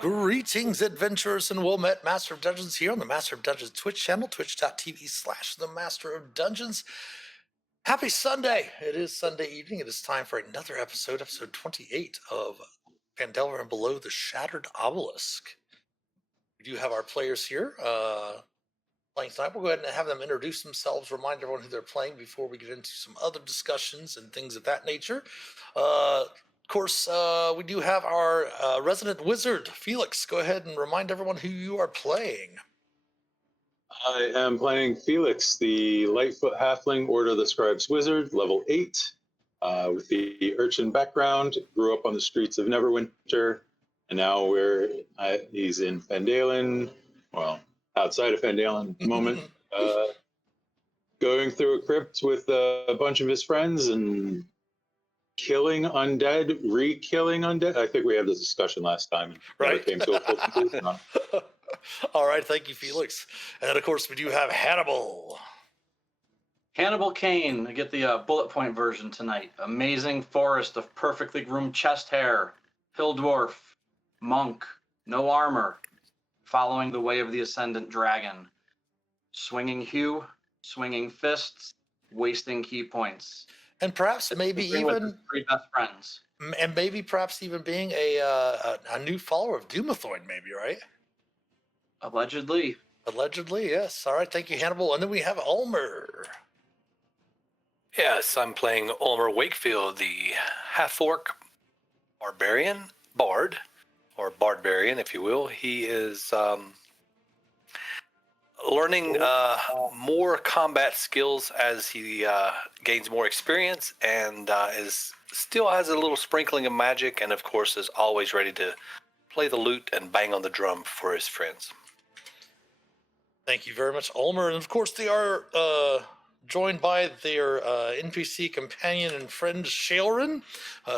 Greetings, adventurers, and well met, Master of Dungeons here on the Master of Dungeons Twitch channel, twitch.tv/themasterofdungeons. Happy Sunday! It is Sunday evening. It is time for another episode 28 of Phandelver and Below, the Shattered Obelisk. We do have our players here playing tonight. We'll go ahead and have them introduce themselves, remind everyone who they're playing before we get into some other discussions and things of that nature. Of course, we do have our resident wizard, Phelix. Go ahead and remind everyone who you are playing. I am playing Phelix, the Lightfoot Halfling, Order of the Scribes Wizard, level 8, with the urchin background. Grew up on the streets of Neverwinter, and now he's in Phandalin, well, outside of Phandalin at the moment, going through a crypt with a bunch of his friends and killing undead, re-killing undead. I think we had this discussion last time. And Right. never came to a full conclusion on it. All right, thank you, Felix. And then, of course, we do have Hannibal. Hannibal Kane, I get the bullet point version tonight. Amazing forest of perfectly groomed chest hair, hill dwarf, monk, no armor, following the way of the ascendant dragon. Swinging hue, swinging fists, wasting key points. And perhaps maybe With even his three best friends. and maybe perhaps even being a new follower of Doomathorn, maybe, right? Allegedly. Allegedly, yes. All right, thank you, Hannibal. And then we have Ulmor. Yes, I'm playing Ulmor Wakefield, the half-orc barbarian, bard, or bard-barian, if you will. He is learning more combat skills as he gains more experience, and still has a little sprinkling of magic, and of course is always ready to play the lute and bang on the drum for his friends. Thank you very much, Ulmor. And of course, they are joined by their NPC companion and friend, Shae,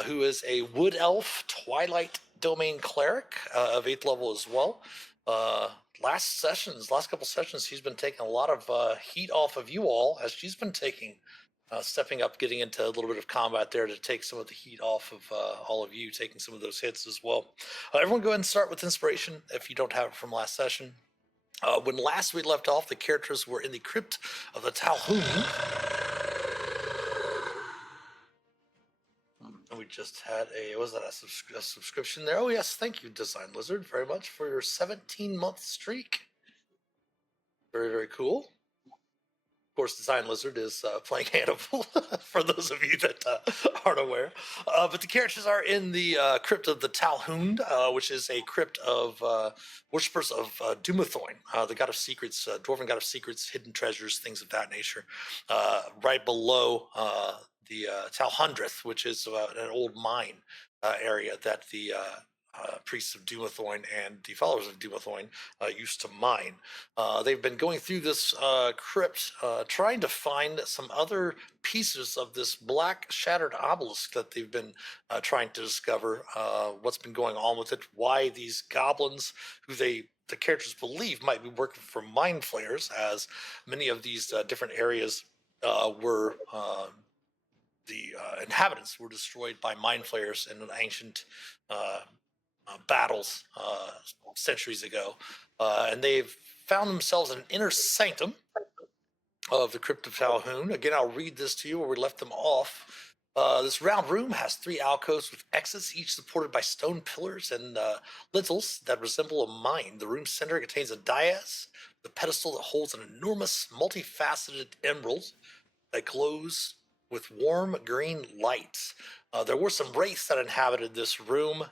who is a wood elf Twilight Domain cleric of 8th level as well. Last couple sessions, she's been taking a lot of heat off of you all, as she's been stepping up, getting into a little bit of combat there to take some of the heat off of all of you, taking some of those hits as well. Everyone go ahead and start with inspiration if you don't have it from last session. When last we left off, the characters were in the crypt of the Talhoun. And we just had a subscription there? Oh, yes, thank you, Design Lizard, very much for your 17-month streak. Very, very cool. Of course, Design Lizard is playing Hannibal, for those of you that aren't aware. But the characters are in the crypt of the Talhoun, which is a crypt of worshippers of Doomathorn, the god of secrets, dwarven god of secrets, hidden treasures, things of that nature. Right below the Talhundreth, which is an old mine area that the priests of Doomathorn and the followers of Doomathorn used to mine. They've been going through this crypt, trying to find some other pieces of this black shattered obelisk that they've been trying to discover. What's been going on with it? Why these goblins, who the characters believe might be working for mind flayers, as many of these different areas were. The inhabitants were destroyed by mind flayers in an ancient battles centuries ago, and they've found themselves in an inner sanctum of the Crypt of Talhoun. Again, I'll read this to you where we left them off. This round room has 3 alcoves with exits, each supported by stone pillars and lintels that resemble a mine. The room's center contains a dais, the pedestal that holds an enormous, multifaceted emerald that glows with warm green light. There were some wraiths that inhabited this room.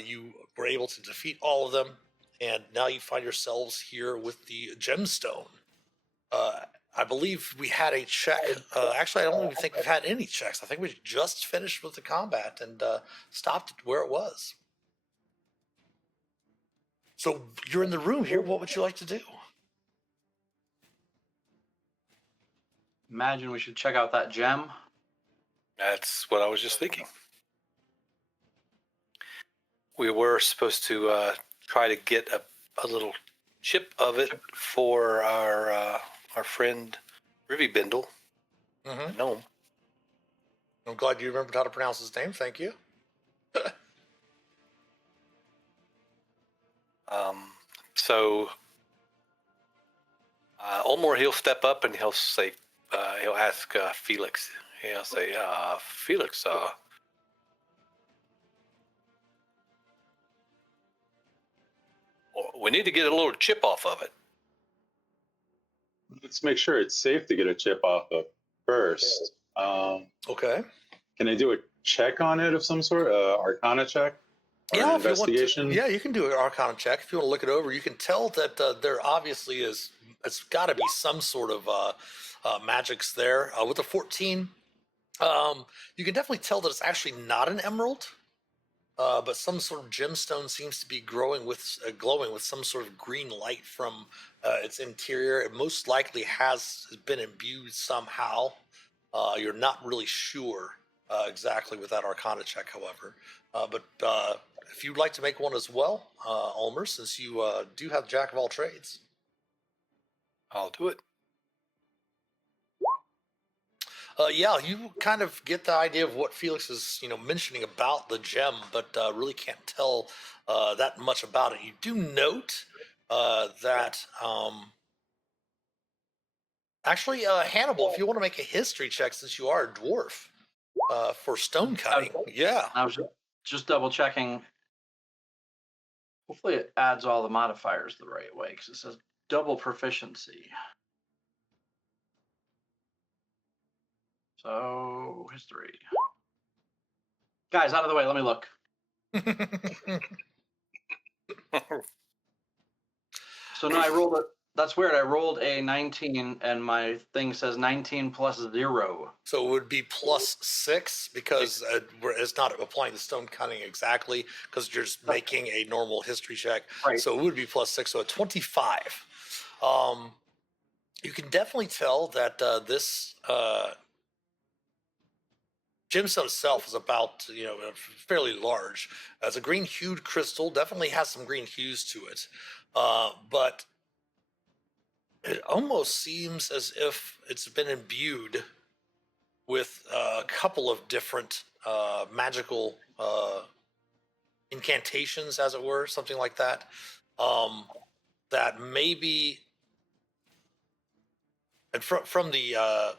You were able to defeat all of them, and now you find yourselves here with the gemstone. I believe we had a check. Actually, I don't even think we've had any checks. I think we just finished with the combat and stopped it where it was. So you're in the room here. What would you like to do? Imagine we should check out that gem. That's what I was just thinking. We were supposed to try to get a little chip of it for our friend Rivybindle. Gnome. I'm glad you remembered how to pronounce his name. Thank you. So Ulmor, he'll step up and he'll say, he'll ask Phelix. He'll say, Phelix, we need to get a little chip off of it. Let's make sure it's safe to get a chip off of first. Okay. Can I do a check on it of some sort? Arcana check? Or an If you want to, investigation? yeah, you can do an Arcana check if you want to look it over. You can tell that there obviously is. It's got to be some sort of magics there. With a 14, you can definitely tell that it's actually not an emerald, but some sort of gemstone seems to be glowing with some sort of green light from its interior. It most likely has been imbued somehow. You're not really sure exactly with that Arcana check, however. But if you'd like to make one as well, Ulmor, since you do have Jack of all trades. I'll do it. Yeah, you kind of get the idea of what Phelix is, mentioning about the gem, but really can't tell that much about it. You do note that actually, Hannibal, if you want to make a history check, since you are a dwarf, for stone cutting, yeah. I was just double checking. Hopefully it adds all the modifiers the right way, because it says double proficiency. So, history. Guys, out of the way, let me look. So now I rolled it. That's weird. I rolled a 19, and my thing says 19 plus 0. So it would be +6 because it's not applying the stone cutting exactly because you're just making a normal history check. Right. So it would be +6, so a 25. You can definitely tell that this gemstone itself is about, fairly large. It's a green hued crystal, definitely has some green hues to it. But it almost seems as if it's been imbued with a couple of different magical incantations, as it were, something like that. That maybe, and from the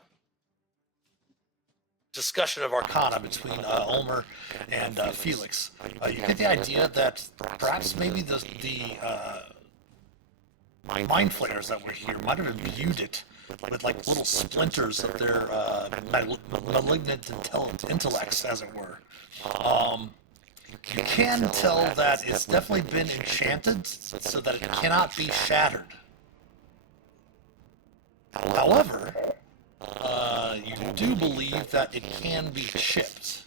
discussion of Arcana between Ulmor and Phelix, you get the idea that perhaps maybe the mind flayers that were here might have imbued it with like little splinters of their malignant intellects, as it were. You can tell that it's definitely been enchanted so that it cannot be shattered. However, you do believe that it can be chipped.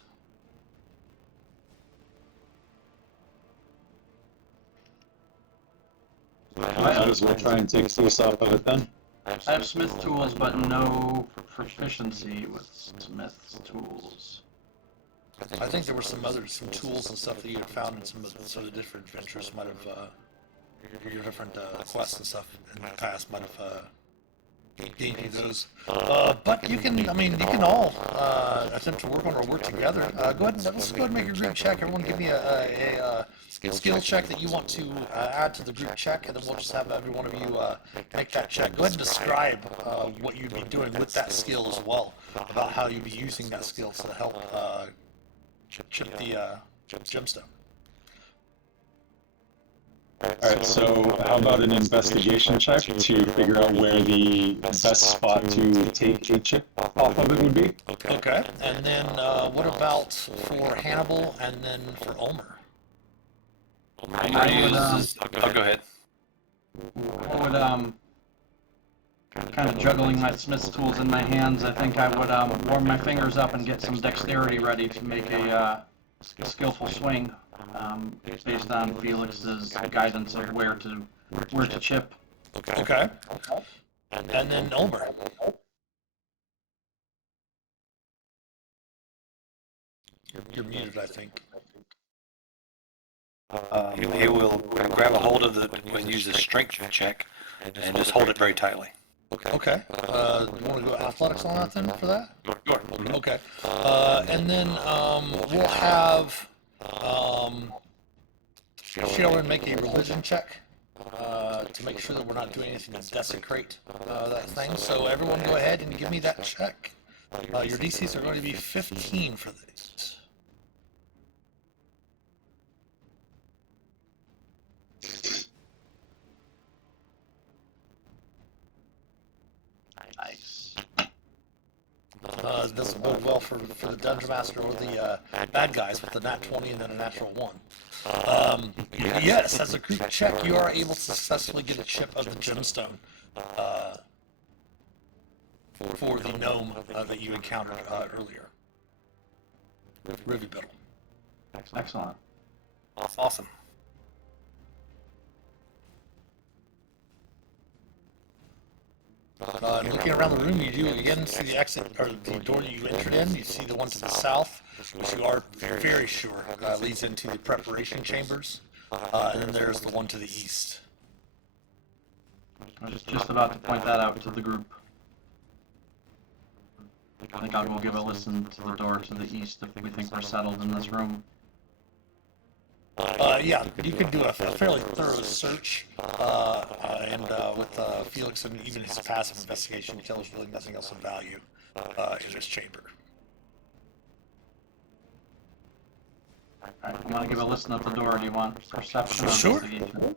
Might as well try and take use off of it then. I have smith tools, but no proficiency with smith's tools. I think there were some tools and stuff that you had found in some of the different adventures. Might have your different quests and stuff in the past might have gave you those. But you can all attempt to work on or work together. Let's go ahead and make a group check. Everyone give me a skill check that you want to add to the group check, and then we'll just have every one of you make that check. Go ahead and describe what you'd be doing with that skill as well, about how you'd be using that skill to help chip the gemstone. Alright, so how about an investigation check to figure out where the best spot to take a chip off of it would be? Okay, and then what about for Hannibal and then for Ulmor? Go ahead. I would, kind of juggling my smith's tools in my hands, I think I would warm my fingers up and get some dexterity ready to make a skillful swing. Based on Felix's guidance of where to chip. Okay. And then Ulmor. You're muted, I think. He will grab a hold of and use a strength check and just hold it very tightly. Okay. You want to go athletics on that then for that? Sure. Okay. And then we'll have Shae and make a religion check to make sure that we're not doing anything to desecrate that thing. So everyone go ahead and give me that check. Your DCs are going to be 15 for these. Nice. It doesn't bode well for the Dungeon Master or the bad guys with the nat 20 and then a natural 1. Yes, as a group check, you are able to successfully get a chip of the gemstone for the gnome that you encountered earlier. Ruby Biddle. Excellent. Awesome. And looking around the room, you do again see the exit, or the door that you entered in. You see the one to the south, which you are very sure leads into the preparation chambers. And then there's the one to the east. I was just about to point that out to the group. I think I'll go give a listen to the door to the east if we think we're settled in this room. Yeah, you could do a fairly thorough search, and with Phelix and even his passive investigation, you tell there's really nothing else of value in this chamber. Alright, I'm gonna give a listen at the door. Do you want perception or Sure. investigation?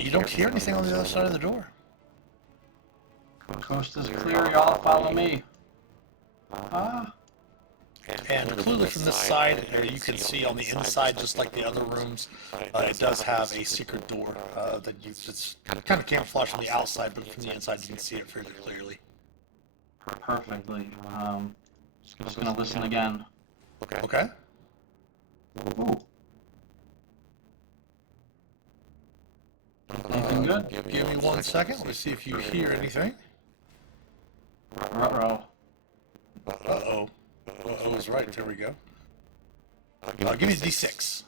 You don't hear anything on the other side of the door. Coast is clear, y'all follow me. Ah. And clearly from this side, you can see on the inside, just like the other rooms, it does have a secret door that's kind of camouflaged from the outside, but from the inside you can see it fairly clearly. Perfectly. Just gonna listen again. Okay. Ooh. Anything good? Give me 1 second. Let's see if you hear anything. Uh-oh. Uh-oh. Uh-oh is right. There we go. Give me a D6.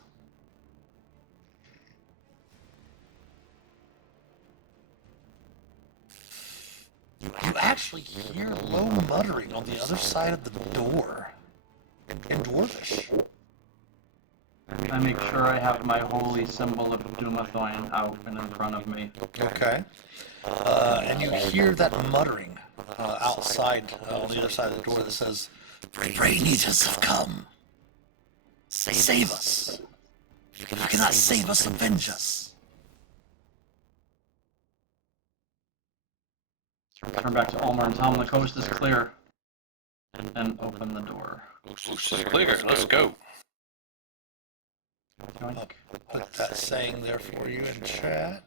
You actually hear low muttering on the other side of the door in Dwarvish. I make sure I have my holy symbol of Dumathoin out and in front of me. Okay. And you hear that muttering outside on the other side of the door that says, "The Brain Eaters have come. Save us. If you cannot save us, avenge us." Turn back to Ulmor and tell him the coast is clear. And open the door. Coast is clear. Let's go. I'll put that saying there for you in chat.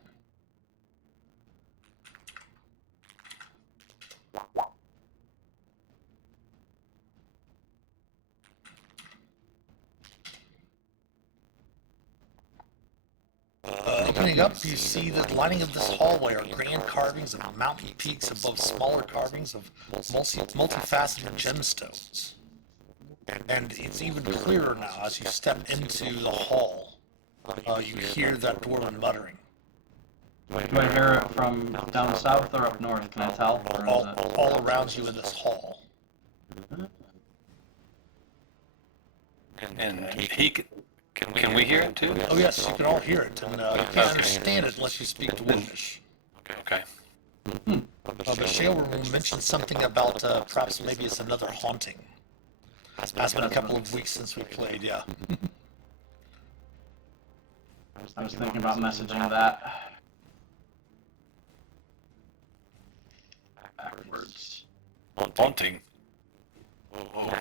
Opening up, you see the lining of this hallway are grand carvings of mountain peaks above smaller carvings of multifaceted gemstones. And it's even clearer now as you step into the hall. You hear that dwarven muttering. Do I hear it from down south or up north? Can I tell? Or is it... All around you in this hall. And he can we hear it too? Oh yes, you can all hear it, and you can't understand it unless you speak Dwarvish. Okay. But Shae will mention something about perhaps maybe it's another haunting. It's been a couple of weeks since we played, yeah. I was thinking about messaging that. Backwards. Haunting.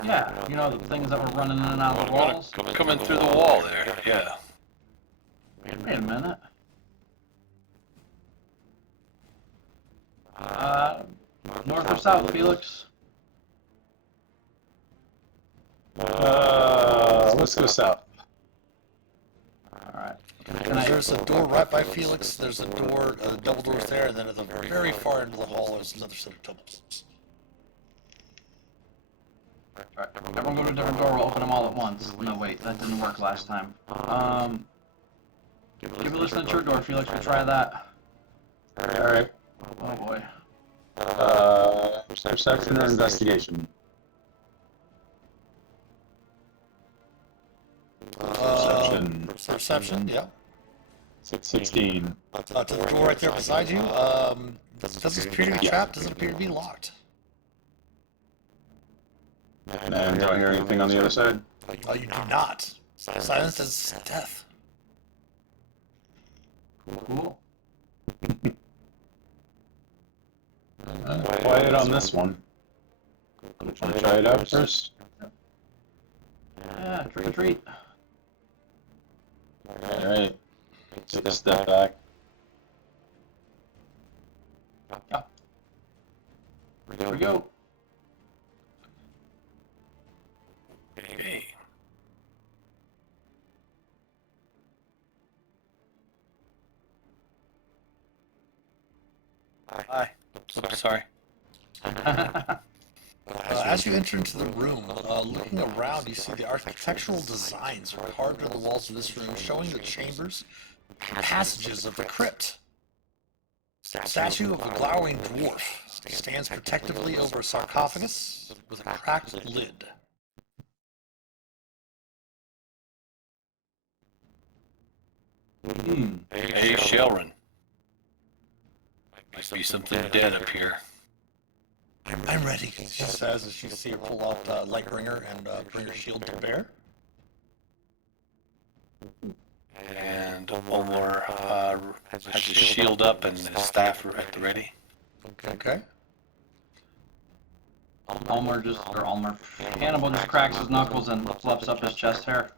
Yeah, you know the things that were running in and out of the walls? Coming through the wall there, yeah. Wait a minute. North or south, Phelix? Let's go south. Alright. There's a door right by Phelix, there's a door, double doors there, and then at the very far end of the hall there's another set of double doors. Alright, everyone go to a different door, we'll open them all at once. No, wait, that didn't work last time. Give a listen at your door, Phelix, we'll try that. Alright. Oh boy. Perception or investigation? Perception, yeah. 16. To the door right there beside you. Does it appear to be trapped? Does it appear to be locked? And do I hear anything on the other side? You do not. Silence as death. Cool. Quiet on this one. Want to try it out first? Yeah, trick or treat. Alright. Take a step back. Yeah. Here we go. Okay. Hi. Sorry. As you enter into the room, looking around, you see the architectural designs are carved on the walls of this room, showing the chambers and passages of the crypt. A statue of a glowering dwarf stands protectively over a sarcophagus with a cracked lid. Hey, Shelrin. Might be something dead up here. I'm ready, she says as you see her pull out Lightbringer and bring her shield to bear. And Ulmor has his shield up and his staff at the ready. Okay. Hannibal just cracks his knuckles and fluffs up his chest hair.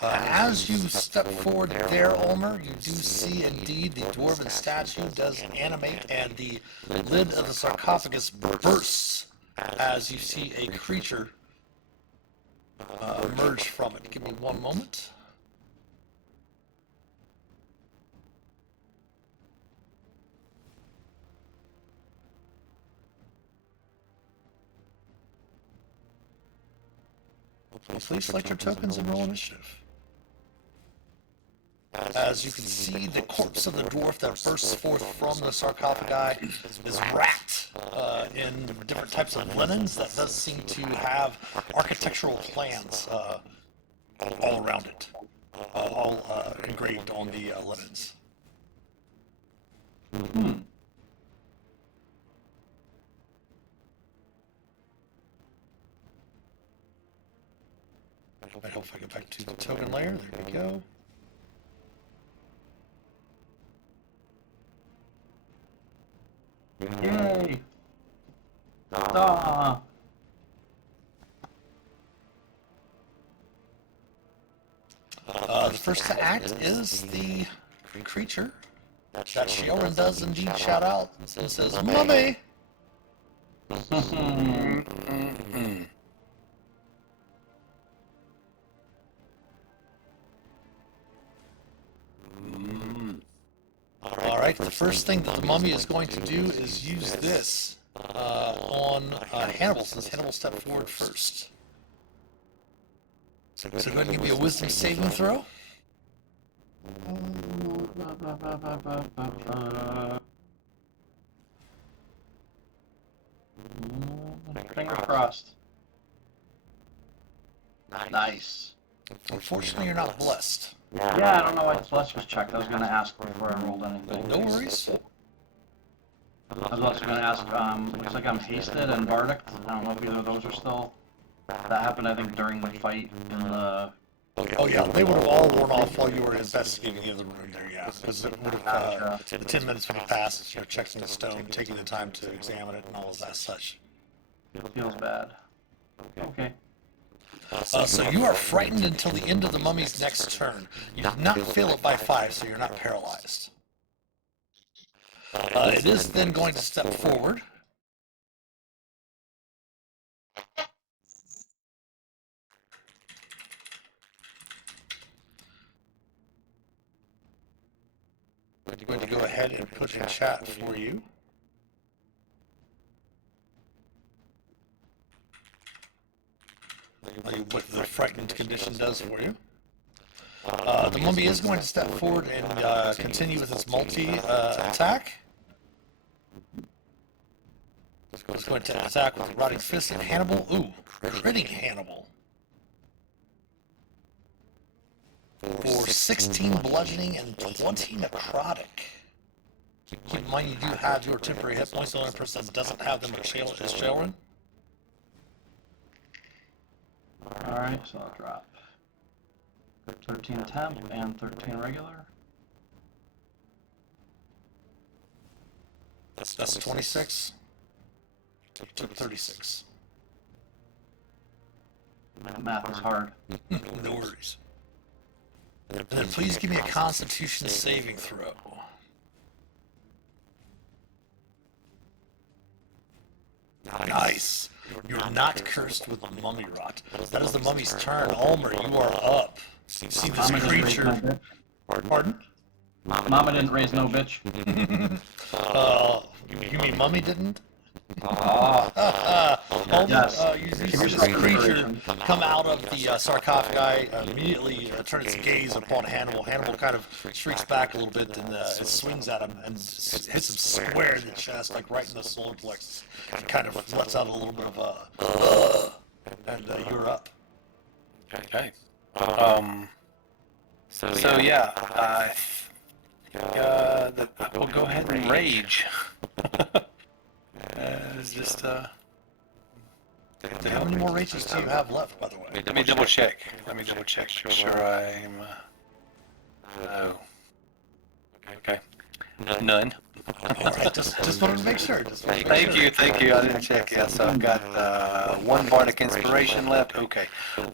As you step forward there, Ulmor, you do see indeed the dwarven statue does animate and the lid of the sarcophagus bursts as you see a creature emerge from it. Give me one moment. Please select your tokens and roll initiative. As you can see, the corpse of the dwarf that bursts forth from the sarcophagi is wrapped in different types of linens that does seem to have architectural plans all around it, all engraved on the linens. I hope I get back to the token layer. There we go. Yay! Ah! The first to act is the creature that Shae does indeed shout out and says, "Mummy!" Alright, the first thing that the mummy is going to do is use this on Hannibal, since Hannibal stepped forward first. So go ahead and give me a wisdom saving throw. Finger crossed. Nice. Unfortunately, you're not blessed. Yeah, I don't know why the flesh was checked. I was going to ask before I rolled anything. No worries. I was also going to ask, looks like I'm hasted and bardic. I don't know if either of those are still... That happened, I think, during the fight in the... Oh yeah, they would have all worn off while you were investigating the other room there, yeah. Because it would have, the 10 minutes would have passed, you know, checking the stone, taking the time to examine it and all of that such. Feels bad. Okay. So you are frightened until the end of the mummy's next turn. You did not fail it by 5, so you're not paralyzed. It is then going to step forward. I'm going to go ahead and put in chat for you. What the frightened condition does for you. The mummy is going to step forward and continue with its multi-attack. It's going to attack with a rotting fist at Hannibal. Ooh, critting Hannibal. for 16 bludgeoning and 20 necrotic. Keep in mind you do have your temporary hit points. The only person that doesn't have them is children. Alright, so I'll drop 13 temp and 13 regular. That's 26. Took 36. Math is hard. No worries. And then please give me a Constitution saving throw. Nice. You're not cursed with the mummy rot. That is the mummy's turn. Ulmor, you are up. See this creature. Pardon? Mama didn't raise no bitch. You mean mummy didn't? Yes. You see this creature come out of the sarcophagi, immediately turn its gaze upon Hannibal. Hannibal kind of shrieks back a little bit and it swings at him and hits him square in the chest, like right in the solar plexus. It kind of lets out a little bit of a, and you're up. Okay. So yeah, we'll go ahead and rage. It's just How many more rages do you have left, by the way? Let me double check. Make sure I'm. Oh. Okay. None. Alright, just wanted to make sure. Thank you. I didn't check. Yeah, so I've got one bardic inspiration left. Okay.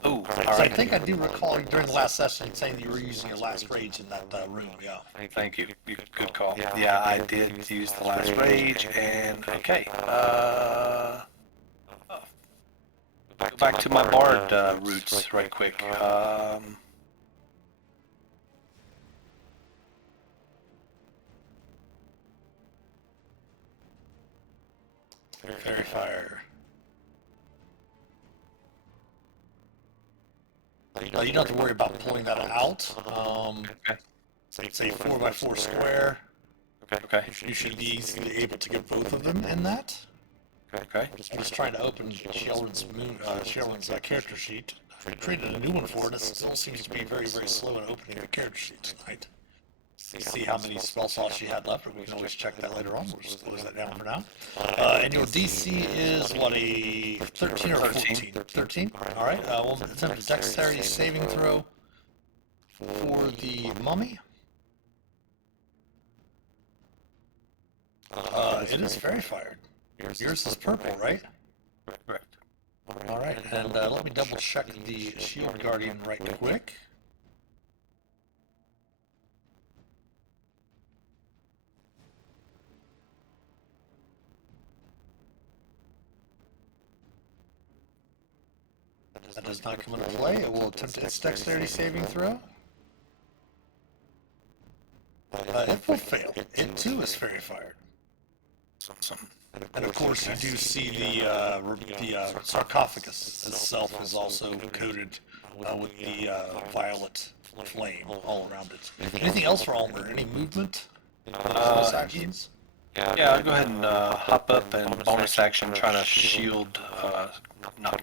Oh, all So I right. think I do recall you during the last session saying that you were using your last rage in that room, yeah. Thank you. Good call. Yeah, I did use the last rage, and okay. Go back to my bard roots right quick. Fairy fire. You don't have to worry about pulling that out. Say 4x4 square. Okay. You should be easily able to get both of them in that. Okay. I'm just trying to open Sheldon's character sheet. I created a new one for it. It still seems to be very, very slow in opening the character sheet tonight. See how many spell slots she had left, but we can always check that later on. We'll just close that down for now. And your DC is what, a 13 or 14? 13? Alright, we'll attempt a dexterity saving throw for the mummy. It is fairy fired. Yours is purple, right? Correct. Alright, and let me double check the shield guardian right quick. That does not come into play. It will attempt its dexterity saving throw. It will fail. It too is fairy fired. And of course, you do see the sarcophagus itself is also coated with the violet flame all around it. Anything else for Ulmor? Any movement? Bonus actions? Yeah, I'll go ahead and hop up and bonus action, trying to shield,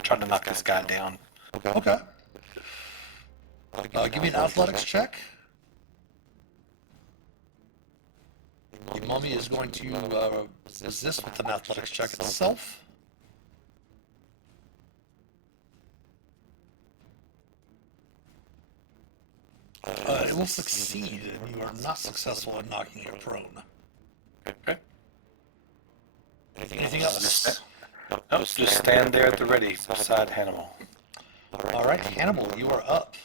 trying to knock this guy down. Okay. Give me an athletics check. The mummy is going to resist with an athletics check itself. It will succeed, and you are not successful in knocking it prone. Okay. Anything else? Nope, just stand there at the ready beside Hannibal. Alright, Hannibal, you are up.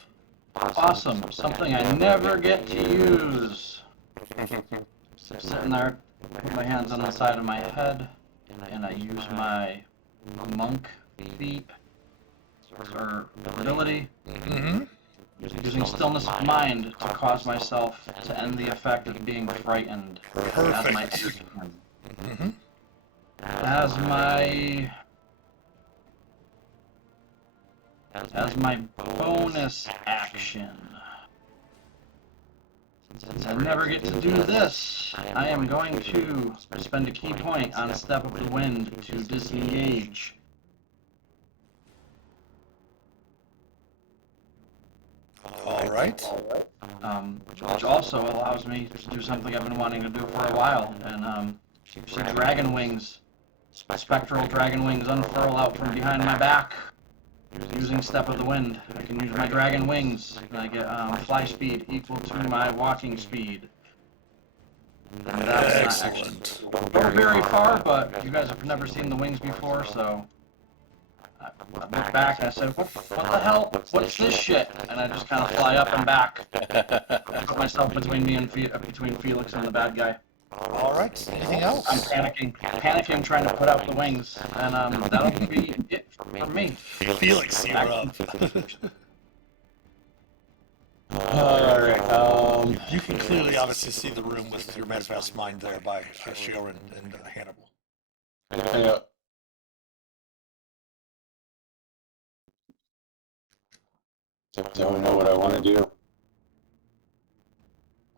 Awesome. Something I never get to use. Sitting there, put my hands on the side of my head, and I use my monk feat or ability, using stillness of mind to cause myself to end the effect of being frightened. Perfect. As my bonus action. Since I never get to do this, I am going to spend a key point on a step of the wind to disengage. Alright. right. Which also allows me to do something I've been wanting to do for a while. And see dragon wings, spectral dragon wings unfurl out from behind my back. Using Step of the Wind, I can use my dragon wings, and I get fly speed equal to my walking speed. And that's not actually go very far, but you guys have never seen the wings before, so I looked back and I said, what the hell? What's this shit? And I just kind of fly up and back. Put myself between me and between Phelix and the bad guy. All right. Anything else? I'm panicking, trying to put out the wings, and that'll be it for me. Felix, you're up. All right. You can clearly, obviously, see the room with your manifest mind there by Shae and Hannibal. Yeah. Don't know what I want to do.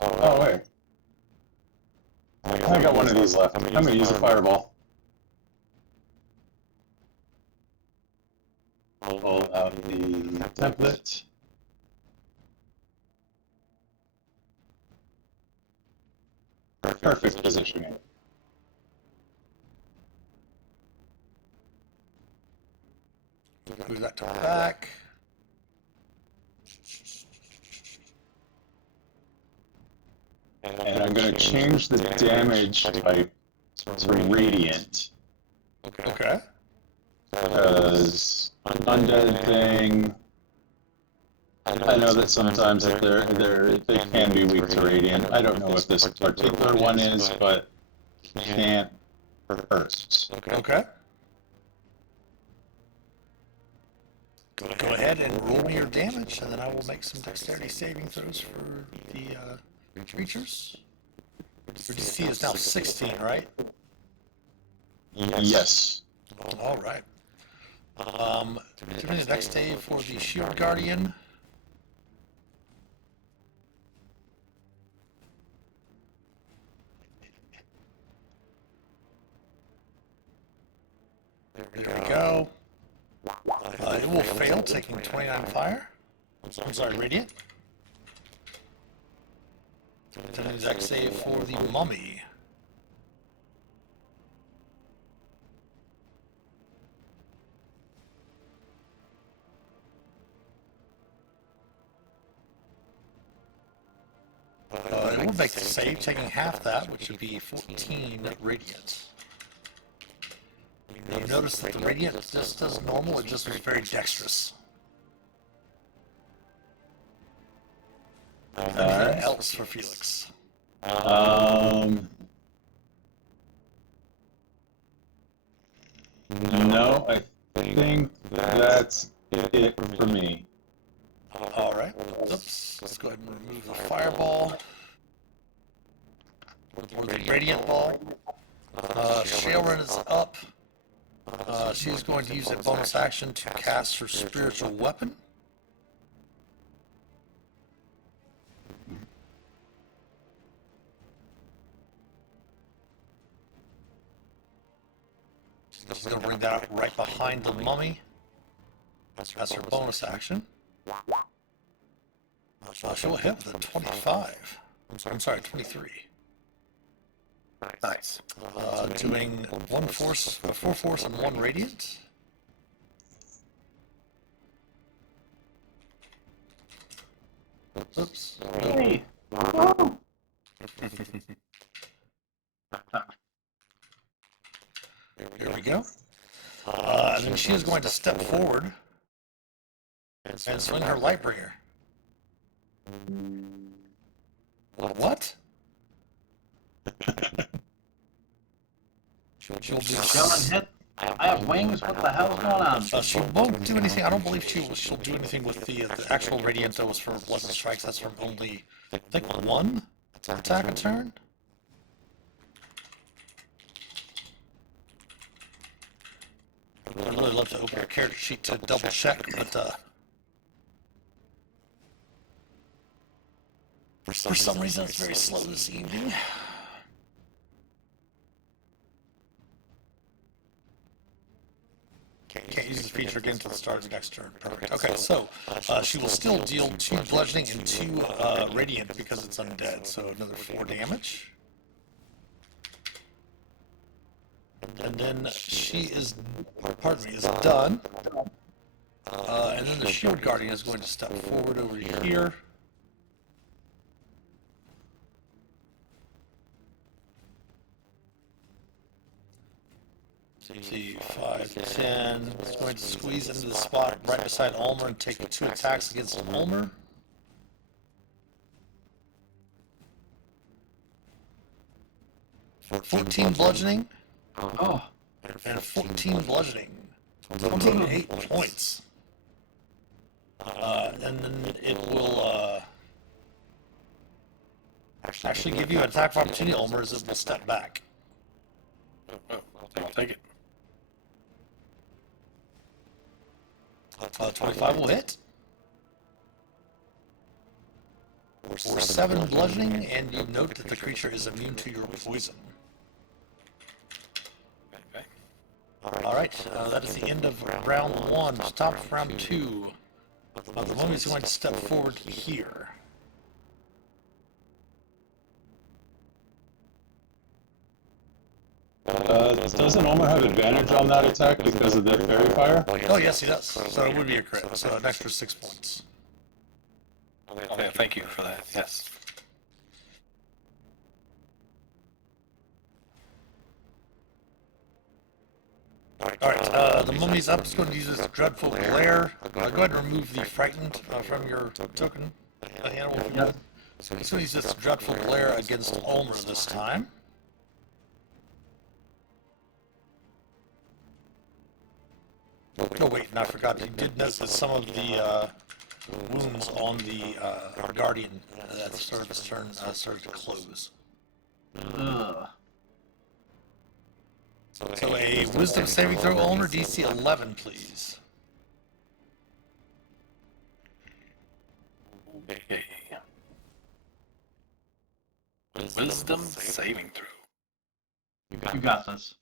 Oh, wait. I got one of these left. I'm going to use a fireball. Pull out the template. Perfect positioning. Move that to the back. And I'm going to change the damage type to radiant. Okay. Because undead thing, I know that sometimes they can be weak to radiant. I don't know what this particular one is, but can't hurt. Okay. Go ahead and roll me your damage, and then I will make some dexterity saving throws for the creatures. Your DC is now 16, right? Yes. All right. Doing the next save for the Shield Guardian. There we go. It will fail, taking 29 fire. I'm sorry, radiant. Doing the exact save for the mummy. It would make the save, taking half that, which would be 14 radiant. You notice that the radiant just does normal, it just was very dexterous. Anything else for Phelix? No, I think that's it for me. All right. Oops. Let's go ahead and remove the fireball. Or the radiant ball. Shae is up. She's going to use a bonus action to cast her spiritual weapon. She's going to bring that up right behind the mummy. That's her bonus action. She'll hit with a 25. I'm sorry, 23. Nice. Doing 4 force and 1 radiant. Oops. Hey. There we go. And then she is going to step forward and swing her Lightbringer. What? She'll do Hit. I have wings. What the hell's going on? she won't do anything. I don't believe she'll do anything with the actual radiant that was for Blessed Strikes. That's from only, I think, 1 attack a turn. I'd really love to open your character sheet to double check, but for some reason it's very slow this evening. Can't use the feature creature again until the start of the next turn. Perfect. Okay, so she will still deal 2 bludgeoning and 2 radiant because it's undead. So another 4 damage. And then she is, pardon me, is done. And then the Shield Guardian is going to step forward over here. See, 5, 10. It's going to squeeze into the spot right beside Ulmor and take 2 attacks against Ulmor. $14 bludgeoning. Oh, And 14 bludgeoning. 28 points. And then it will actually give you an attack of opportunity, Ulmor, as it will step back. Oh, I'll take it. 25 will hit. For 7 bludgeoning, and you note that the creature is immune to your poison. Okay. Alright, that is the end of round 1. Top of round 2. The mummy is going to step forward here. Doesn't Ulmor have advantage on that attack because of the fairy fire? Oh, yes, he does. So it would be a crit. So an extra 6 points. Oh, yeah, thank you for that. Yes. Alright, the mummy's up. It's going to use its dreadful glare. Go ahead and remove the frightened from your token, Hannibal. Yep. So it's going to use its dreadful glare against Ulmor this time. Oh wait, and I forgot, you did note that some of the wounds on the Guardian at the start of this turn started to close. ugh. So a Wisdom saving throw, Ulmor, DC 11, please. Okay. Wisdom saving throw. You got this.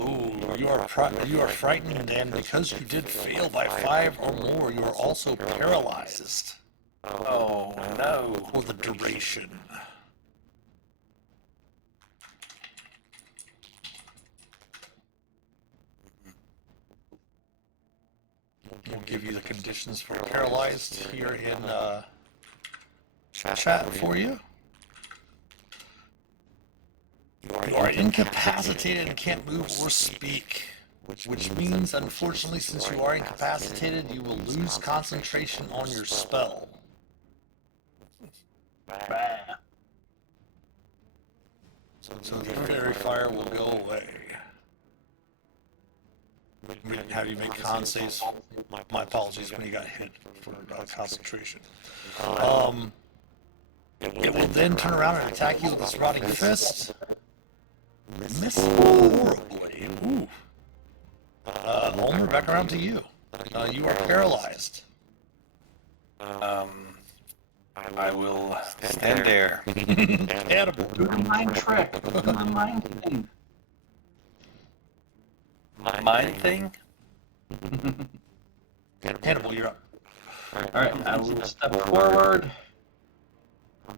Ooh, you are frightened, and because you did fail by 5 or more, you are also paralyzed Oh no. for the duration. We'll give you the conditions for paralyzed here in chat for you. You are incapacitated and can't move or speak, which means, unfortunately, since you are incapacitated, you will lose concentration on your spell. Bah. So the fairy fire will go away. We didn't have you make con saves. My apologies when you got hit for concentration. It will then turn around and attack you with its rotting fist. Miss horribly. Ooh. Ulmor, back around to you. You are paralyzed. I will stand there. Hannibal. Do a mind trick. Do a mind thing. Mind thing? Hannibal, you're up. Alright, I will step forward.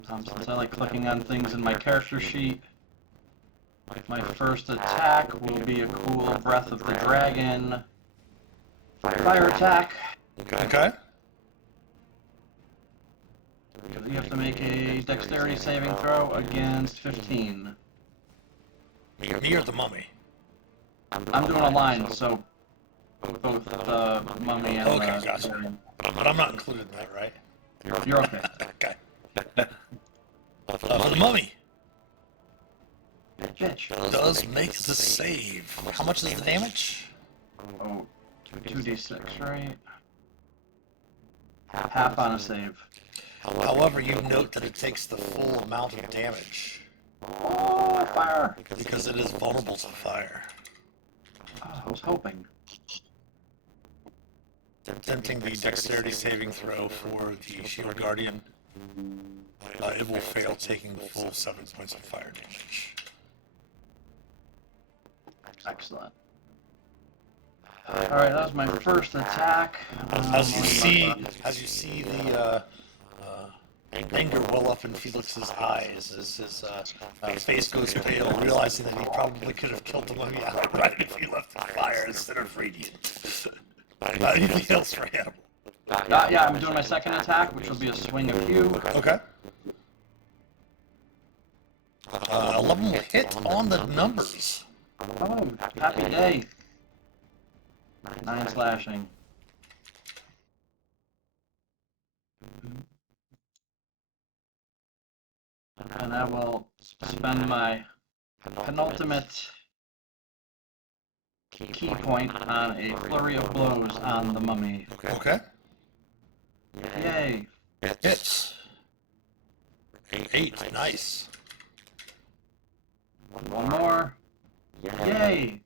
Since I like clicking on things in my character sheet. My first attack will be a cool Breath of the Dragon. Fire attack. Okay. You have to make a dexterity saving throw against 15. Me or the mummy? I'm doing a line, so both the mummy and Okay, the gotcha. dragon. But I'm not included in that, right? You're okay. Okay. For the mummy Bitch. does make the save. How much is the damage? Oh, 2d6, right? Half on a save. However, you note that it takes the full amount of damage Oh, fire! because it is vulnerable to fire. Oh, I was hoping. Attempting the dexterity saving throw for the Shield Guardian, it will fail, taking the full 7 points of fire damage. Excellent. Alright, that was my first attack. As you see the anger well up in Felix's eyes as his face goes pale, realizing that he probably could have killed the mummy outright if he left the fire instead of radiant. Anything else for Hannibal? Yeah, I'm doing my second attack, which will be a swing of you. Okay. 11 will hit on the numbers. Oh, happy day. 9 slashing. And I will spend my penultimate key point on a flurry of blows on the mummy. Okay. Yay. Hits. 8. Nice. One more. Yay.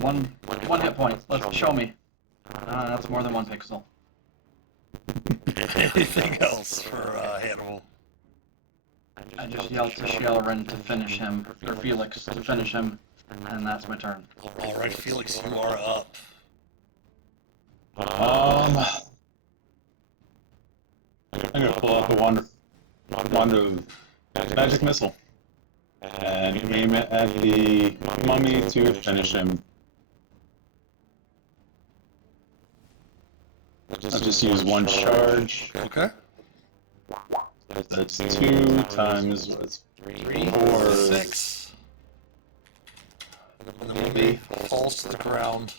One hit point. Let's show me. That's more than 1 pixel. Anything else for Hannibal? I just yelled to Shaelren to finish him, or Phelix to finish him, and that's my turn. All right, Felix, you are up. I'm gonna pull out the wand of magic missile and aim it at the mummy to finish him. I'll just use 1 charge. Okay. That's 2 times 3, 4. 6. And the mummy falls to the ground,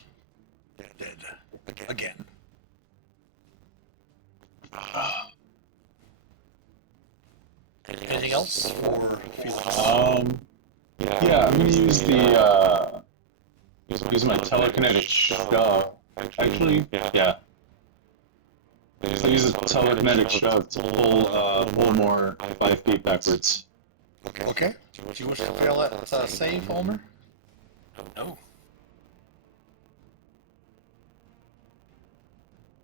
dead. Again. Anything else for Felix? Yeah, I'm gonna use use my telekinetic shove. Actually, yeah. So use a telekinetic shove to pull Ulmor 5 feet backwards. Okay. Do you wish to fail that save, Ulmor? No.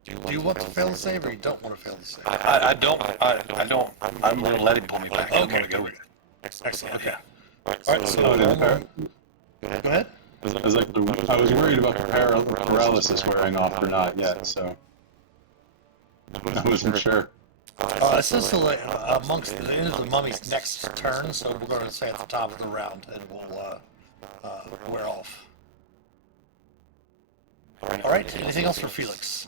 Do you want to fail the save, or you don't want to fail the save? I don't. I'm going to let him pull me back. I'm Okay, going to go. Excellent. Okay. All right. So Oh, Ulmor, go ahead. I was worried about the paralysis wearing off or not yet, so I wasn't sure. This is amongst the end of the mummy's next turn, so we're going to say at the top of the round, and it will wear off. All right. Anything else for Felix?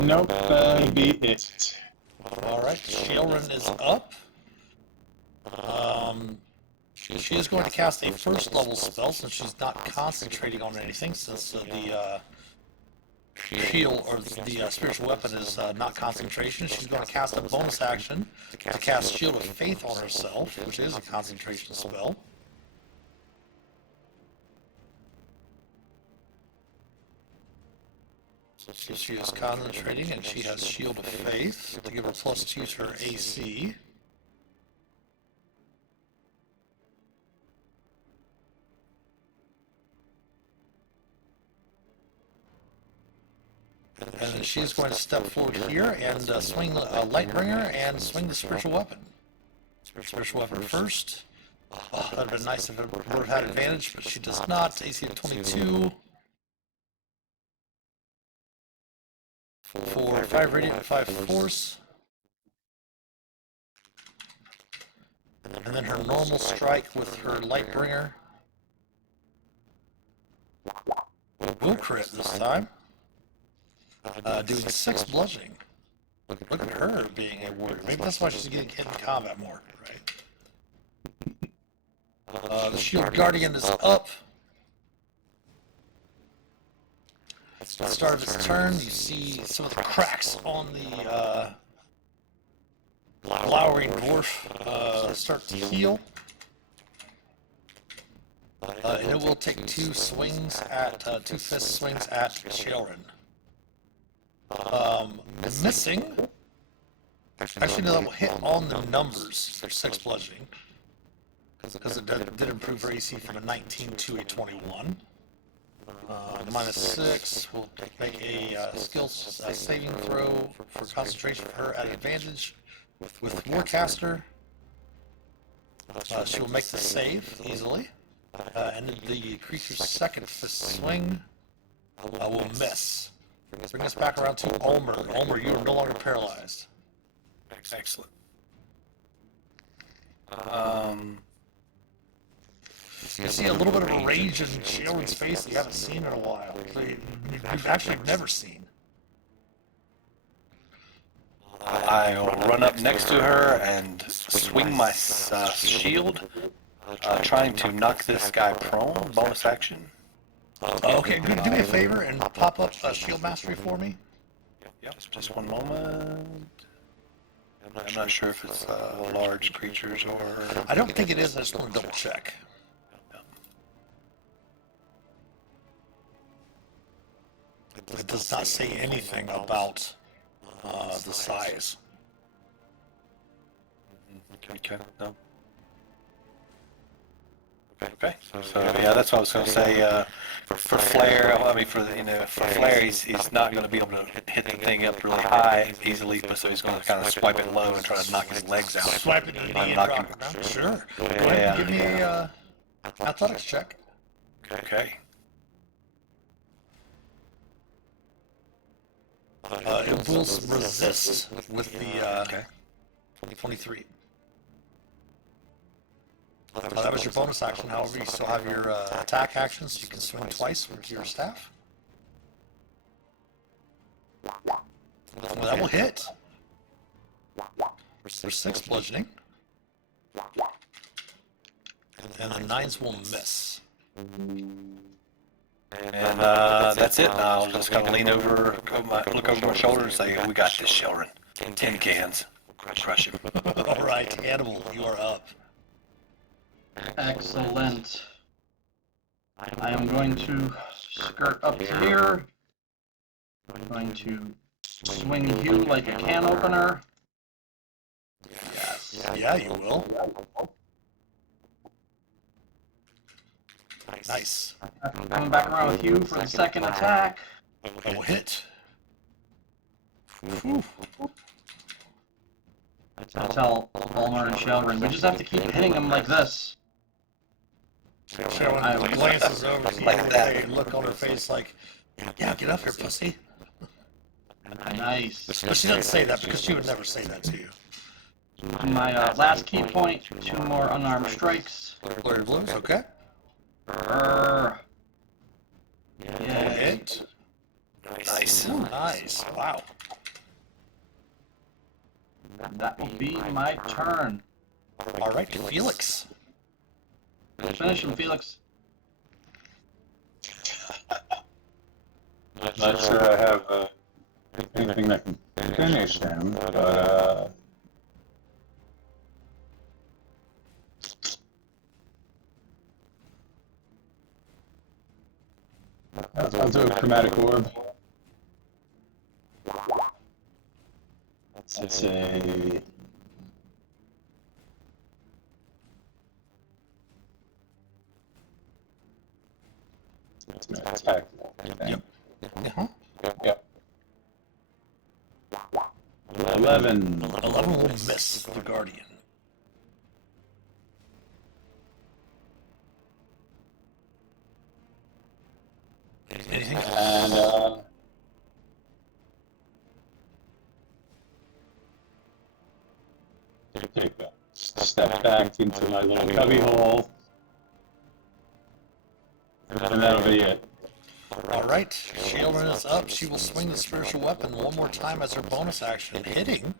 Nope, that'd be it. All right. Shaelren is up. She is going to cast a first level spell since she's not concentrating on anything, since the shield or the spiritual weapon is not concentration. She's going to cast a bonus action to cast Shield of Faith on herself, which is a concentration spell. So she is concentrating, and she has Shield of Faith to give her +2 to her AC. And then she is going to step forward here and swing Lightbringer and swing the spiritual weapon. Spiritual weapon first. Oh, that would have been nice if it would have had advantage, but she does not. AC of 22. For 5 radiant and 5 force. And then her normal strike with her Lightbringer. Will crit this time. Doing 6 bludgeoning. Look at her being a warrior. Maybe that's why she's getting hit in combat more, right? The Shield Guardian is up. At the start of its turn, you see some of the cracks on the glowering dwarf start to heal. And it will take 2 swings at, 2 fist swings at Shaelren. Missing. Actually, no, that will hit on the numbers for 6 bludgeoning. Because it did improve her AC from a 19 to a 21. -6 will make a skill saving throw for concentration for her at advantage with Warcaster. She will make the save easily. And the creature's second fist swing will miss. Bring us back around to Ulmor. Ulmor, you are no longer paralyzed. Excellent. You see a little bit of a rage in Shaelin's face that you haven't seen in a while. You've actually never seen. I'll run up next to her and swing my shield, trying to knock this guy prone. Bonus action. Okay, do me a favor and pop up shield mastery for me. Yep, just one moment. I'm not sure if it's large creatures or... I don't think it is. I just want to double check. It does not say anything about the size. Okay, no. Okay, so yeah, that's what I was going to say. For Flare, I mean, for Flare, he's not going to be able to hit the thing up really high easily, but so he's going to kind of swipe it low and try to knock his legs out. Swipe it to the knee and drop it down? Sure. Go ahead and give me a athletics check. Okay. It will resist with the 23. That was your bonus action. However, you still have your attack action, so you can swing twice with your staff. Well, that will hit. For 6 bludgeoning. And the 9s will miss. And that's it. I'll just kind of lean over, look over my shoulder and say, "We got this, children. 10 cans. Crush him." All right, Hannibal, you are up. Excellent. I am going to skirt up to here. I'm going to swing you like a can opener. Yes. Yeah, you will. Nice. I'm coming back around with you for the second attack. That will hit. Whew. I tell Ulmor and Shelrin, we just have to keep hitting them like this. Shae glances over to you with a look on her face like, "Yeah, get up here, pussy." Nice. But she doesn't say that because she would never say that to you. My last key point, 2 more unarmed strikes. Blurred blues, okay. Yeah. Hit. Nice. Ooh, nice. Wow. That will be my turn. All right, Phelix. Finish him, Phelix. Not sure I have anything that can finish him, but I'll do a chromatic orb. That's a... It's going to attack. Yep. Uh-huh. Yep. 11. 11 will miss the Guardian. Anything else? And take that. Step back into my little cubby hole. And that'll be it. All right, Shaelin is up. She will swing the spiritual weapon one more time as her bonus action, hitting.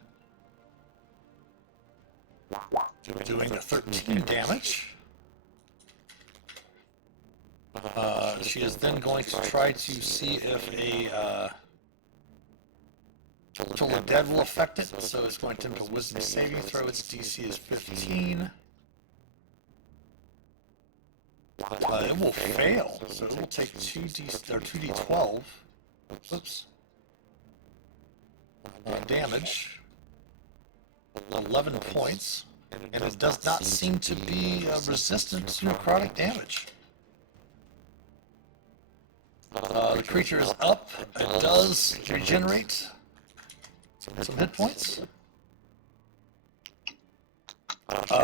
Doing a 13 damage. She is then going to try to see if a Till the Dead will affect it. So it's going to attempt a wisdom saving throw. Its DC is 15. It will fail, so it will take 2d12. Oops. Damage. 11 points, and it does not seem to be resistant to necrotic damage. The creature is up. It does regenerate some hit points.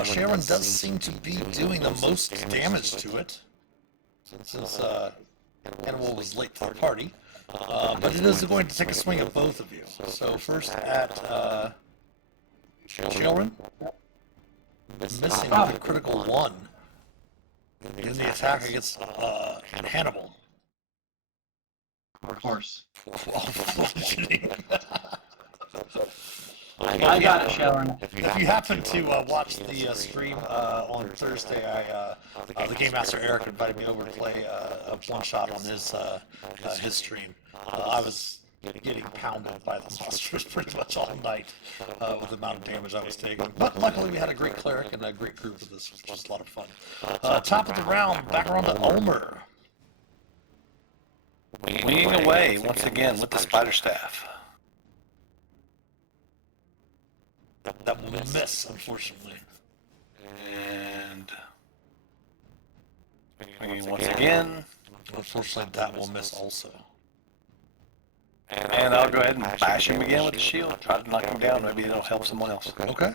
Sharon does seem to be doing the most damage to it, since Hannibal was late to the party. But it is going to take a swing at both of you. So first at Sharon, missing with a critical 1. In the attack against Hannibal. Of course. Bludgeoning. I got it, Sharon. If you happen to watch the stream on Thursday, the Game Master Eric invited me over to play a one-shot on his stream. I was getting pounded by the monsters pretty much all night with the amount of damage I was taking. But luckily we had a great cleric and a great group of this, which was a lot of fun. Top of the round, back around to Ulmor. Winging away once again with the spider staff. That will miss, unfortunately. And winging once again. Unfortunately, that will miss also. And I'll go ahead and bash him again with the shield. Try to knock him down. Maybe it'll help someone else. Okay.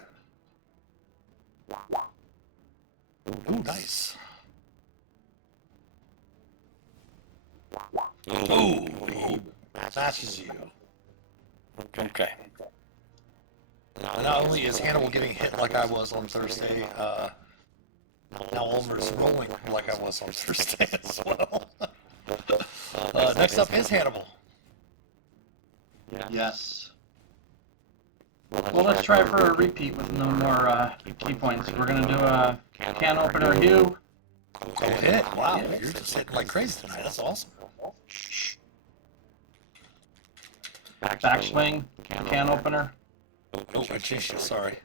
Ooh, nice. Ooh, he matches you. Okay. Not only is Hannibal getting hit like I was on Thursday, now Ulmer's rolling like I was on Thursday as well. Next up is Hannibal. Yes. Well, let's try for a repeat with no more key points. We're going to do a can opener Hugh. Go hit. Wow, you're just hitting like crazy tonight. That's awesome. Backswing, can opener. Oh, Jesus, sorry.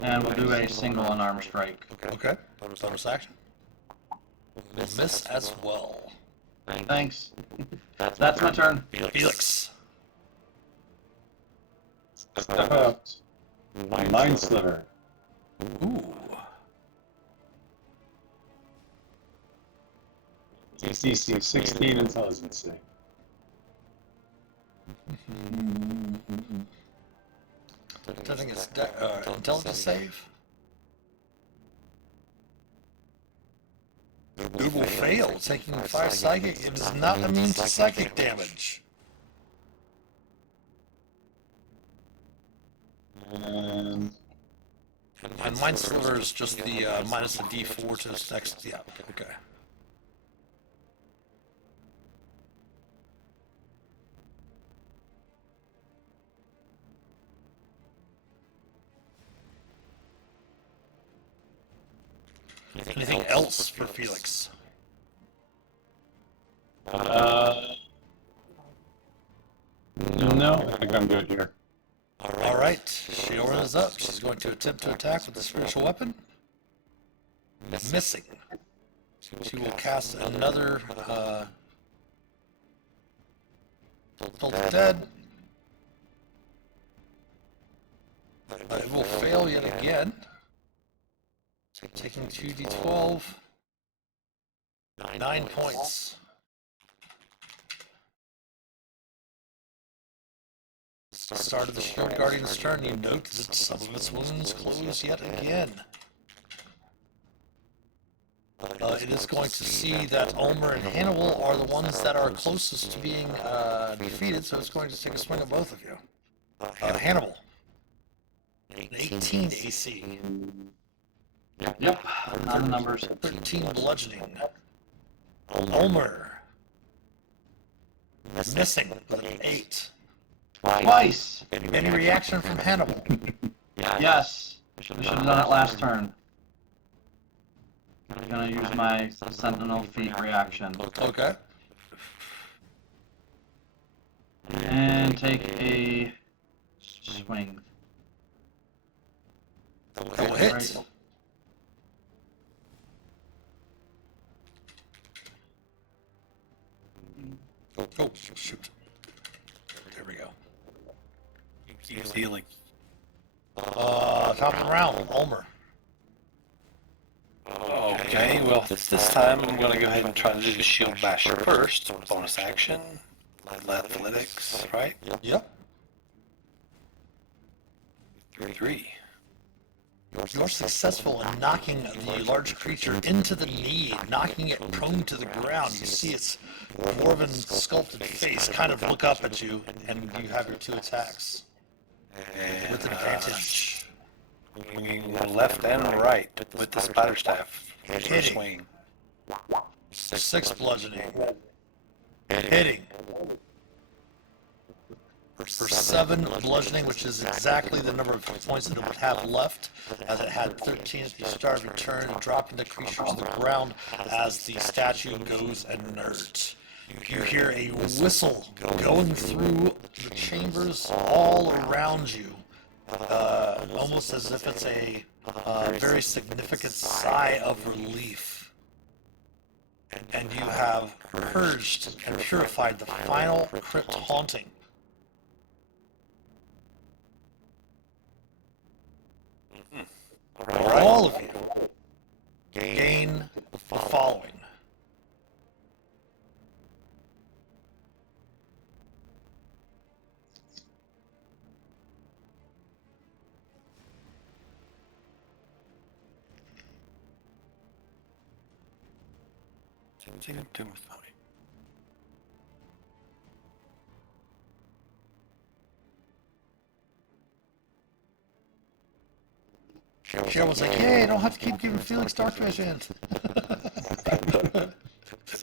And we'll do a single unarmed strike. Okay. Bonus action. Miss as well. Thanks. That's my turn. Phelix. Step out. Mind Sliver. Ooh. DC 16 intelligence. I think it's intelligence save. It will fail, taking 5 psychic. It is not immune to psychic damage. And Mind Sliver is just the minus a D4 to its next. Yeah, okay. Anything else for Phelix? No, I think I'm good here. All right, Shae is up. She's going to attempt to attack with the spiritual weapon. Missing. She will cast another Toll the Dead. It will fail yet again. Taking 2d12. 9 points. Start of the Shield Guardian's turn, you note that some of its wounds close yet again. It is going to see that Ulmor and Hannibal are the ones that are closest to being defeated, so it's going to take a swing at both of you. Hannibal. An 18 AC. Yep, on the numbers. 13 bludgeoning. Ulmor. Missing with an 8. Twice! Any reaction from Hannibal? Yes. I should have done it last turn. I'm gonna use my Sentinel Feet reaction. Okay. And take a swing. Go hit. Oh, shoot. There we go. Keeps healing. Top of the round, Ulmor. Okay, well, this time I'm going to go ahead and try to do the shield bash first. Bonus action. Athletics, right? Yep. 3. You are successful in knocking the large creature into the knee, knocking it prone to the ground. You see its dwarven sculpted face kind of look up at you, and you have your 2 attacks And with advantage. swinging left and right with the spider staff. Hitting. Swing. 6 bludgeoning. Hitting. For 7 bludgeoning, which is exactly the number of hit points that it would have left, as it had 13 at the start of your turn, dropping the creature to the ground as the statue goes inert. You hear a whistle going through the chambers all around you, almost as if it's a very significant sigh of relief. And you have purged and purified the final crypt haunting. All of you gain the following. Shae was like, "Yay, I don't have to keep giving Phelix dark vision."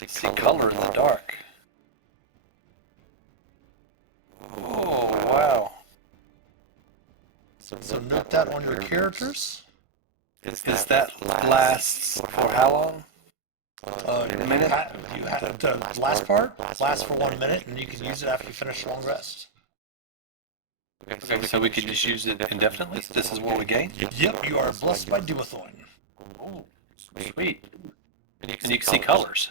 See color in the dark. Oh, wow. So note that on your characters. Is that lasts for how long? A minute. You have the last part lasts for 1 minute, and you can use it after you finish a long rest. Okay, so we could just use it indefinitely? This is what we gain? Yep, you are blessed by Dumathorn. Oh, sweet. And you can see colors.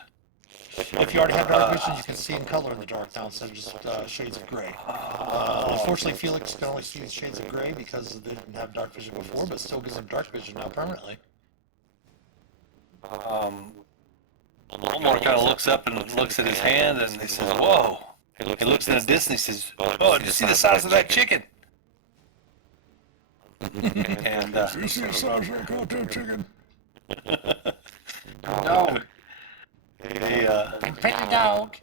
If you already have dark vision, you can see in color in the dark now instead of just shades of gray. Unfortunately, Phelix can only see the shades of gray because they didn't have dark vision before, but still gives him dark vision now permanently. Ulmor kind of looks up and looks at his hand and he says, "Whoa." He looks in the distance and says, "Oh, did you see the size of that chicken?" And You see the size of that goddamn chicken? No. Pet the dog.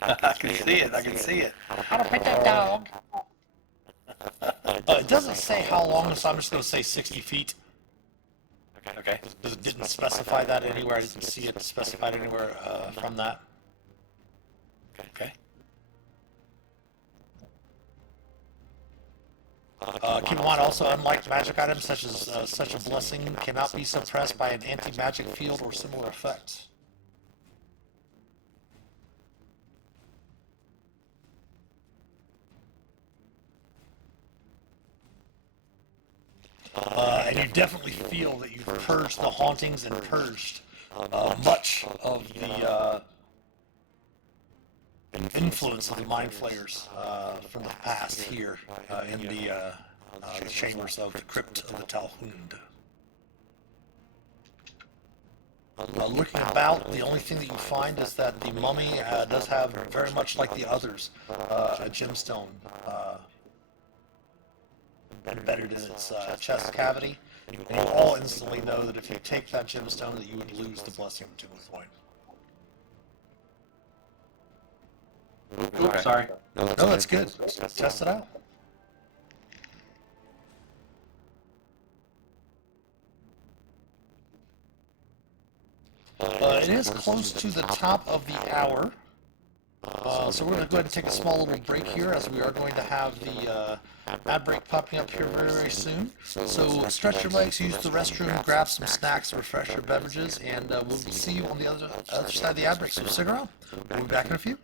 I can see it. I can see it. How to pet that dog? It doesn't say how long, so I'm just going to say 60 feet. Okay. Because it didn't specify that anywhere. I didn't see it specified anywhere from that. Okay. Keep in mind also, unlike magic items such as such a blessing cannot be suppressed by an anti-magic field or similar effect. And you definitely feel that you've purged the hauntings and purged much of the influence of the mind flayers from the past here in the chambers of the crypt of the Talhund. Looking about, the only thing that you find is that the mummy does have, very much like the others, a gemstone embedded in its chest cavity. And you all instantly know that if you take that gemstone, that you would lose the blessing of Dumathorn. Oops, sorry. No, that's good. Test it out. It is close to the top of the hour. So we're going to go ahead and take a small little break here, as we are going to have the ad break popping up here very, very soon. So stretch your legs, use the restroom, grab some snacks, refresh your beverages, and we'll see you on the other side of the ad break. So stick around. We'll be back in a few.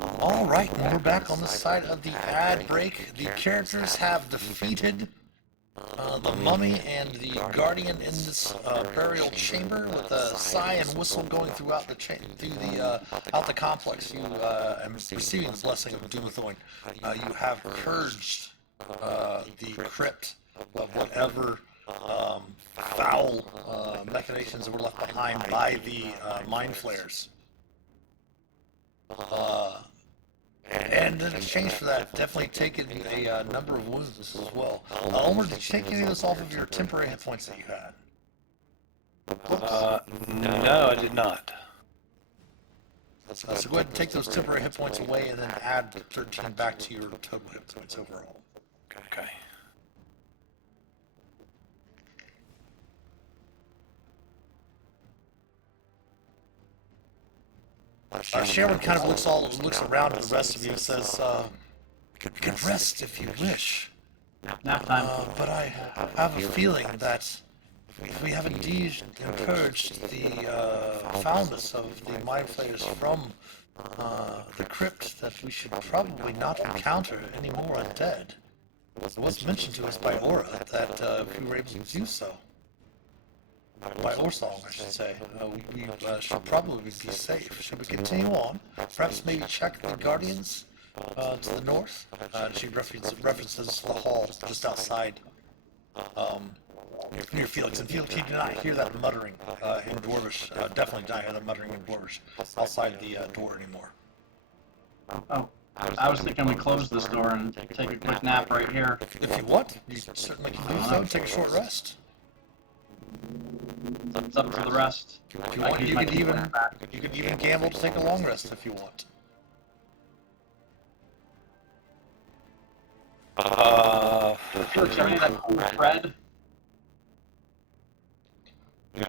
All right, and we're back on the side of the ad break. The characters have defeated the mummy and the guardian in this burial chamber with a sigh and whistle going throughout the out the complex. You and receiving the blessing of Doomthorn. You have purged the crypt of whatever foul machinations that were left behind by the mind flayers. And in exchange for that, definitely taken a number of wounds as well. Ulmor, did you take any of this off of your temporary hit points that you had? No, I did not. So go ahead and take those temporary hit points away and then add 13 back to your total hit points overall. Okay. Shae kind of looks around at the rest of you and says, "You can rest if you wish. Nap time. But I have a feeling that if we have indeed encouraged the foulness of the mind flayers from the crypt, that we should probably not encounter any more undead. It was mentioned to us by Aura that if we were able to do so, by Orsong, I should say, we should probably be safe. Should we continue on? Perhaps maybe check the Guardians to the north?" She references the hall just outside near Phelix. And Phelix, you do not hear that muttering in Dwarvish. Definitely do not hear that muttering in Dwarvish outside the door anymore. Oh, I was thinking we close this door and take a quick nap right here. If you want, you certainly can do so and take a short rest. It's up to the rest. If you want, you can even gamble to take a long rest if you want. Felix, you remember that cool thread?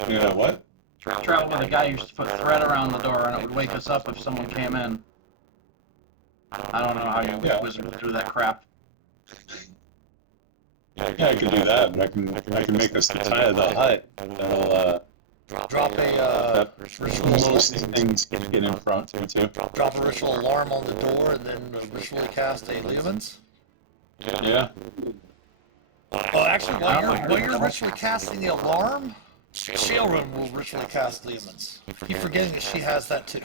Yeah, what? Travel with a guy who used to put thread around the door and it would wake us up if someone came in. I don't know how you wizard would do that crap. Yeah, I can do that, but I can make us the tie of the hut. That'll Drop a ritual most things get in front too. drop a ritual alarm on the door and then ritually cast a Leomans. Yeah. Oh, actually, while you're ritually casting the alarm, Shae will ritually cast Leomans. Keep forgetting that she has that too.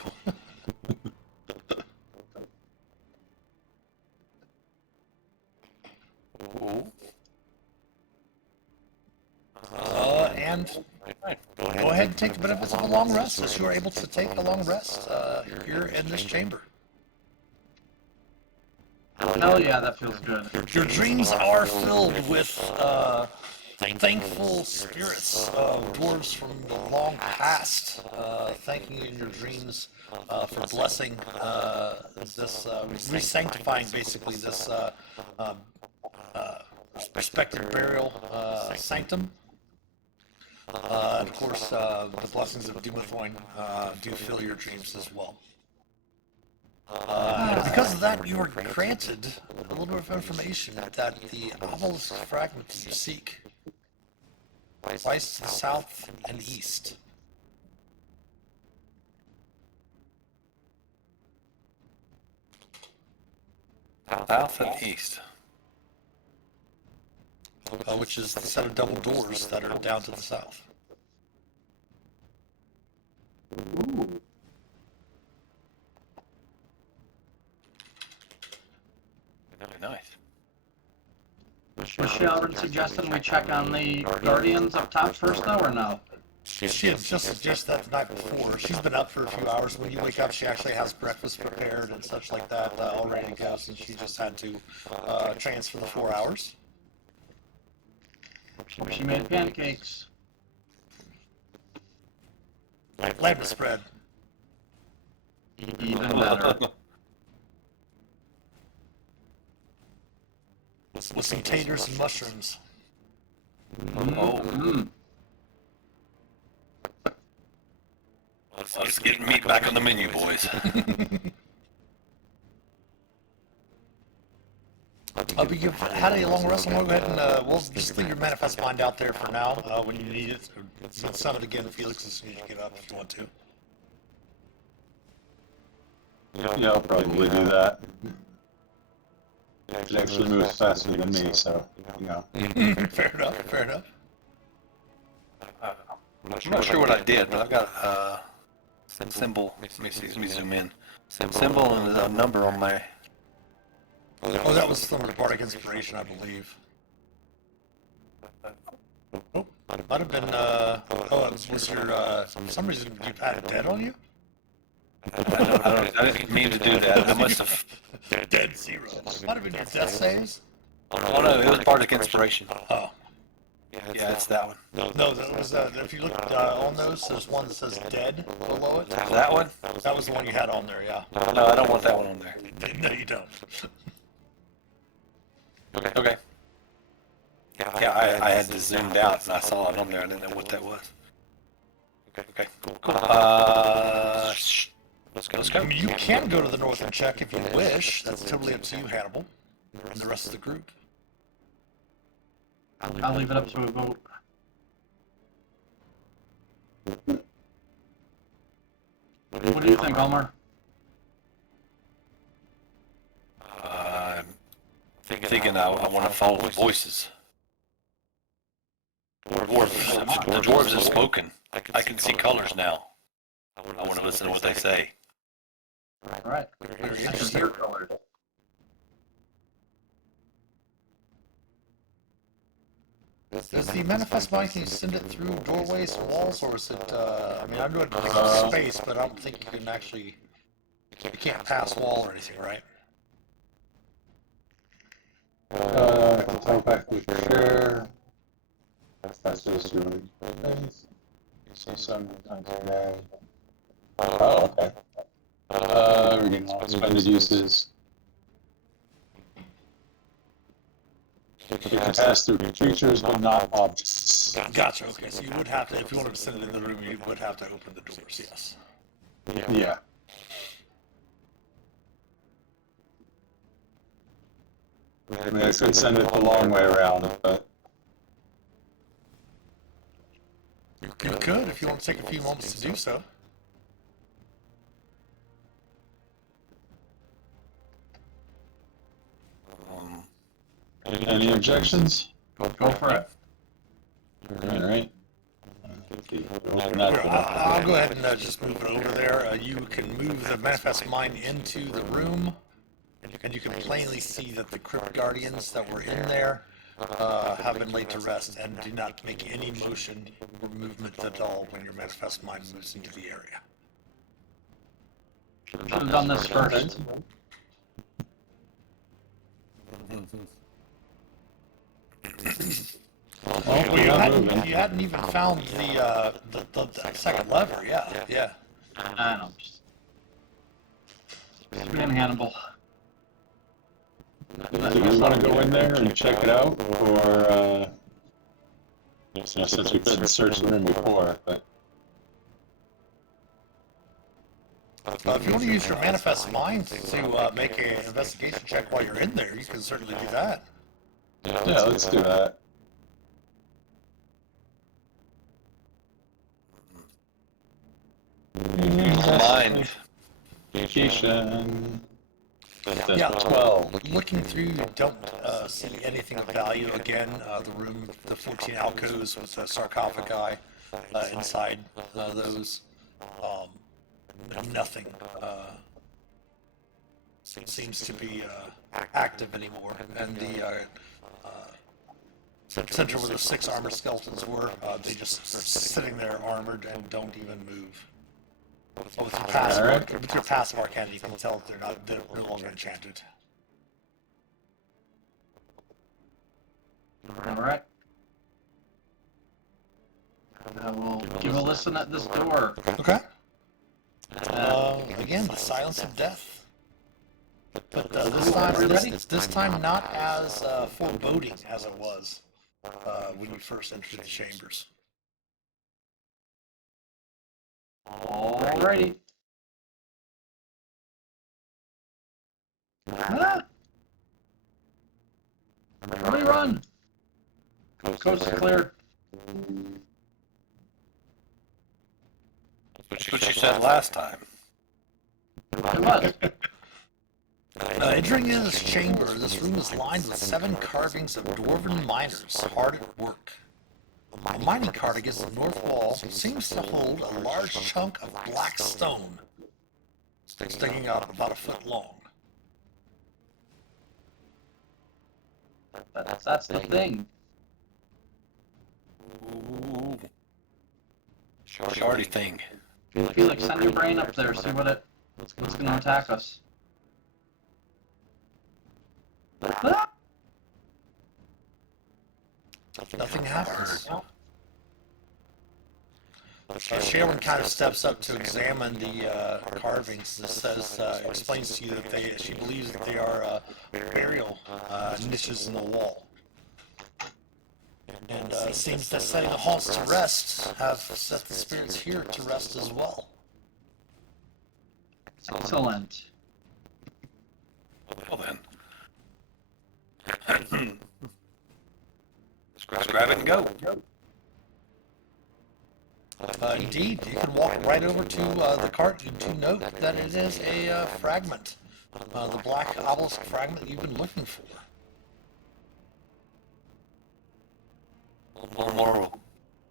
And go ahead and take the benefits of a long rest, as you are able to take a long rest here in this chamber. Hell yeah, that feels good. Your dreams are filled with thankful spirits of dwarves from the long past, thanking you in your dreams for blessing this, re-sanctifying basically this respected burial sanctum. And of course, the blessings of Doomthorn do fill your dreams as well. Because of that, you are granted a little bit of information that the obelisk fragment that you seek lies to the south and east. South and east. Which is the set of double doors that are down to the south. Ooh. Very nice. Was she already suggesting we check on the Guardians up top first, though, or no? She had just suggested that the night before. She's been up for a few hours. When you wake up, she actually has breakfast prepared and such like that all ready to go, since she just had to transfer the 4 hours. She made pancakes. Lamb spread. Even better. With some taters and mushrooms. Mm. Let's get meat back on the menu, boys. But you've had a long rest, and we'll go ahead and we'll just leave your manifest mind out there for now when you need it. You can summon it again, Felix, as soon as you get up if you want to. Yeah, I'll probably do that. It actually moves faster than me, so, you know. Fair enough. Fair enough. I'm not sure what I did, but I've got symbol. Let me see. Let me zoom in. Symbol and a number on my. Oh, that was some of the bardic inspiration, I believe. Oh, might have been. Oh, it was your. For some reason, you had dead on you. I didn't mean to do that. I must have. Dead 0. Might have been your death saves. Oh no, it was Bardic Inspiration. Oh. Yeah, it's that one. No, that was. If you look on those, there's one that says dead below it. That one? That was the one you had on there, yeah. No, I don't want that one on there. No, you don't. Okay. Yeah, I had to zoomed out and I saw it on there. I didn't know what that was. Okay, cool. Let's go. I mean, you can go to the north and check if you wish. That's totally up to you, Hannibal, and the rest of the group. I'll leave it up to a vote. What do you think, Ulmor? I'm thinking I want to follow the voices. The dwarves have spoken. I can see colors now. I want to listen to what they say. All right. I can hear colors. Does the manifest mind, can you send it through doorways and walls, or is it, I mean, I know it uses space, but I don't think you can actually, you can't pass wall or anything, right? I can telepathy with share. That's just your things. So sometimes today. Oh, okay. Reading all expended uses. You can pass through creatures, but not objects. Gotcha, okay, so you would have to, if you wanted to send it in the room, you would have to open the doors, yes. Yeah. I mean, I could send it the long way around, but You could, if you want to take a few moments to do so. any objections? Go for it. All right. I'll go ahead and just move it over there. You can move the manifest mind into the room, and you can plainly see that the crypt guardians that were in there have been laid to rest and do not make any motion or movement at all when your manifest mind moves into the area. Should have done this first. Well, you hadn't even found the second lever, yeah. I know. Man, Hannibal. Do you want to go in there and check it out, or since we couldn't search the room before, but If you want to use your manifest mind to make an investigation check while you're in there, you can certainly do that. yeah, let's do that. Mind. Vacation. Yeah, 12. looking through, you don't see anything of value. Again, the room, the 14 alcoves with the sarcophagi inside those. Nothing seems to be active anymore. And the center where the 6 armored skeletons were, they just are sitting there armored and don't even move. But with your passive arcana, you can tell that they're no longer enchanted. All right. I will give a listen at this door. Okay. Again, the silence of death. But this time not as foreboding as it was when you first entered the chambers. Alrighty. Ah! Everybody run! Coast clear. That's what you said last time. It was. Entering this chamber, this room is lined with 7 carvings of dwarven miners hard at work. A mining cart against the north wall seems to hold a large chunk of black stone, sticking out about a foot long. That's the thing. Ooh. Shardy thing. Felix, send your brain up there, see what's going to attack us. Ah! Nothing happens. Shae kind of steps up to examine the carvings. It says, explains to you that she believes that they are burial niches in the wall. And seems that setting the haunts to rest have set the spirits here to rest as well. Excellent. Well then. Let's grab it and go. Indeed, you can walk right over to the cart to note that it is a fragment, the black obelisk fragment you've been looking for. Ulmor will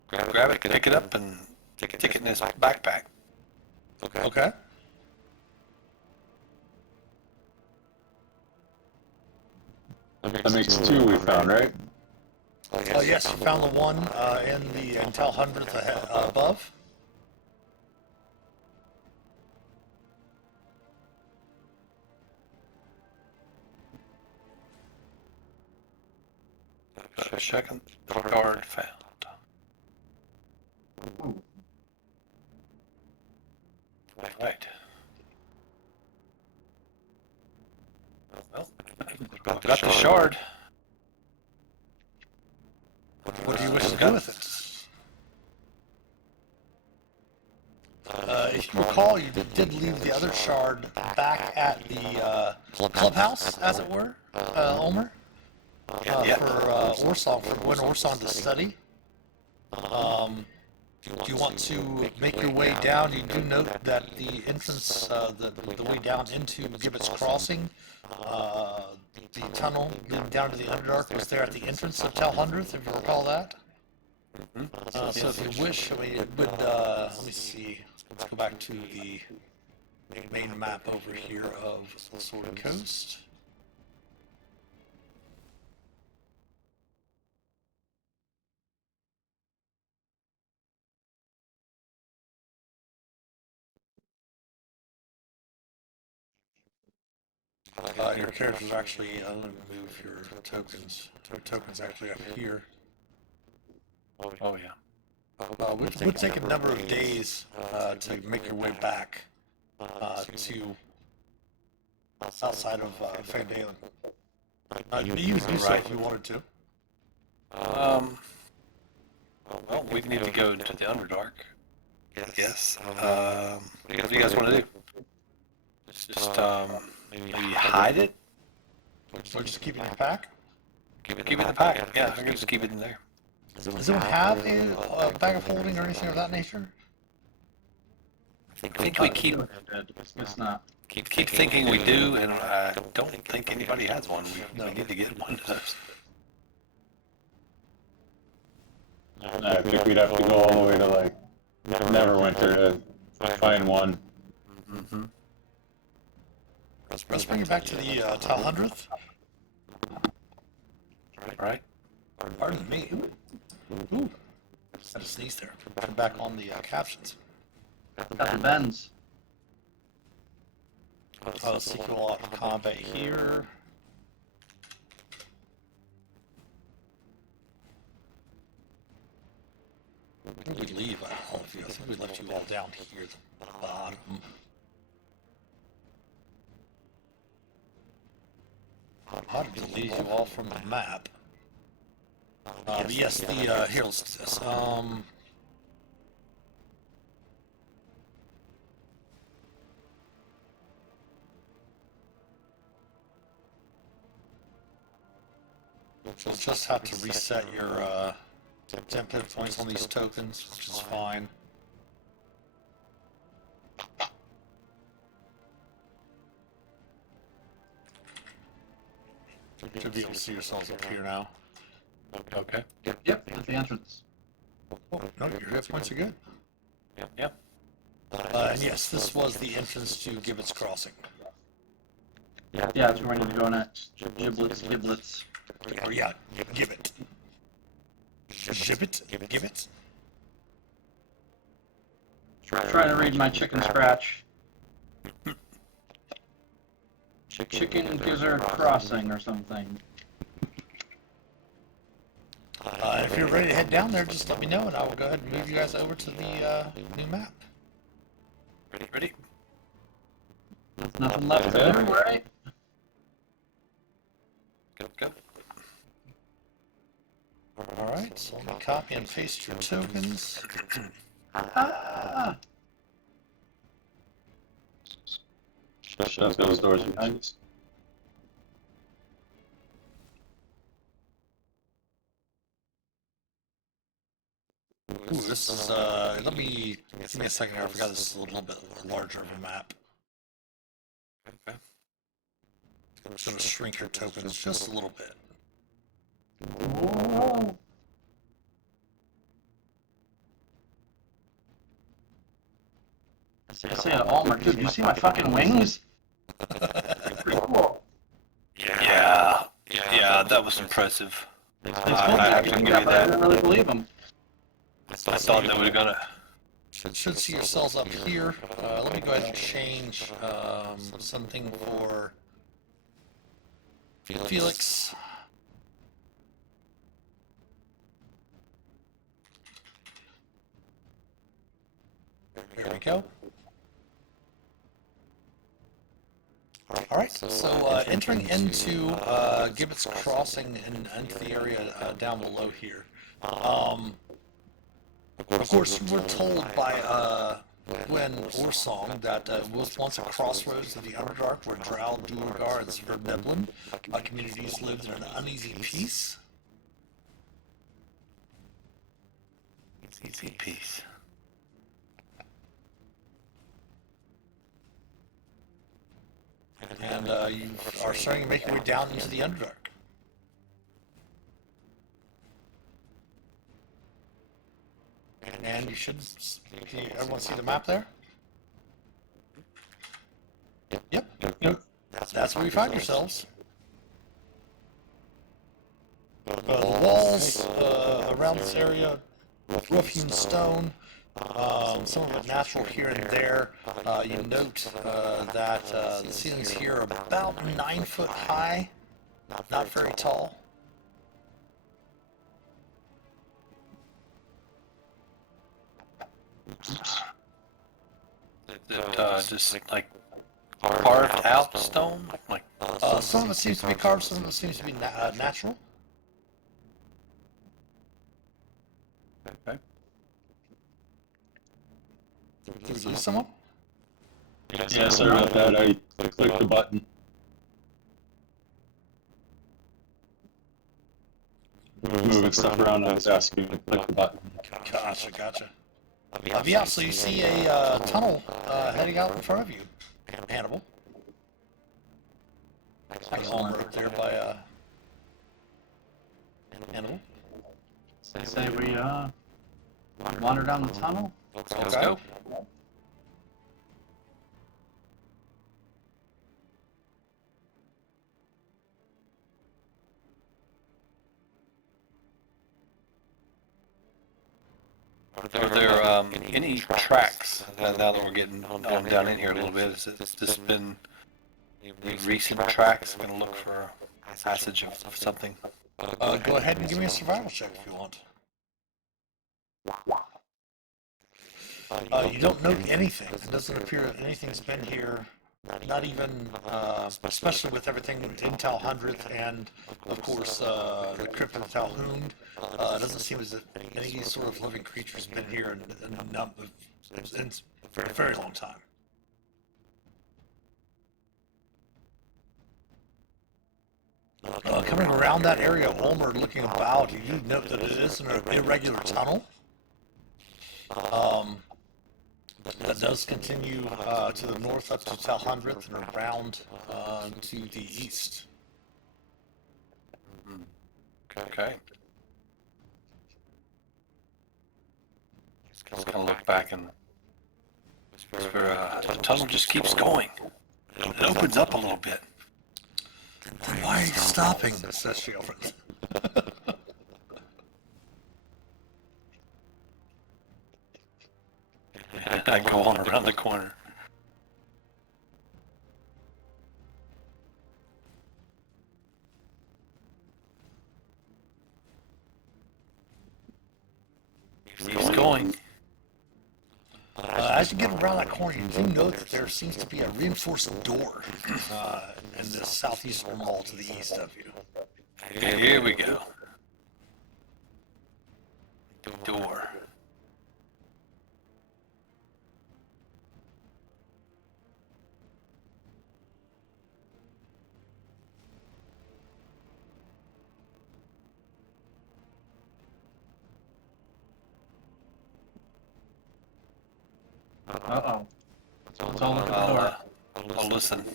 grab it, pick it up, and stick it in his backpack. Okay. That makes 2 we found, right? Yes, you found the one in the Intel 100th above. Second card found. Right. Well, got the shard. What do you wish to do with it? If you recall, you did leave the other shard back at the clubhouse, as it were, Ulmor, for Orsong, for Gwen Orsong to study. Do you want to make your way down? You do note that the entrance, the way down into Gibbet's Crossing, the tunnel leading down to the Underdark was there at the entrance of Tel 100th, if you recall that. So if you wish, I mean, it would, let me see, let's go back to the main map over here of Sword Coast. Your character's actually, let me move your tokens. Your token's actually up here. Oh yeah. Would take a number of days to make your way back to outside of Phandelver. You could do so if you wanted to. Well, we need to go into the Underdark. Yes. What do you guys want to do? Just maybe hide it? Or just keep it in your pack? Keep it in the pack. Yeah, I can just keep it in there. Does anyone have a bag of holding or anything of that nature? I think we keep It's not. keep thinking we do, and I don't think anybody has one. We need to get one of those. I think we'd have to go all the way to like Neverwinter to find one. Mm-hmm. Let's bring it back to the Tel 100th. Right? Pardon me. Ooh. Had a sneeze there. Turn back on the captions. Got the bends. Sequel of combat here. Where did we leave all of you? I think we left you all down here at the bottom. How to delete you all from the map? But yes, the here. Let's you'll just have to reset your temp hit points on these tokens, which is fine. Should be able to see yourselves up here now. Okay. Yep, at the entrance. Oh, no, your hit points are good. Yep. And yes, this was the entrance to Gibbet's Crossing. Yeah, that's where we need to go next. Giblets. Or yeah, Gibbet. Gibbet? Gibbet? Trying to read my chicken scratch. Chicken Gizzard Crossing or something. If you're ready to head down there, just let me know, and I will go ahead and move you guys over to the new map. Ready? Nothing left to do, right? Go. Alright, so let me copy and paste your tokens. Ah! Shut those doors behind us. Ooh, this is, let me, give me a second here, I forgot this is a little bit larger of a map. Okay. I'm just gonna shrink your tokens just a little bit. Whoa. I say to Ulmor, dude, you see my fucking wings? Pretty cool. Yeah, that was impressive. It's I cool, can give you but I that. didn't really believe him. I thought they would have got it. Should see yourselves up here. Let me go ahead and change something for Phelix. There we go. Alright, so entering into Gibbet's Crossing and into the area down below here. Of course, you were told by Gwen Orsong that was once a crossroads of the Underdark where Drow, Duergar, and Sverneblin communities lived in an uneasy peace. Easy peace. And you are starting to make your way down into the Underdark. And you should, can everyone see the map there? Yep. That's where you find yourselves. The walls around this area, rough-hewn stone, some of it natural here and there. You note that the ceilings here are about 9 foot high, not very tall. Just like carved out stone? Like, Some of it seems to be carved, some of it seems to be natural. okay. Can you see someone? Yeah, sorry about that. I clicked the button. Moving stuff around, I was asking to click the button. Gotcha. Yeah, so you see a tunnel heading out in front of you, Hannibal. Ulmor up there by Hannibal. Say we wander down the tunnel. Let's go. Are there any tracks now that we're getting down in here a little bit? Has this been any recent tracks? I'm going to look for a passage of something. Go ahead and give me a survival check if you want. You don't note anything. It doesn't appear that anything's been here. Not even, especially with everything in Tal 100th and, of course, the Crypt of Tal Hund. It doesn't seem as if any sort of living creature's been here in a very long time. Coming around that area, Ulmor, looking about, you note that it is an irregular tunnel. That does continue to the north up to Tal 100th and around to the east. Okay. Just gonna look back and the tunnel just keeps going. It opens up a little bit. Then why are you stopping? Says she opens. I go on around the corner. Keeps going. As you get around that corner, you do note that there seems to be a reinforced door in the southeastern wall to the east of you. Here we go. Door. Uh-oh. Let's all look at the door. I'll listen.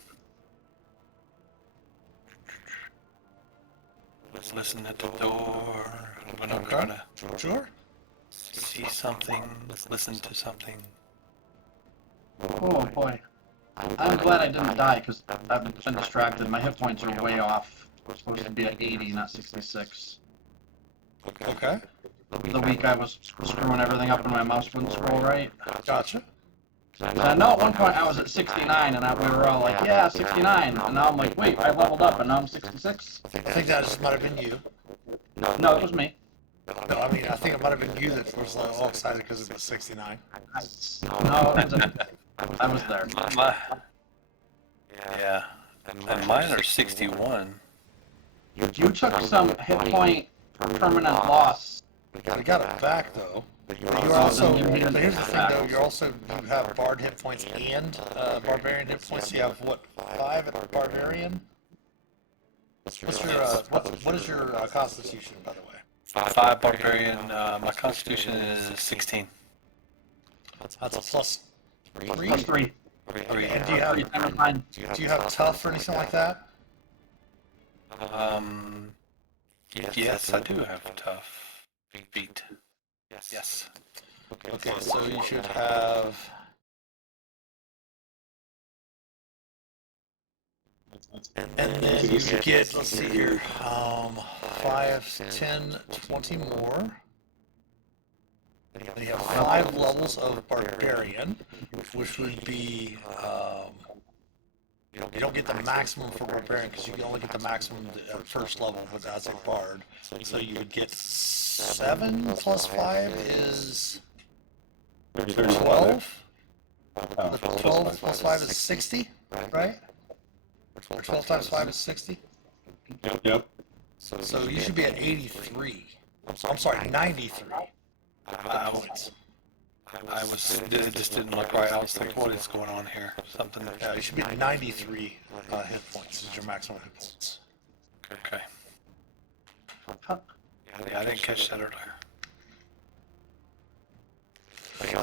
Let's listen at the door. I'm gonna try to Sure. see something. Let's listen to something. Oh boy. I'm glad I didn't die because I've been distracted. My hit points are way off. We're supposed to be at 80, not 66. Okay. The week I was screwing everything up and my mouse wouldn't scroll right. Gotcha. And I know at one point I was at 69 and we were all like, yeah, 69. And now I'm like, wait, I leveled up and now I'm 66. I think that just might have been you. No, it was me. No, I mean, I think it might have been you that was all excited because it was 69. No, it didn't. I was there. Yeah. And mine are 61. You took some hit point permanent loss. We got it back though. You're also, but here's the thing though, you have bard hit points and barbarian hit points. You have what, 5 at barbarian? What's your what is your constitution, by the way? 5 barbarian. My constitution is 16. That's a plus 3. Plus 3. And do you have tough or anything like that? Yes, I do have tough feet. Yes. Okay, so you should have. And then you should get, let's see here, 5, 10, 20 more. And you have 5 levels of barbarian, which would be, you don't get the maximum for barbarian because you can only get the maximum at first level as a bard. So you would get 7 plus 5 is 12. 12 plus 5 is 60, right? Or 12 times 5 is 60. Yep. So you should be at 83. I'm sorry, 93 points. It just didn't look right. I was like, what is going on here? Something. Yeah, you should be at 93 hit points is your maximum hit points. Okay. Yeah, I didn't catch that earlier.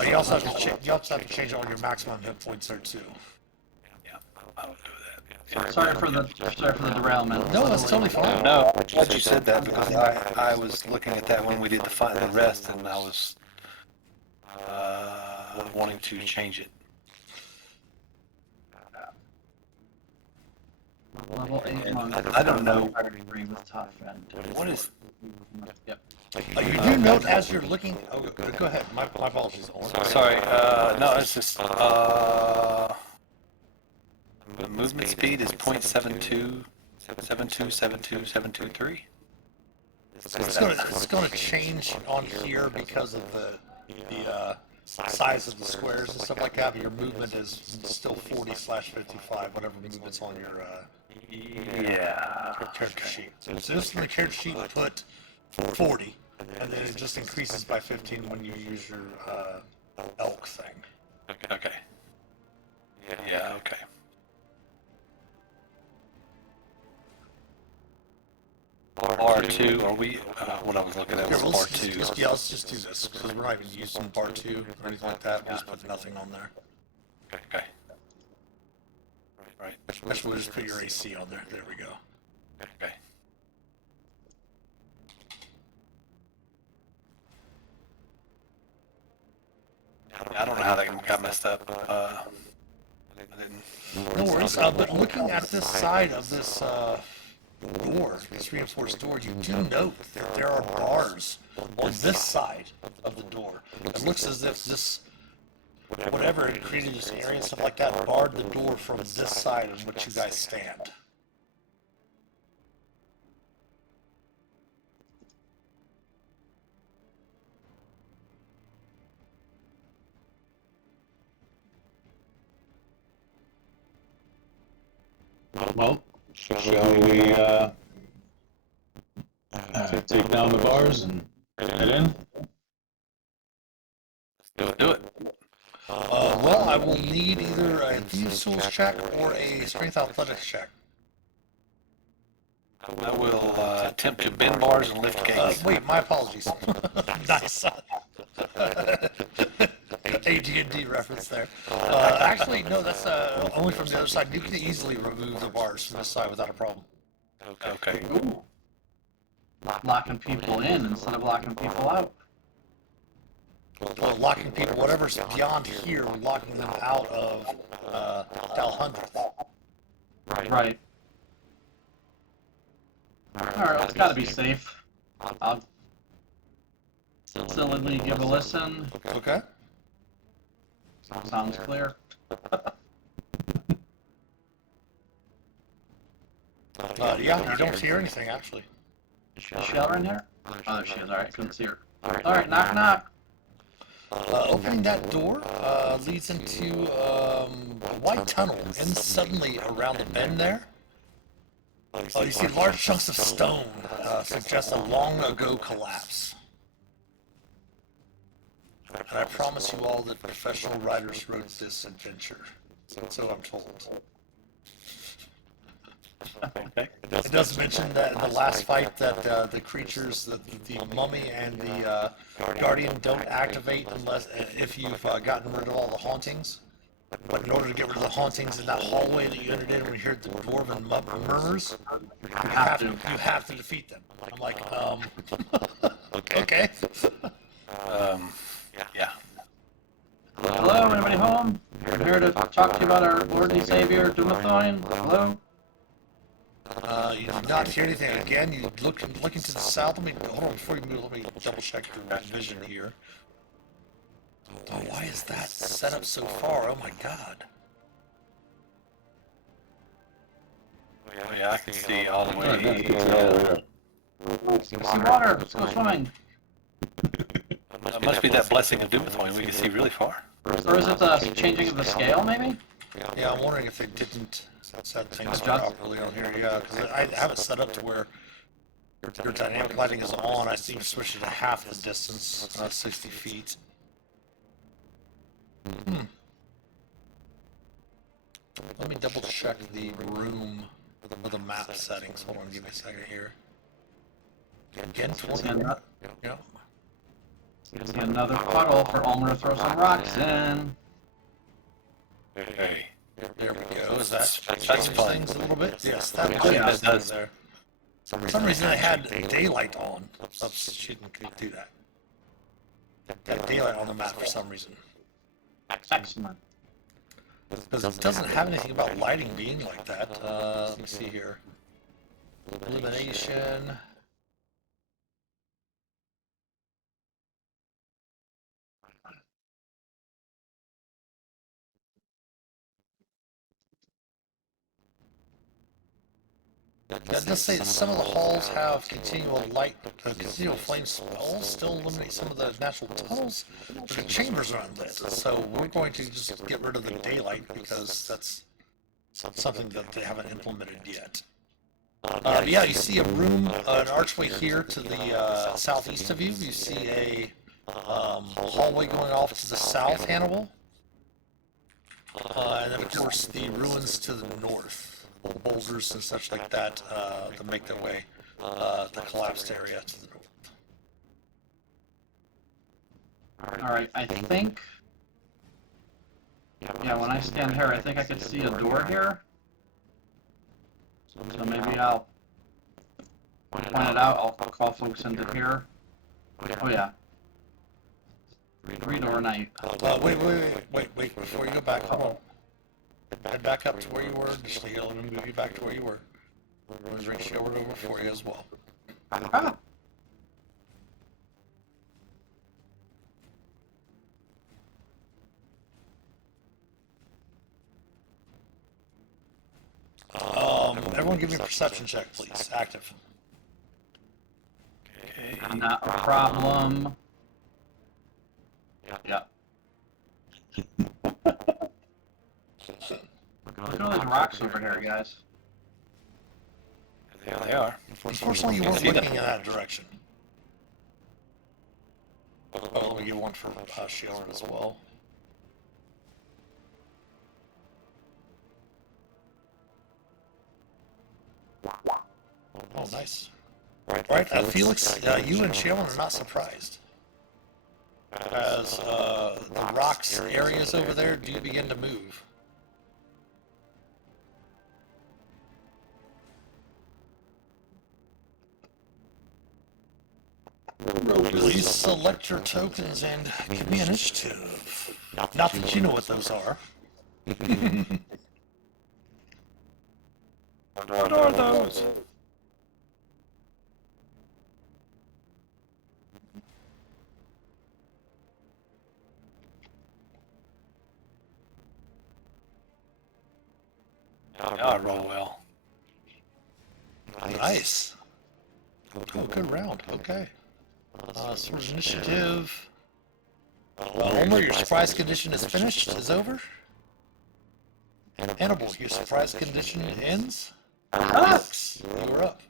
You also have to change all your maximum hit points there too. Yeah, I would do that. Sorry for the derailment. No, that's totally fine. No, I'm glad you said that because I was looking at that when we did the rest, and I was wanting to change it. Level 8 monk. I don't know. With tough end. What is? Yep. You do note as you're looking. Oh, go ahead. My apologies. Sorry. No, it's just the movement speed is 0.72, 7272723. It's going to change on here because of the size of the squares and stuff like that. But your movement is still 40/55, whatever movement's on your character sheet. So just in the character sheet, put 40, and then it just increases by 15 when you use your elk thing. Okay. Yeah. Okay. R2, are we, what I was looking at was R2. Let's just do this, because we're not even using bar 2 or anything like that. We just put nothing on there. Okay. Right. Actually, we'll just put your AC on there. There we go. Okay. I don't know how that got messed up. I didn't. No worries. But looking at this side of this door, this reinforced door, you do note that there are bars on this side of the door. It looks as if this, whatever it created this area and stuff like that, barred the door from this side in which you guys stand. Well, shall we take down the bars and head in? Do it. Well, I will need either a Thieves' Tools check or a Strength Athletics check. I will attempt to bend bars and lift gates. Wait, my apologies. Nice. AD&D reference there. Actually, no, that's only from the other side. You can easily remove the bars from this side without a problem. Okay. Ooh. Locking people in instead of locking people out. Well, locking people, whatever's beyond here, we're locking them out of Dalhundreth. Right. Alright, it's gotta be safe. I'll silently give a listen. Okay. Sounds clear. Yeah, you don't hear anything, actually. Is Shell in here? Oh, there she is. Alright, couldn't see her. Alright, knock knock. Opening that door leads into a wide tunnel, and suddenly around the bend there, you see large chunks of stone suggest a long ago collapse. And I promise you all that professional writers wrote this adventure, so I'm told. Okay. It does mention that in the last fight that the creatures, the mummy and the guardian don't activate unless if you've gotten rid of all the hauntings. But in order to get rid of the hauntings in that hallway that you entered in when you heard the dwarven murmurs, you have to defeat them. I'm like, okay. Yeah. Hello, anybody home? I'm here to talk to you about our Lord and Savior, Dumathoin. Hello? You do not hear anything again. You looking to the south. Let me hold on before you move. Let me double check your vision here. Oh, why is that set up so far? Oh my God. Oh, yeah, I can see all the way. See water. Let's go swimming. It must be that blessing of Doomthorn. We can see really far. Or is it the changing of the scale, maybe? Yeah, I'm wondering if they didn't set things Adjust? properly on here. Yeah, because I have it set up to where your dynamic lighting is on. I think you switch it to half the distance, 60 feet. Let me double check the room with the map settings. Hold on, give me a second here. Again, 20. Yeah. See another puddle for Ulmor to throw some rocks in. Hey. There we go. Is that That's changes fun. things a little bit? Yes, that Oh, yeah, changes it does. things there. For some reason, I had daylight on. Oops, shouldn't do that. Got daylight on the map for some reason. Excellent. Because it doesn't have anything about lighting being like that. Let me see here. Illumination. That does say that some of the halls have continual light, continual flame spells, still eliminate some of the natural tunnels, but the chambers are unlit. So we're going to just get rid of the daylight because that's something that they haven't implemented yet. Yeah, you see a room, an archway here to the southeast of you. You see a hallway going off to the south, Hannibal. And then, of course, the ruins to the north. Boulders and such like that to make their way the collapsed area to the north. Alright, I think... Yeah, when I stand here, I think I could see a door here. So maybe I'll point it out. I'll call folks into here. Oh yeah. Read overnight. Wait, before you go back, hold on. Head back up to where you were, just let me move you back to where you were. I'm going to show it over for you as well. Ah. Everyone give me a perception check, please. Active. Okay. Not a problem. Yeah. Look at all these rocks over here, guys. They are. Unfortunately, you weren't looking in that direction. Oh, let me get one for Shae as well. Oh, nice. Right, Phelix, you and Shae are not surprised. As the rocks areas over there do begin to move. Please select your tokens and give me initiative. Not that you know what those are. What are those? I roll well. Nice. Oh, good round. Okay. Sort of initiative. Ulmor, your surprise condition is finished, is over. Hannibal, your surprise condition ends. Phelix, you're up.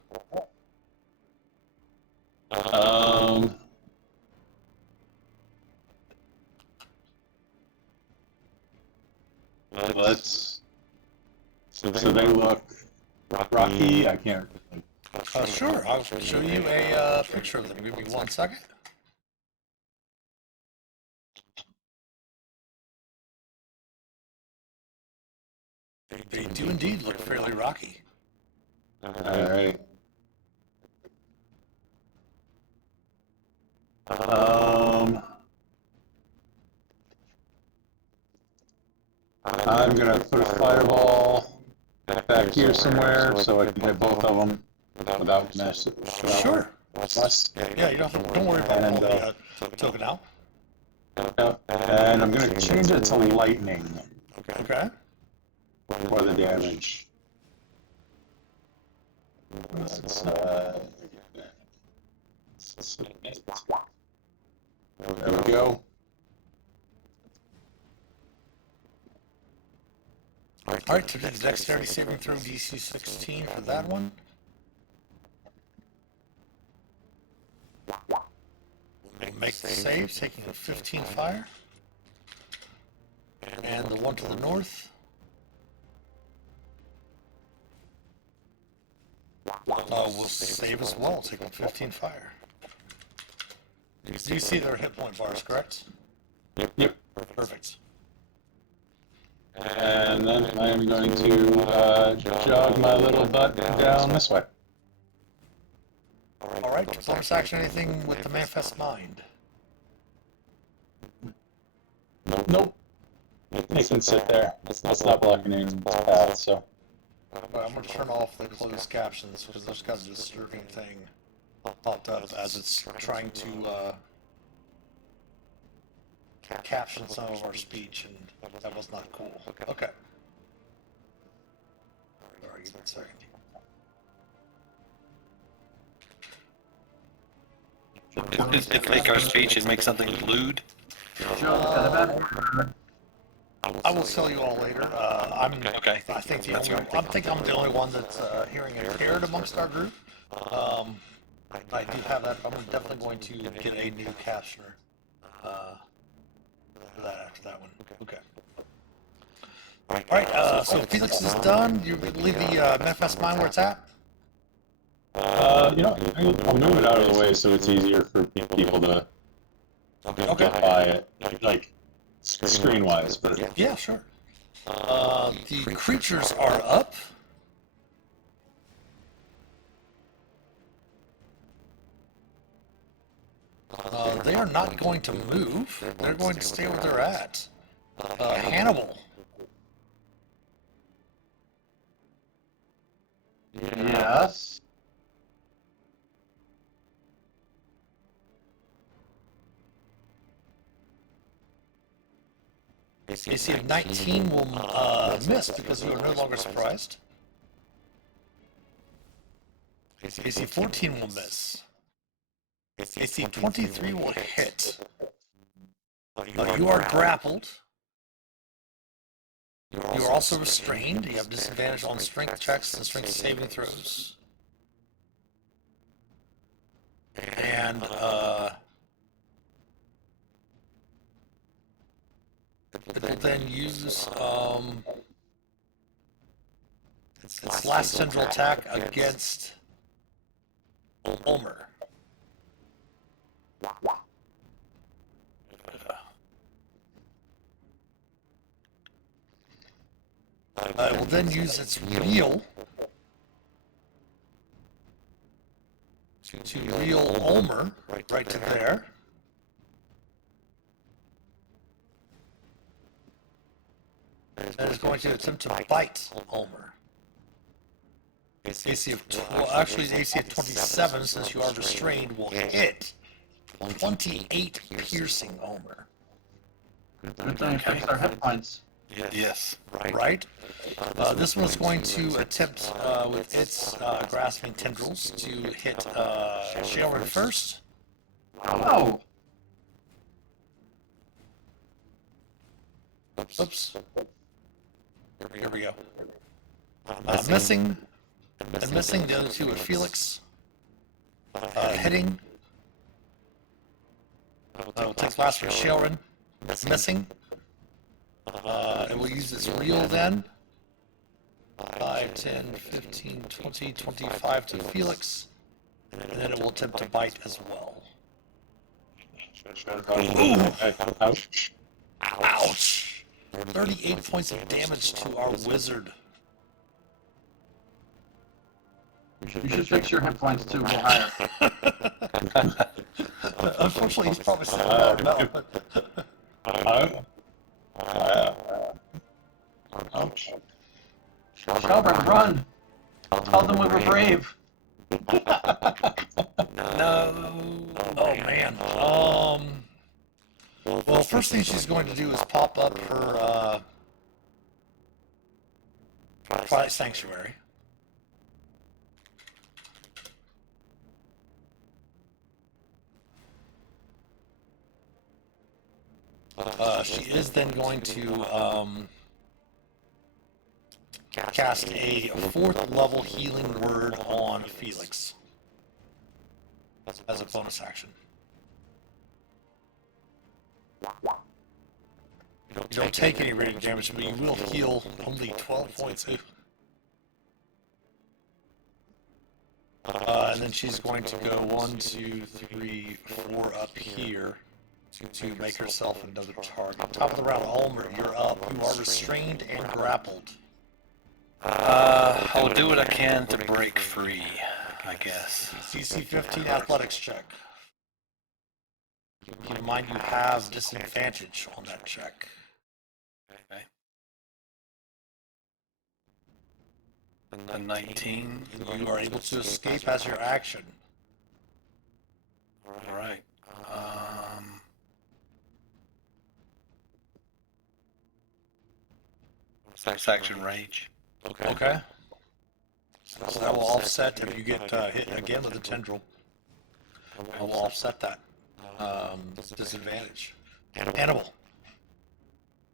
Let's. So they look rocky. I can't. Sure, I'll show you a picture of them. Give me 1 second. They do indeed look fairly rocky. All right. I'm gonna put a fireball back here somewhere so I can hit both of them without messing. Sure. Plus, Yeah, you don't worry about And, the token out. and I'm gonna change it to lightning Okay. for the damage. There we go. Alright, so dexterity saving throw DC 16 for that one. Make the save, taking a 15 fire. And the one to the north. Will save as well, taking 15 fire. Do you see their hit point bars, correct? Yep. Perfect. And then I am going to jog my little butt down this way. Alright, bonus action, anything with the manifest mind? Nope. They can sit there. It's not blocking anyone's path, so. Alright, I'm going to turn off the closed captions because there's got a disturbing thing popped up as it's trying to caption some of our speech, and that was not cool. Okay. Alright, give me a second. It make our speech and make something lewd. I will tell you all later. Okay. I think I'm the only one that's hearing impaired amongst our group. I do have that. I'm definitely going to get a new captioner for that after that one. Okay. All right. So Phelix is done. You leave the manifest mind where it's at. I'll move it out of the way so it's easier for people to get by it, like screen-wise. But Yeah, sure. The creatures are up. They are not going to move. They're going to stay where they're at. Hannibal. Yes. AC of 19 will miss because you are no longer surprised. AC 14 will miss. AC 23 will hit. You are grappled. You are also restrained. You have disadvantage on strength checks and strength saving throws. And it will then use its last tendril attack against Ulmor. It will then use its reel to reel Ulmor right to there. And is going to attempt to bite Ulmor. AC of actually AC of 27, since you are restrained, will hit 28 piercing Ulmor. Good thing it affects our hit points. Yes. Right? This one is going to attempt with its grasping tendrils to hit Shae first. Oh, Oops. Here we go. Missing. And missing. The other two are Phelix. Hitting. We'll take last for Shae. Missing. It will use its reel then. 5, 10, 15, 20, 25 to Phelix. And then it will attempt to bite as well. Ouch. Ouch! 38 points of damage to our wizard. you should fix your hit points too. Go higher. Unfortunately, he's probably saying, oh no. Ouch. Shelburne, run! Tell them we were brave. No. Oh man. Well, first thing she's going to do is pop up her Twilight Sanctuary. She is then going to cast a 4th level healing word on Phelix as a bonus action. You don't take any radiant damage, but you will heal only 12 points. And then she's going to go 1, 2, 3, 4 up here to make herself another target. Top of the round, Ulmor, you're up. You are restrained and grappled. I'll do what I can to break free, I guess. CC 15 athletics check. Keep in mind you have disadvantage on that check. Okay. A 19. And you are able to escape as your action. All right. Bonus action rage. Okay. So that will offset if you get hit again with a tendril. I will offset that disadvantage. Hannibal.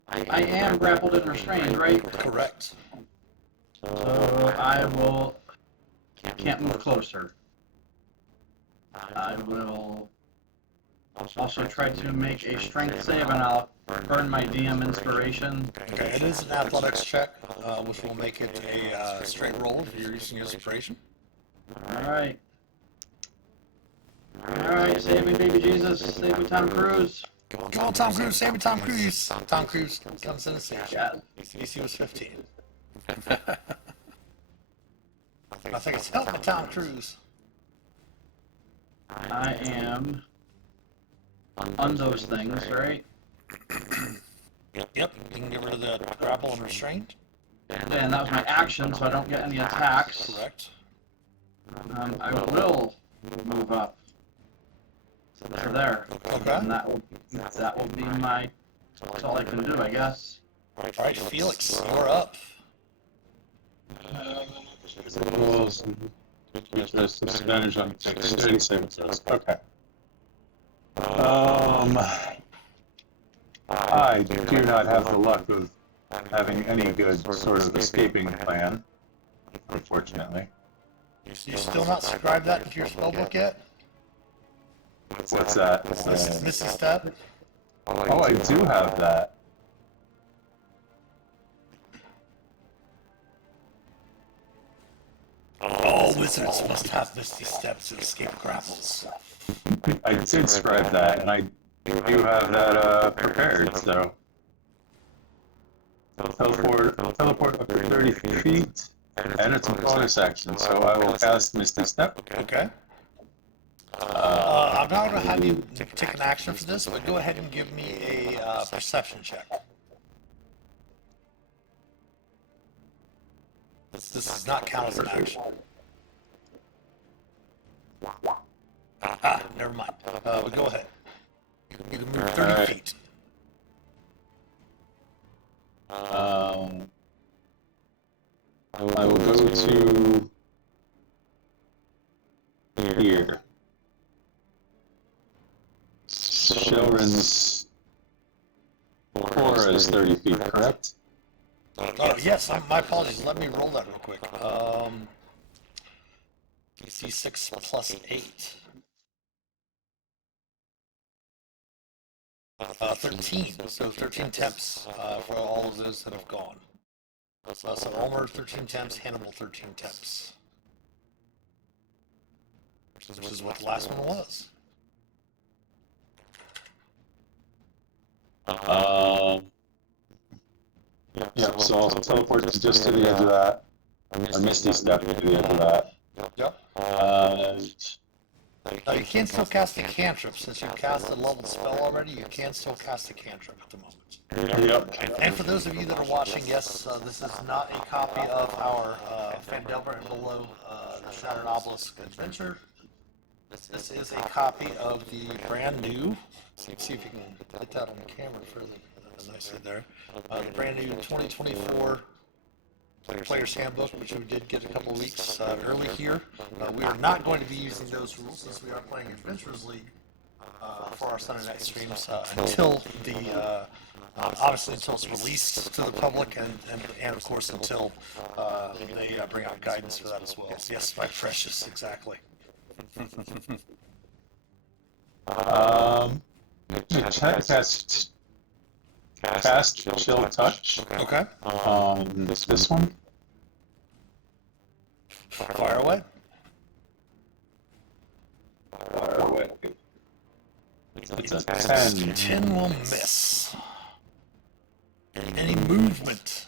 I am grappled and restrained, right? Correct. So I will. Can't move closer. I will also try to make a strength save, and I'll burn my DM inspiration. Okay, it is an athletics check, which will make it a straight roll if you're using inspiration. Alright. Alright, save me, baby Jesus. Save me, Tom Cruise. Come on, Tom Cruise, save me, Tom Cruise. Tom Cruise comes in the stage. Yeah. AC was 15. I think it's help me, Tom Cruise. I am on those things, right? Yep, you can get rid of the grapple and restraint. And that was my action, so I don't get any attacks. Correct. I will move up to there. Okay. And that will be my. That's all I can do, I guess. All right, Felix, you're up. Rules. Which is disadvantage on dexterity saving throws. Okay. I do not have the luck of having any good sort of escaping plan, unfortunately. You still not scribed that into your spellbook yet? What's that? Missy step? Oh, I do have that. All wizards must have Misty Steps to escape grapples. I did scribe that, and I do have that prepared, so. Teleport up to 30 feet, and it's a bonus action, so I will cast Misty Step. Okay. I'm not going to have you take an action for this, but go ahead and give me a perception check. This does not count as an action. Never mind. But go ahead. You can move 30 feet. I will go to here. Shelren's aura is 30 feet, correct? Yes, my apologies. Let me roll that real quick. D6 plus 8. 13. So 13 temps for all of those that have gone. So Ulmor 13 temps, Hannibal 13 temps. Which is what the last one was. Yeah, so I'll teleport just to the edge of that. Or Misty Step to the edge of that. Yep. Now you can still cast a cantrip. Since you've cast a leveled spell already, you can still cast a cantrip at the moment. Yep. And for those of you that are watching, yes, this is not a copy of our Phandelver and Below, the Shattered Obelisk adventure. This is a copy of the brand new, see if you can get that on the camera fairly nicely there, the brand new 2024 Player's Handbook, which we did get a couple of weeks early here. We are not going to be using those rules since we are playing Adventurers League for our Sunday night streams until the, obviously until it's released to the public and of course until they bring out guidance for that as well. Yes, my precious, exactly. Cast Chill Touch. Okay. This one. Fire away. Fire away. It's a 10. 10 will miss. Any movement?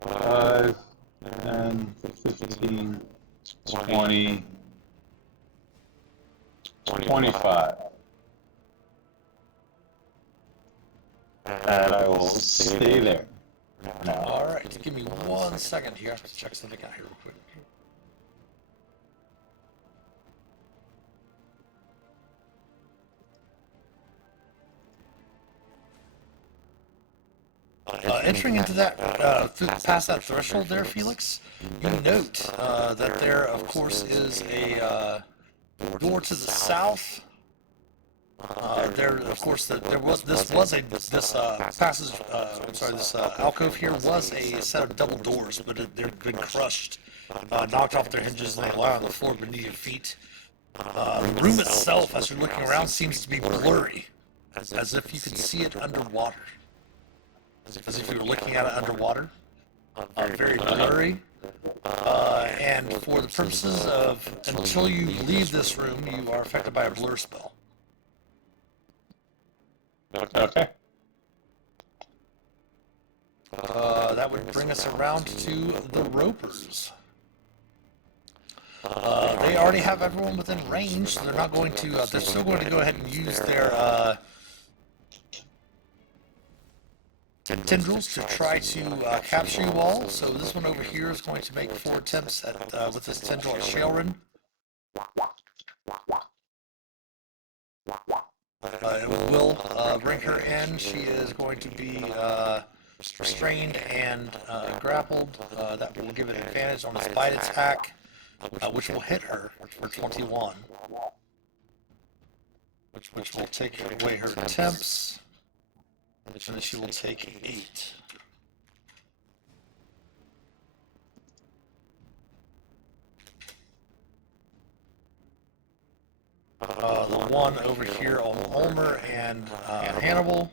5, 10, 15, 20, 25. And I will stay there. Now. All right, give me 1 second here. I have to check something out here real quick. Entering into that, past that threshold there, Felix, you note that there, of course, is a door to the south. There, of course, this alcove here was a set of double doors, but they've been crushed, knocked off their hinges, and they lie on the floor beneath your feet. The room itself, as you're looking around, seems to be blurry, as if you could see it underwater. As if you were looking at it underwater, very blurry, and for the purposes of until you leave this room, you are affected by a blur spell. Okay. That would bring us around to the Ropers. they already have everyone within range, so they're not going to, they're still going to go ahead and use their tendrils to try to capture you all. So this one over here is going to make 4 attempts at with this tendril at Shaelrin. It will bring her in. She is going to be restrained and grappled. That will give it advantage on its bite attack, which will hit her for 21. Which will take away her attempts. And then she will take 8. The one over here on Ulmor and Hannibal.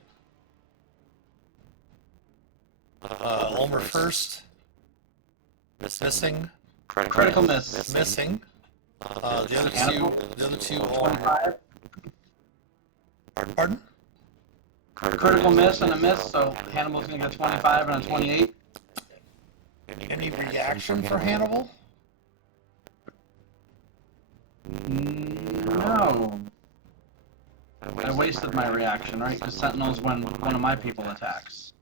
Ulmor first. Missing. Critical miss. Missing. The other two on. Pardon? Critical miss and a miss, so Hannibal's gonna get 25 and a 28. Any reaction for Hannibal? No. I wasted my reaction, right? Because Sentinel's when one of my people attacks.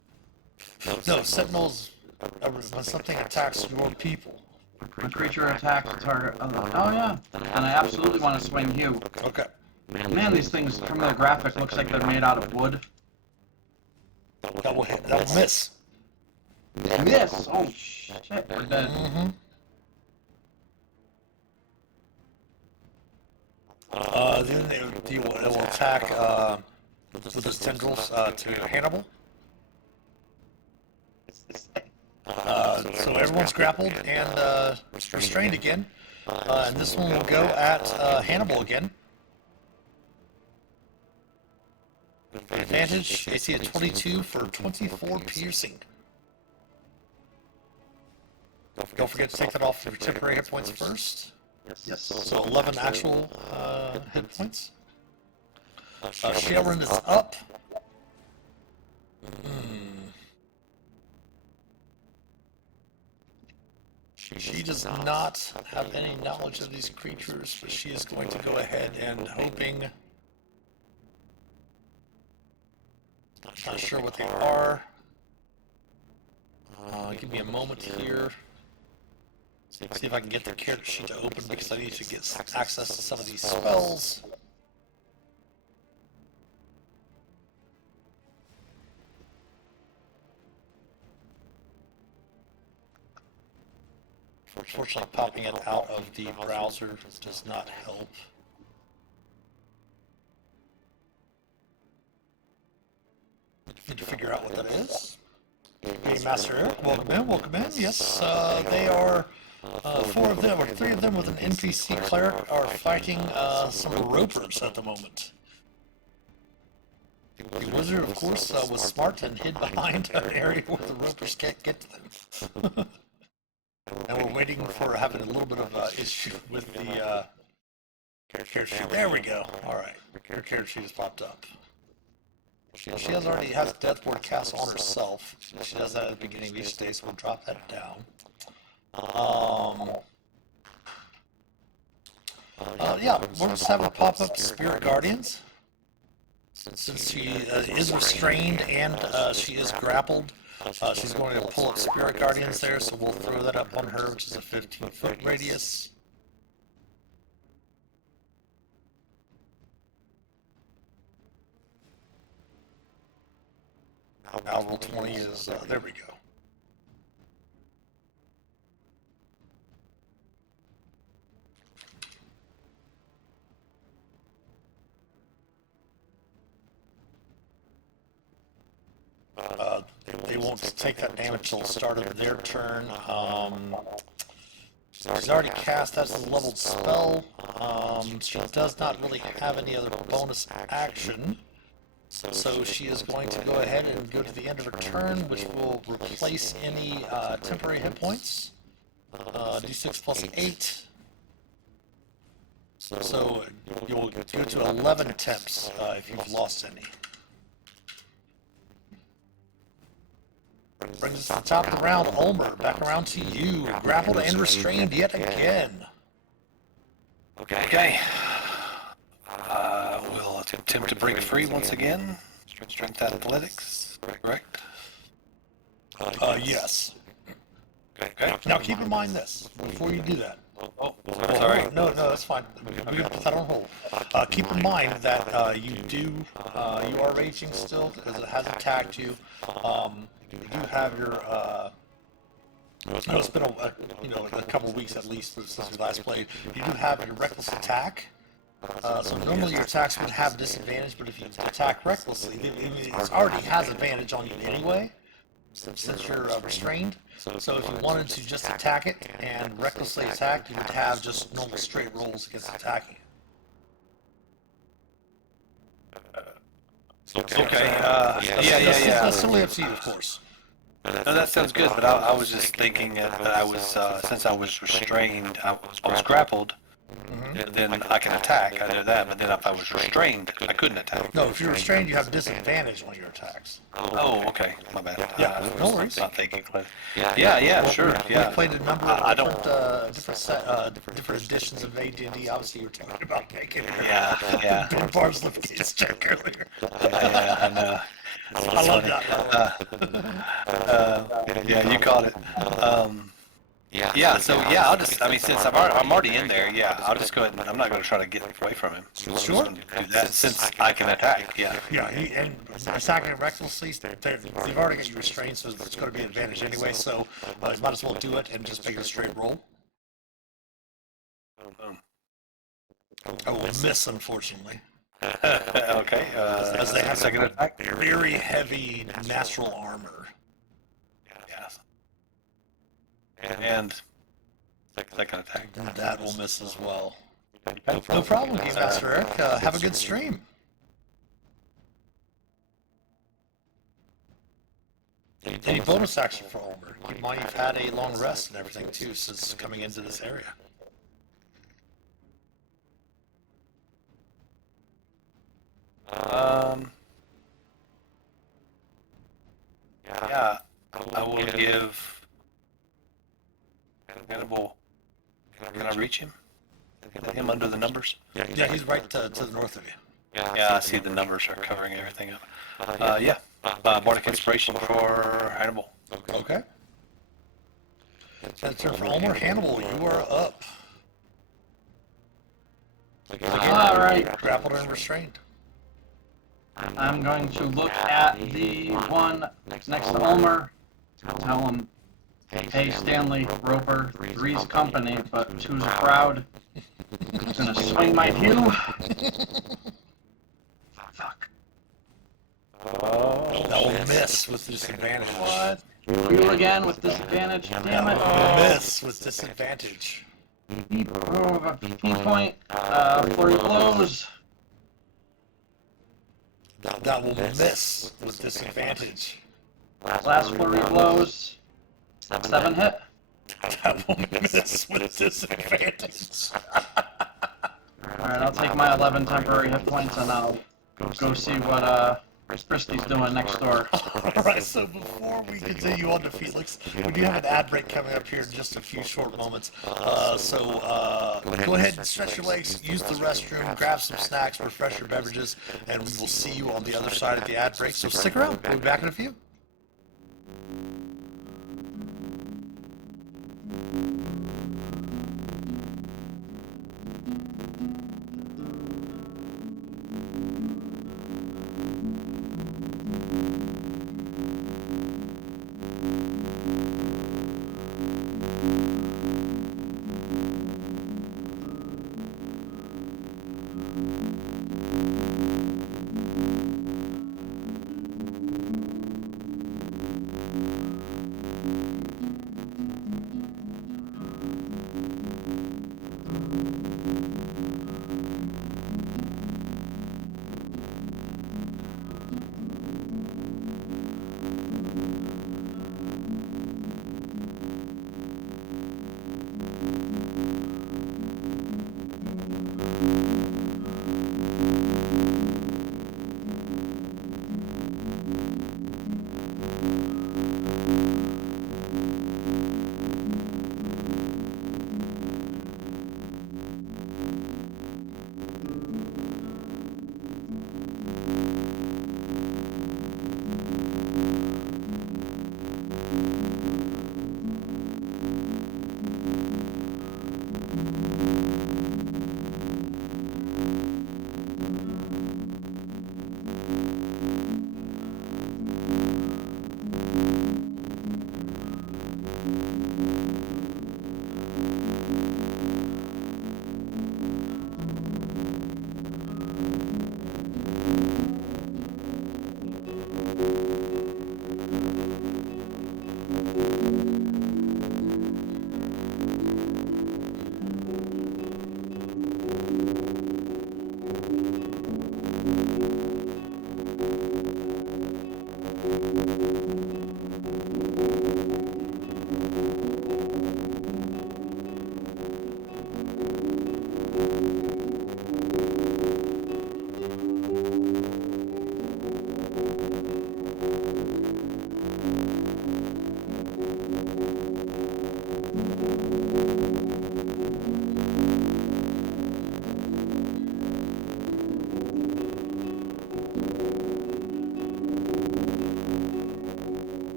No, Sentinels when something attacks your people. A creature attacks a target. Oh yeah. And I absolutely want to swing you. Okay. Man, these things from the graphic looks like they're made out of wood. That will hit. That will miss. Miss! Oh shit, we're dead. Mm-hmm. Then it will attack with its tendrils to Hannibal. So everyone's grappled and restrained again. And this one will go at Hannibal again. Advantage, AC at 22 for 24 piercing. Don't forget to take that off your temporary hit points first. Yes. So 11 actual hit points. Shaelrin is up. She does not have any knowledge of these creatures, but she is going to go ahead and hoping. Not sure what they are. Give me a moment here. See if I can get the character sheet to open because I need to get access to some of these spells. Unfortunately, popping it out of the browser does not help. Need to figure out what that is. Hey, Master Eric, welcome in, welcome in. Yes, they are 4 of them, or 3 of them with an NPC cleric are fighting some ropers at the moment. The wizard, of course, was smart and hid behind an area where the ropers can't get to them. And we're waiting for having a little bit of issue with the character sheet. There we go. Alright, her character sheet has popped up. She already has Death Ward cast on herself. She does that at the beginning of each day, so we'll drop that down. Yeah, we'll just have her pop up Spirit Guardians. Since she is restrained and she is grappled, she's going to pull up Spirit Guardians there, so we'll throw that up on her, which is a 15-foot radius. Now roll 20 is, there we go. They won't take that damage till the start of their turn. She's already cast, that's a leveled spell. She does not really have any other bonus action. So she is going to go ahead and go to the end of her turn, which will replace any temporary hit points. D6 plus 8. So you'll go to 11 attempts if you've lost any. Brings us to the top of the round. Ulmor, back around to you. Grappled and restrained yet again. Okay. We'll attempt to break free once again. Strength athletics, correct? Yes. Okay. Now keep in mind this before you do that. Oh, sorry. No, that's fine. We can put that on hold. Keep in mind that you are raging still, as it has attacked you. You do have your, it's been a couple of weeks at least since we last played. You do have your reckless attack. So normally your attacks would have disadvantage, but if you attack recklessly, it already has advantage on you anyway, since you're restrained. So if you wanted to just attack it and recklessly attack, you would have just normal straight rolls against attacking. Okay. That's totally up to you, of course. No, that sounds good, but I was just thinking that I was, since I was restrained, I was grappled, then I can attack, I know that, but then if I was restrained, I couldn't attack. No, if you're restrained, you have disadvantage on your attacks. Oh, okay, my bad. Yeah, no worries. Not thinking clearly. Yeah, sure, yeah. We played a number of different editions of AD&D. Obviously, you were talking about making it. Yeah. Doing Bard's Lift's check earlier. Yeah, I know. I love that. Yeah, you caught it. I'll just, since I'm already in there, I'll just go ahead and I'm not going to try to get away from him. Sure. Do that since I can attack, yeah. Yeah, and attacking recklessly, they've already got you restrained, so it's going to be an advantage anyway, so you might as well do it and just make it a straight roll. I will miss, unfortunately. Okay, As they have second attack. very heavy natural armor. Yes. And second attack. That will miss as well. No problem, Game Master Eric. Have a good stream. Any bonus action for Ulmor? Keep in mind you've had a long rest and everything too since coming into this area. I will give Hannibal. Can I reach him? Him under the numbers? Yeah, he's right to the north of you. Yeah, I see the numbers are covering everything up. Bardic Inspiration for Hannibal. Okay. That's turn for Ulmor. Hannibal, you are up. All right. Grappled and restrained. I'm going to look at the one next to Ulmor. Tell him, hey Stanley, Roper, three's company, but two's a crowd. I'm gonna swing my hue. Fuck. That will miss with disadvantage. What? Hue again with disadvantage. Damn it. Miss with disadvantage. 15 point. Flurry blows. That will miss with disadvantage. Last flurry blows. 7 hit. That will miss with disadvantage. Alright, I'll take my 11 temporary hit points and I'll go see what Frisky's doing next door. Alright, so before we continue on to Phelix, we do have an ad break coming up here in just a few short moments. So go ahead and stretch your legs, use the restroom, grab some snacks, refresh your beverages, and we will see you on the other side of the ad break. So stick around. We'll be back in a few.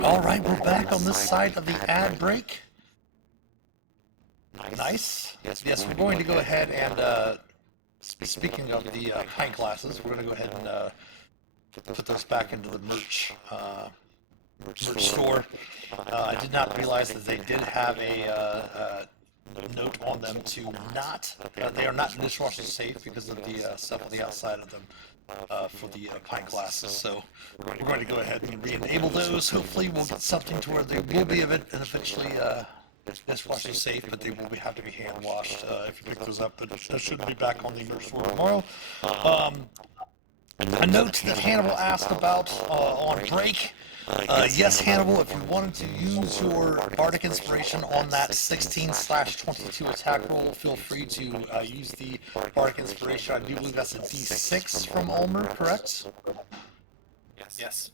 All right, we're back on this side of the ad break. Nice. Yes, we're going to go ahead and, speaking of the pint glasses, we're going to go ahead and put those back into the merch store. I did not realize that they did have a note on them to not, they are not dishwasher safe because of the stuff on the outside of them for the pint glasses. So we're going to go ahead and re-enable those. Hopefully we'll get something to where they will be eventually dishwasher safe, but they will have to be hand washed if you pick those up. But that should be back on the merch store tomorrow. A note that Hannibal asked about on break. Yes, Hannibal, if you wanted to use your bardic inspiration on that 16/22 attack roll, feel free to use the bardic inspiration. I do believe that's a D6 from Ulmor, correct? Yes.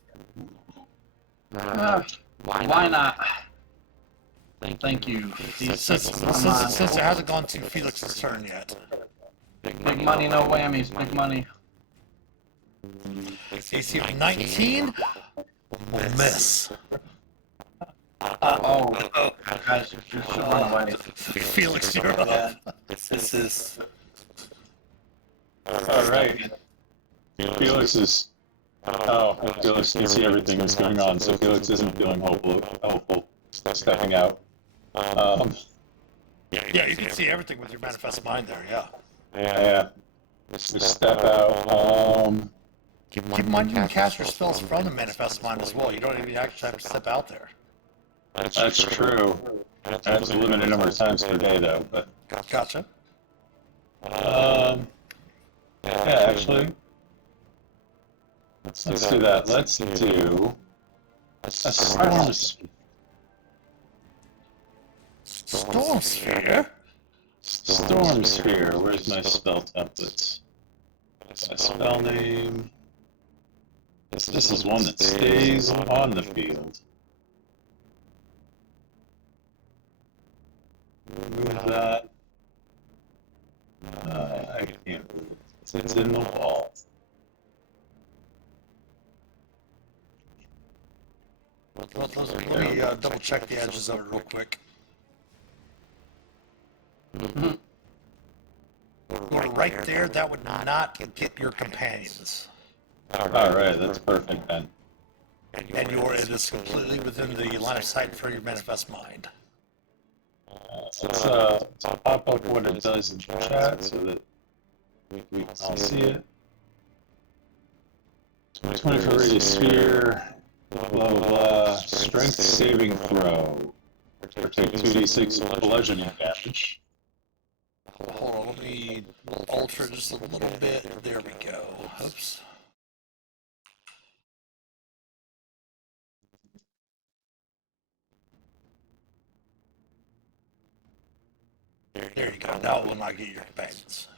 Why not? Thank you. Since it hasn't gone to Felix's turn yet. Big money, no whammies. Big money. AC of 19 will miss. Guys, you should run away. Felix, you're up. This is All right. Felix is Oh, Felix can see everything that's going on, so Felix isn't feeling hopeful stepping out. Yeah, you can see everything with your manifest mind there. Yeah. Yeah. Just step out. Keep in mind you can cast your spells from the manifest mind as well. You don't even actually have to step out there. That's true. That's a limited number of times per day, though. But Gotcha. yeah, actually, let's do that. Let's do a Storm sphere. storm sphere. Where's my spell templates? My spell name. This is one that stays on the field. Move that. I can't move it. It's in the wall. Let me double check the edges of it real quick. You're right there. That would not get your companions. Alright, that's perfect then. And it is completely within the line of sight for your manifest mind. Let's pop up what it does in chat so that we can all see it. 20-foot radius sphere, blah blah blah, strength saving throw. Or take 2d6 bludgeoning damage. Hold on, let me alter just a little bit. There we go. Oops. There you go. Now it will not get your companions.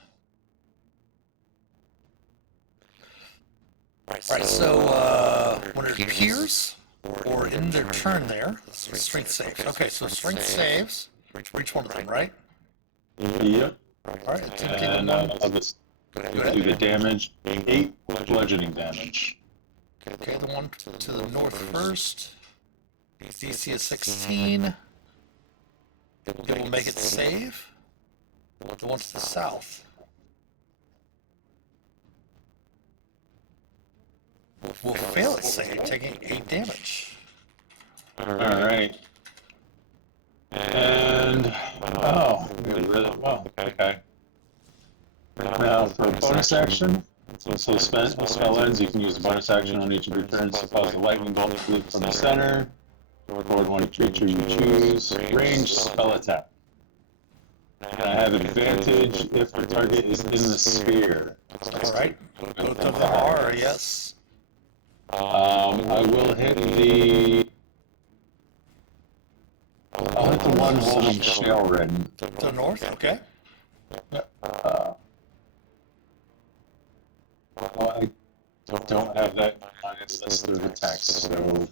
Alright, so when it appears, or in their turn there, strength saves. Okay, so strength saves for each one of them, right? Yep. Alright, And I'll just do the damage. 8 bludgeoning damage. Okay, the one to the north first. DC is 16. It will make it save. The one to the south will fail its save, taking 8 damage. Alright. And, oh, really well, okay. Now, for a bonus action, until the spell ends, you can use a bonus action on each of your turns to cause a lightning bolt to leap from the center toward one creature you choose. Range spell attack. And I have advantage if the target is in the sphere. Alright, both of them are, yes. I will hit the... I'll hit the one holding Shae. To the north, okay. Well, I don't have that on its list of attacks, so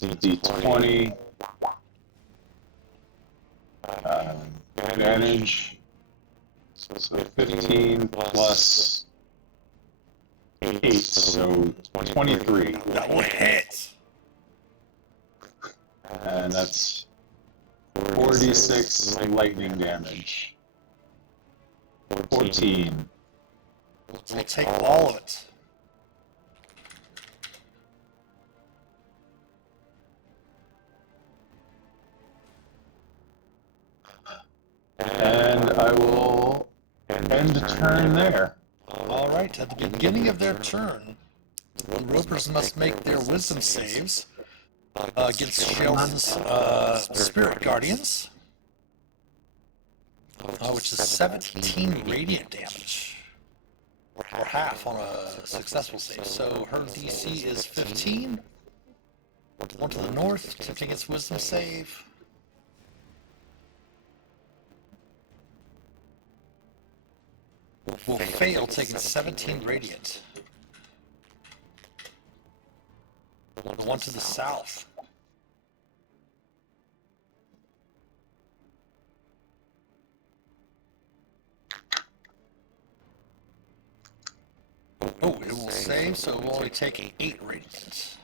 D20, advantage, so 15 plus 8, so 23. That will hit. And that's 4d6 lightning damage. 14. We'll take all of it. And I will end the turn there. Alright, at the beginning of their turn, the ropers must make their wisdom saves against Sheldon's spirit guardians, which is 17 radiant damage, or half on a successful save. So her DC is 15. One to the north, attempting its wisdom save. Will fail, taking 17 radiant. The one to the south. Oh, it will save, so it will only take 8 radiant.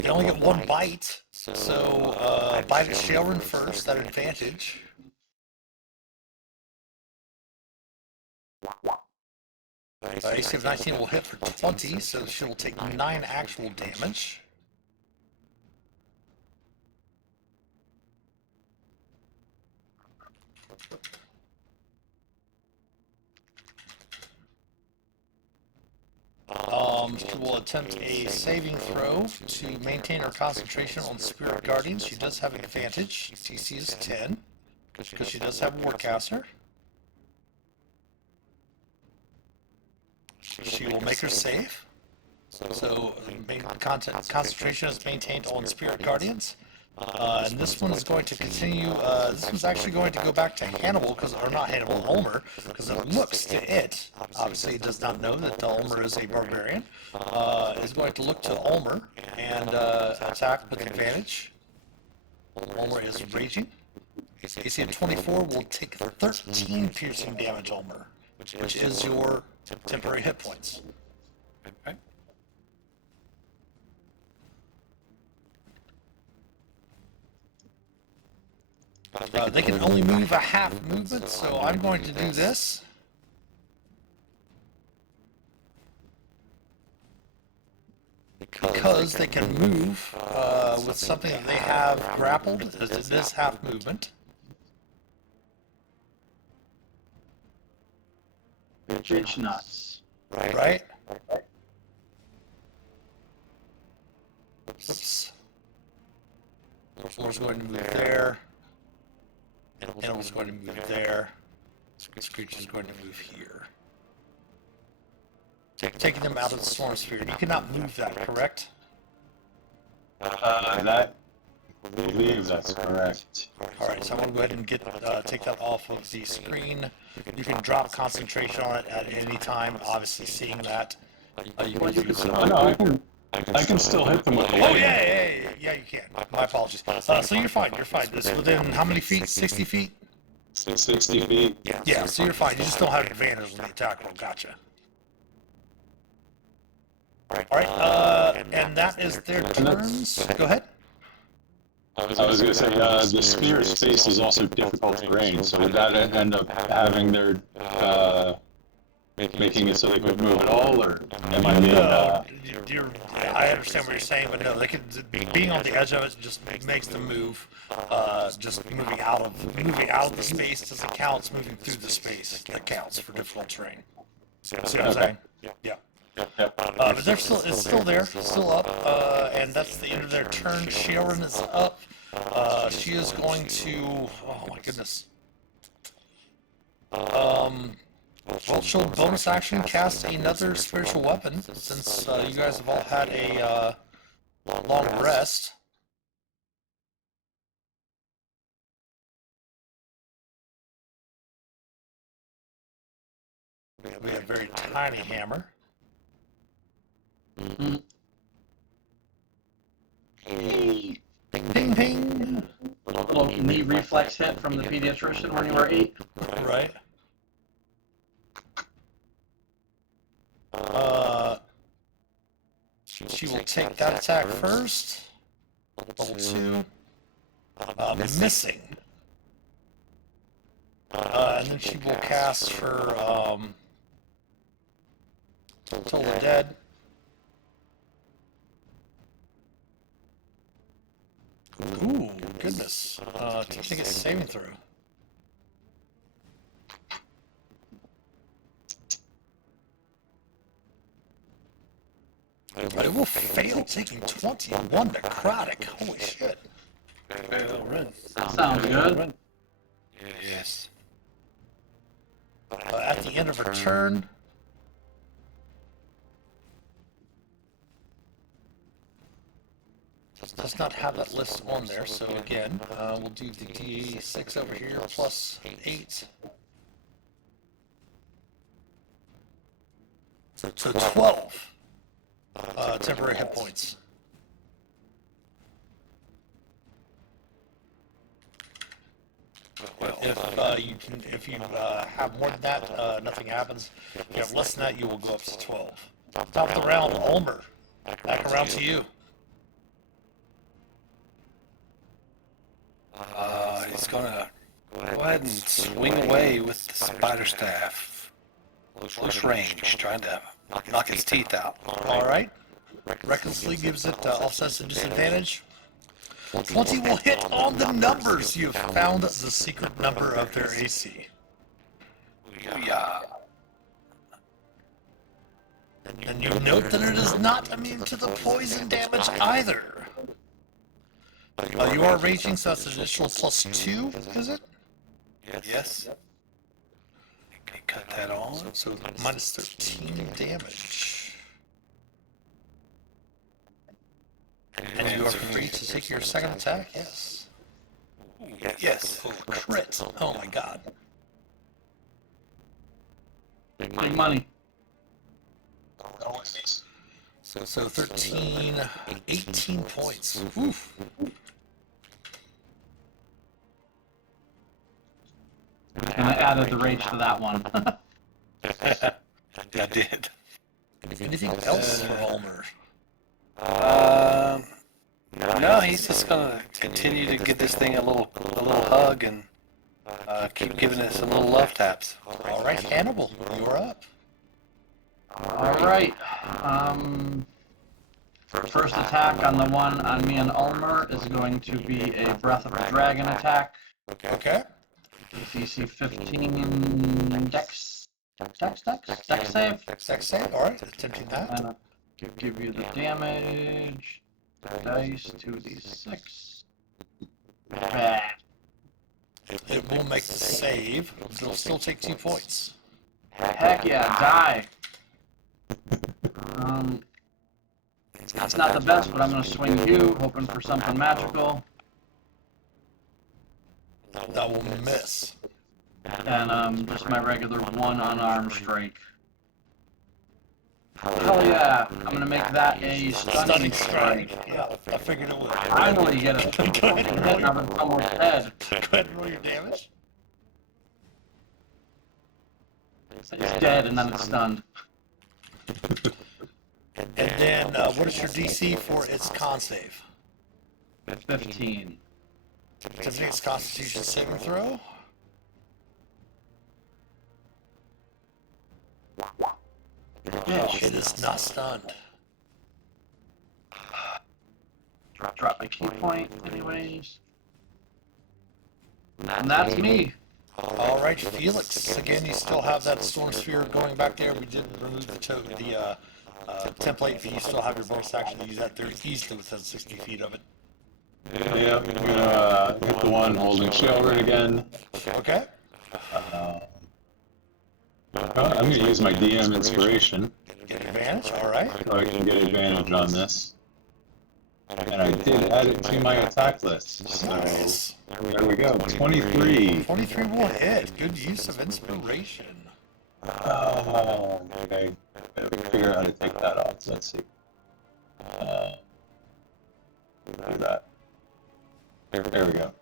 They only get 1 bite, so bite at Shae first, that advantage. AC of 19 will hit for 20, so she will take 9 actual damage. She will attempt a saving throw to maintain her concentration on Spirit Guardians. She does have advantage. DC is 10, because she does have Warcaster. She will make her save. So, concentration is maintained on Spirit Guardians. And this one is going to continue, this one's actually going to go back to Hannibal, or not Hannibal, Ulmor, because it looks to it, obviously it does not know that Ulmor is a barbarian, is going to look to Ulmor and attack with advantage. Ulmor is raging. AC of 24 will take 13 piercing damage, Ulmor, which is your temporary hit points. Okay. They can only move a half movement, so I'm going to do this. Because they can move with something that they have grappled, it is half movement. Bitch nuts. Right? Oops. Floor's going to move there. Animal's going to move there. This creature's going to move here. Taking them out of the storm sphere. You cannot move that, correct? I believe that's correct. Alright, so I'm going to go ahead and take that off of the screen. You can drop concentration on it at any time. Obviously, seeing that, you can use it. Oh, no, I can still hit them with the Oh, lightning. yeah, you can. My apologies. So you're fine, It's within how many feet? 60 feet? 60 feet. Yeah, so you're fine. You just don't have advantage on the attack roll. Gotcha. Alright, and that is their turns. Go ahead. I was going to say, the spirit space is also difficult terrain, so would that end up having their, making it so they could move at all, or am I being, No, I understand what you're saying, but no, they can, being on the edge of it just makes them move. Just moving out of the space doesn't count. It's moving through the space that counts for difficult terrain. See what I'm saying? Yeah. But it's still there, still up, and that's the end of their turn. Sharon is up. She is going to, oh my goodness. Well, she'll bonus action cast another spiritual weapon, since you guys have all had a long rest. We have a very tiny hammer. Hey. Ping ping! Little knee reflex hit from the pediatrician when you were 8. Right. She will take that attack first. Level 2. Missing. And then she will cast her Toll the Dead. Ooh, goodness. Take a saving throw. It will fail, taking 21 necrotic. Holy shit. Well, run. Sounds good. Yes. At the end of her turn, does not have that list on there, so again, we'll do the D6 over here, plus 8. So 12 temporary hit points. If you have more than that, nothing happens. If you have less than that, you will go up to 12. Top of the round, Ulmor. Back around to you. He's gonna go ahead and swing away with the spider staff. Close range, trying to knock its teeth out. All right. Recklessly gives it offsets and disadvantage. 20 will hit on the numbers. You've found the secret number of their AC. Yeah. And you note that it is not immune to the poison damage either. You are raging, so that's an additional +2, is it? Yes. Okay, cut that on. So minus 13 damage. And you are free to take your second attack, yes. Yes. Oh, crit. Oh my god. Big money. So 13, 18 points. Oof. And I added the rage to that one. I did. Anything else for Ulmor? No, he's just gonna continue to give this thing a little hug and keep giving it some little love taps. All right, Hannibal, you're up. All right. First attack on the one on me and Ulmor is going to be a Breath of the Dragon attack. Okay. DC 15 Dex save. Dex save. All right, attempting that. And I'll give you the damage. Dice 2d6. Bad. It will make the save. It'll still take 2 points. Heck yeah, die. It's not the best, but I'm going to swing you, hoping for something magical. That will miss. And just my regular one unarmed strike. Hell yeah, I'm going to make that a stunning strike. Yeah, I figured it would. Finally get it. Go ahead and roll I'm almost dead. Go ahead and roll your damage. It's dead and then it's stunned. And then, what is your DC for its con save? 15. Does it make its Constitution saving throw? It is not stunned. Drop my key point, anyways. And that's me. All right, Felix. Again, you still have that storm sphere going back there. We did remove the template. If you still have your bonus action to use that, there easily within 60 feet of it. Yeah, I'm gonna hit the one holding Shattered again. Okay. I'm gonna use my DM inspiration Get advantage. All right. so I can get advantage on this. And I did add it to my attack list. So Nice. there we go. 23. 23 will hit. Good use of inspiration. Oh, okay. Gotta figure out how to take that off. Let's see. Do that. There we go.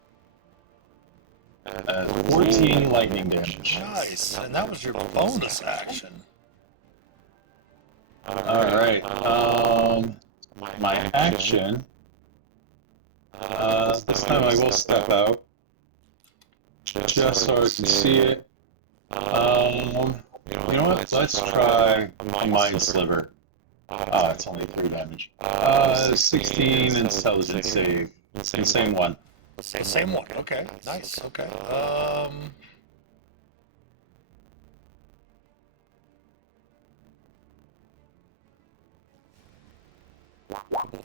14 lightning damage. Nice. And that was your bonus action. Alright. My action. This time I will step out. Just so I can see it. You know what? Let's try a Mind Sliver. It's only 3 damage. 16 intelligence save. Same one. The same one. Okay. Nice. Okay.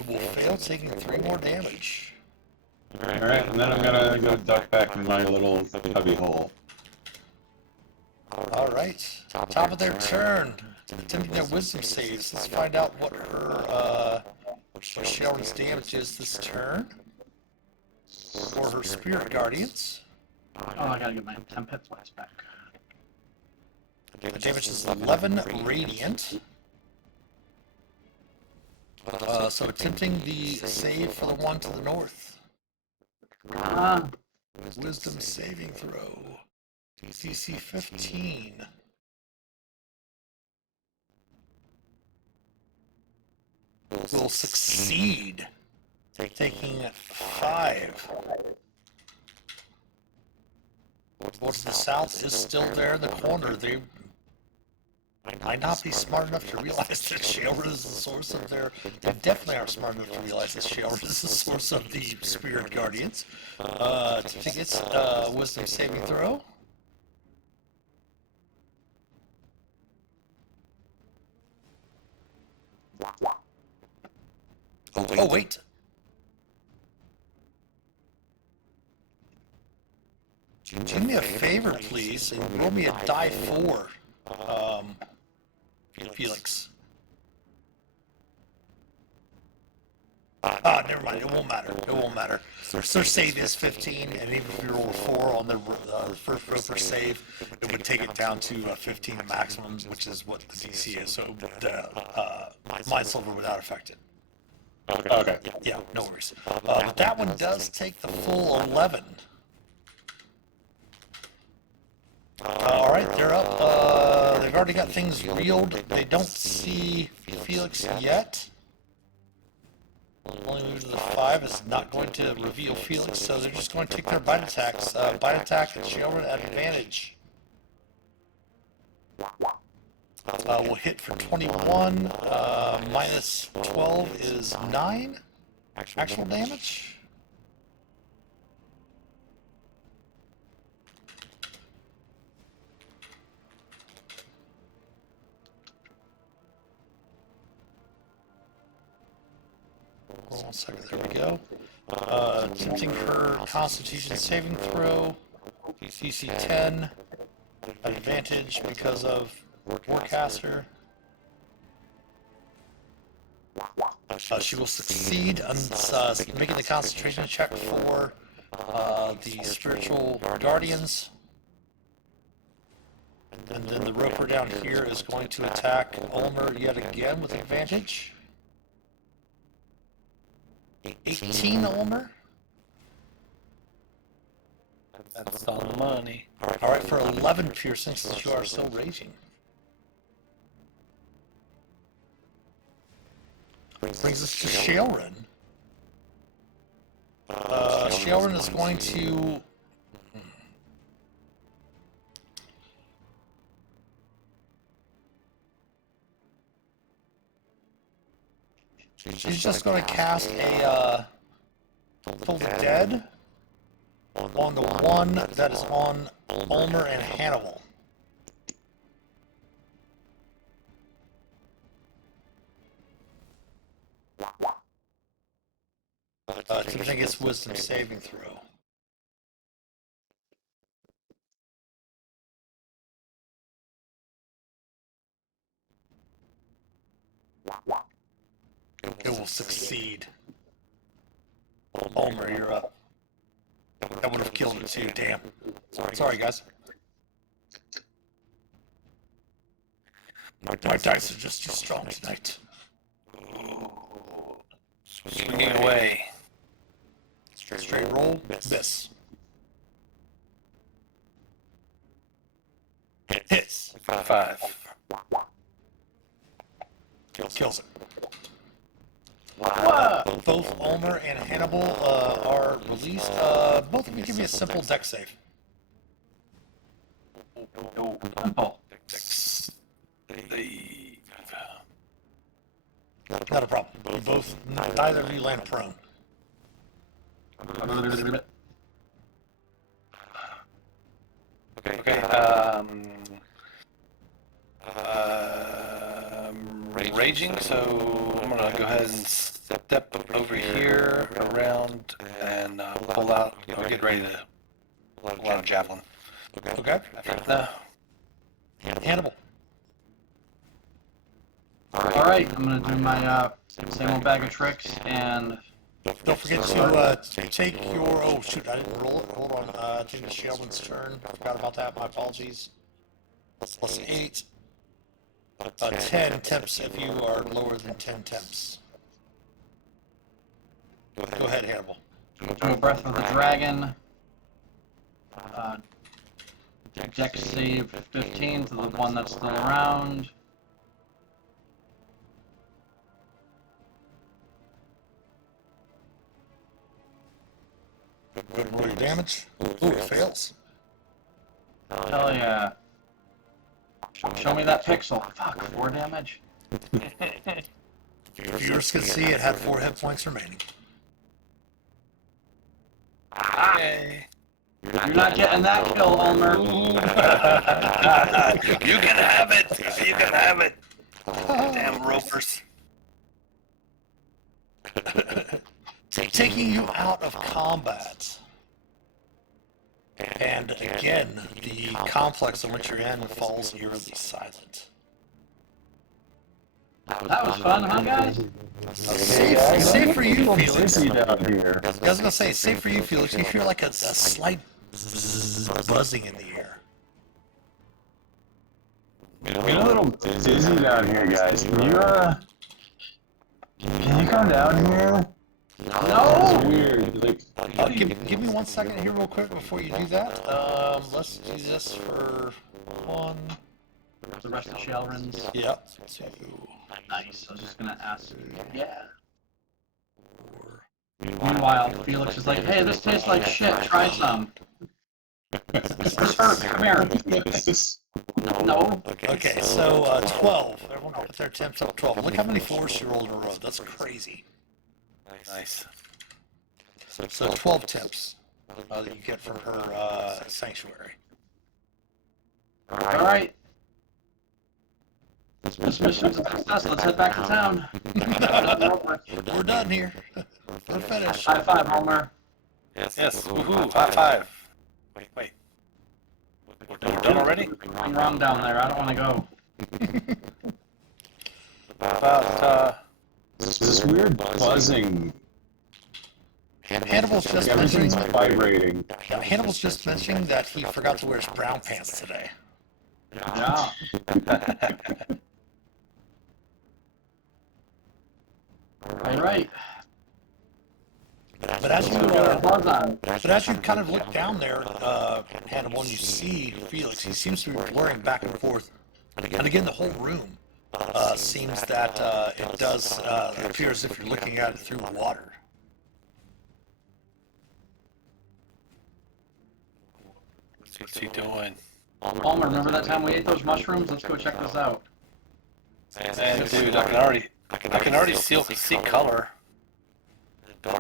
Will fail, taking 3 more damage. Alright, and then I'm gonna go duck back in my little cubby hole. All right. Top of their turn. Attempting their wisdom saves. Let's find out what her Shelly's damage is this turn. For her spirit guardians. Oh, I gotta get my 10 hit points back. The damage is 11 radiant. So attempting the save for the one to the north. Wisdom saving throw. DC 15. Will succeed. Taking 5. Towards the south is still there in the corner. They might not be smart enough to realize that Shae is the source of their. They definitely aren't smart enough to realize that Shae is the source of the spirit guardians. Tempting gets wisdom saving throw. Oh wait. Do me a favor, please, and roll me a die 4, Phelix. Never mind. It won't matter. It won't matter. Their save is 15, and even if you roll a 4 on the first roper save, it would take it down to 15 maximum, which is what the DC is. So the Mind Silver would not affect it. Okay. Yeah, no worries. But that one does take the full 11. All right, they're up. They've already got things reeled. They don't see Phelix yet. Only move to the 5 is not going to reveal Phelix, so they're just going to take their bite attacks. Bite attack at Shae at advantage. Will hit for 21. Minus 12 is 9 actual damage. Hold on 1 second, there we go. Attempting her Constitution saving throw. DC 10. Advantage because of Warcaster. She will succeed on making the concentration check for the spiritual guardians. And then the roper down here is going to attack Ulmor yet again with advantage. 18 Ulmor. That's on the money. All right, for 11 piercing, since you are still raging. Brings us to Shae. Shae is going to. She's just going to cast a Toll the Dead on the one that is on Ulmor and Hannibal. Tempting gets wisdom saving throw. It will succeed. Ulmor, you're up. That would have killed it too, damn. Sorry, guys. My dice are just too strong tonight. Swinging away. Straight roll, miss. Hits. 5. Kills it. Both Ulmor and Hannibal are released. Both of you give me a simple deck save. Simple. Not a problem. You both, neither of you land prone. Okay. Raging, so I'm gonna go ahead and step over here around and pull out. Or get ready to pull out a javelin. Okay. Hannibal. All right, I'm gonna do my same old bag of tricks, and Don't forget to take your. Oh shoot! I didn't roll it. Hold on. I think it's Sheldon's turn. I forgot about that. My apologies. Plus 8. 10 temps if you are lower than 10 temps. Go ahead, Hannibal. do a breath of the dragon. Deck save 15 to the one that's still around. Good roll your damage. Ooh, it fails. Hell yeah. Show me that pixel. Fuck, 4 damage. Viewers can see it had 4 hit points remaining. Yay. You're not getting that kill, Ulmor. You can have it. You can have it. Damn ropers. Taking you out of combat. And again, the complex in which you're in falls eerily silent. That was fun, huh, guys? Safe for you, Felix. Down here. I was gonna say, safe for you, Felix. You hear like a slight buzzing in the air. We're a little dizzy down here, guys. Can you come down here? No! It's weird. Like, Give me 1 second here real quick before you do that. Let's do this for 1. The rest of the Shalrins. Yep. 2. Nice. I was just gonna ask. Yeah. 4. Meanwhile, Felix is like, hey, this tastes like shit. Try some. This hurt. Come here. No. Okay, so 12. Everyone put their temps up 12. Look how many 4s you rolled in a row. That's crazy. Nice. So 12 temps that you get from her sanctuary. All right. This mission's a success. Let's head back to town. We're done here. We're finished. High five, Ulmor. Yes. Woohoo. High five. Wait. We're done already? I'm wrong down there. I don't want to go. About, this weird buzzing. Hannibal's just Everything's mentioning. vibrating. Yeah, Hannibal's just mentioning that he forgot to wear his brown pants today. Yeah. All right. But as you Well done. but as you kind of look down there, Hannibal, and you see Felix, he seems to be blurring back and forth. And again, the whole room seems that it does appear as if you're looking at it through water. what's he doing? Ulmor, remember that time we ate those mushrooms? Let's go check this out. Man, dude, I can already see color.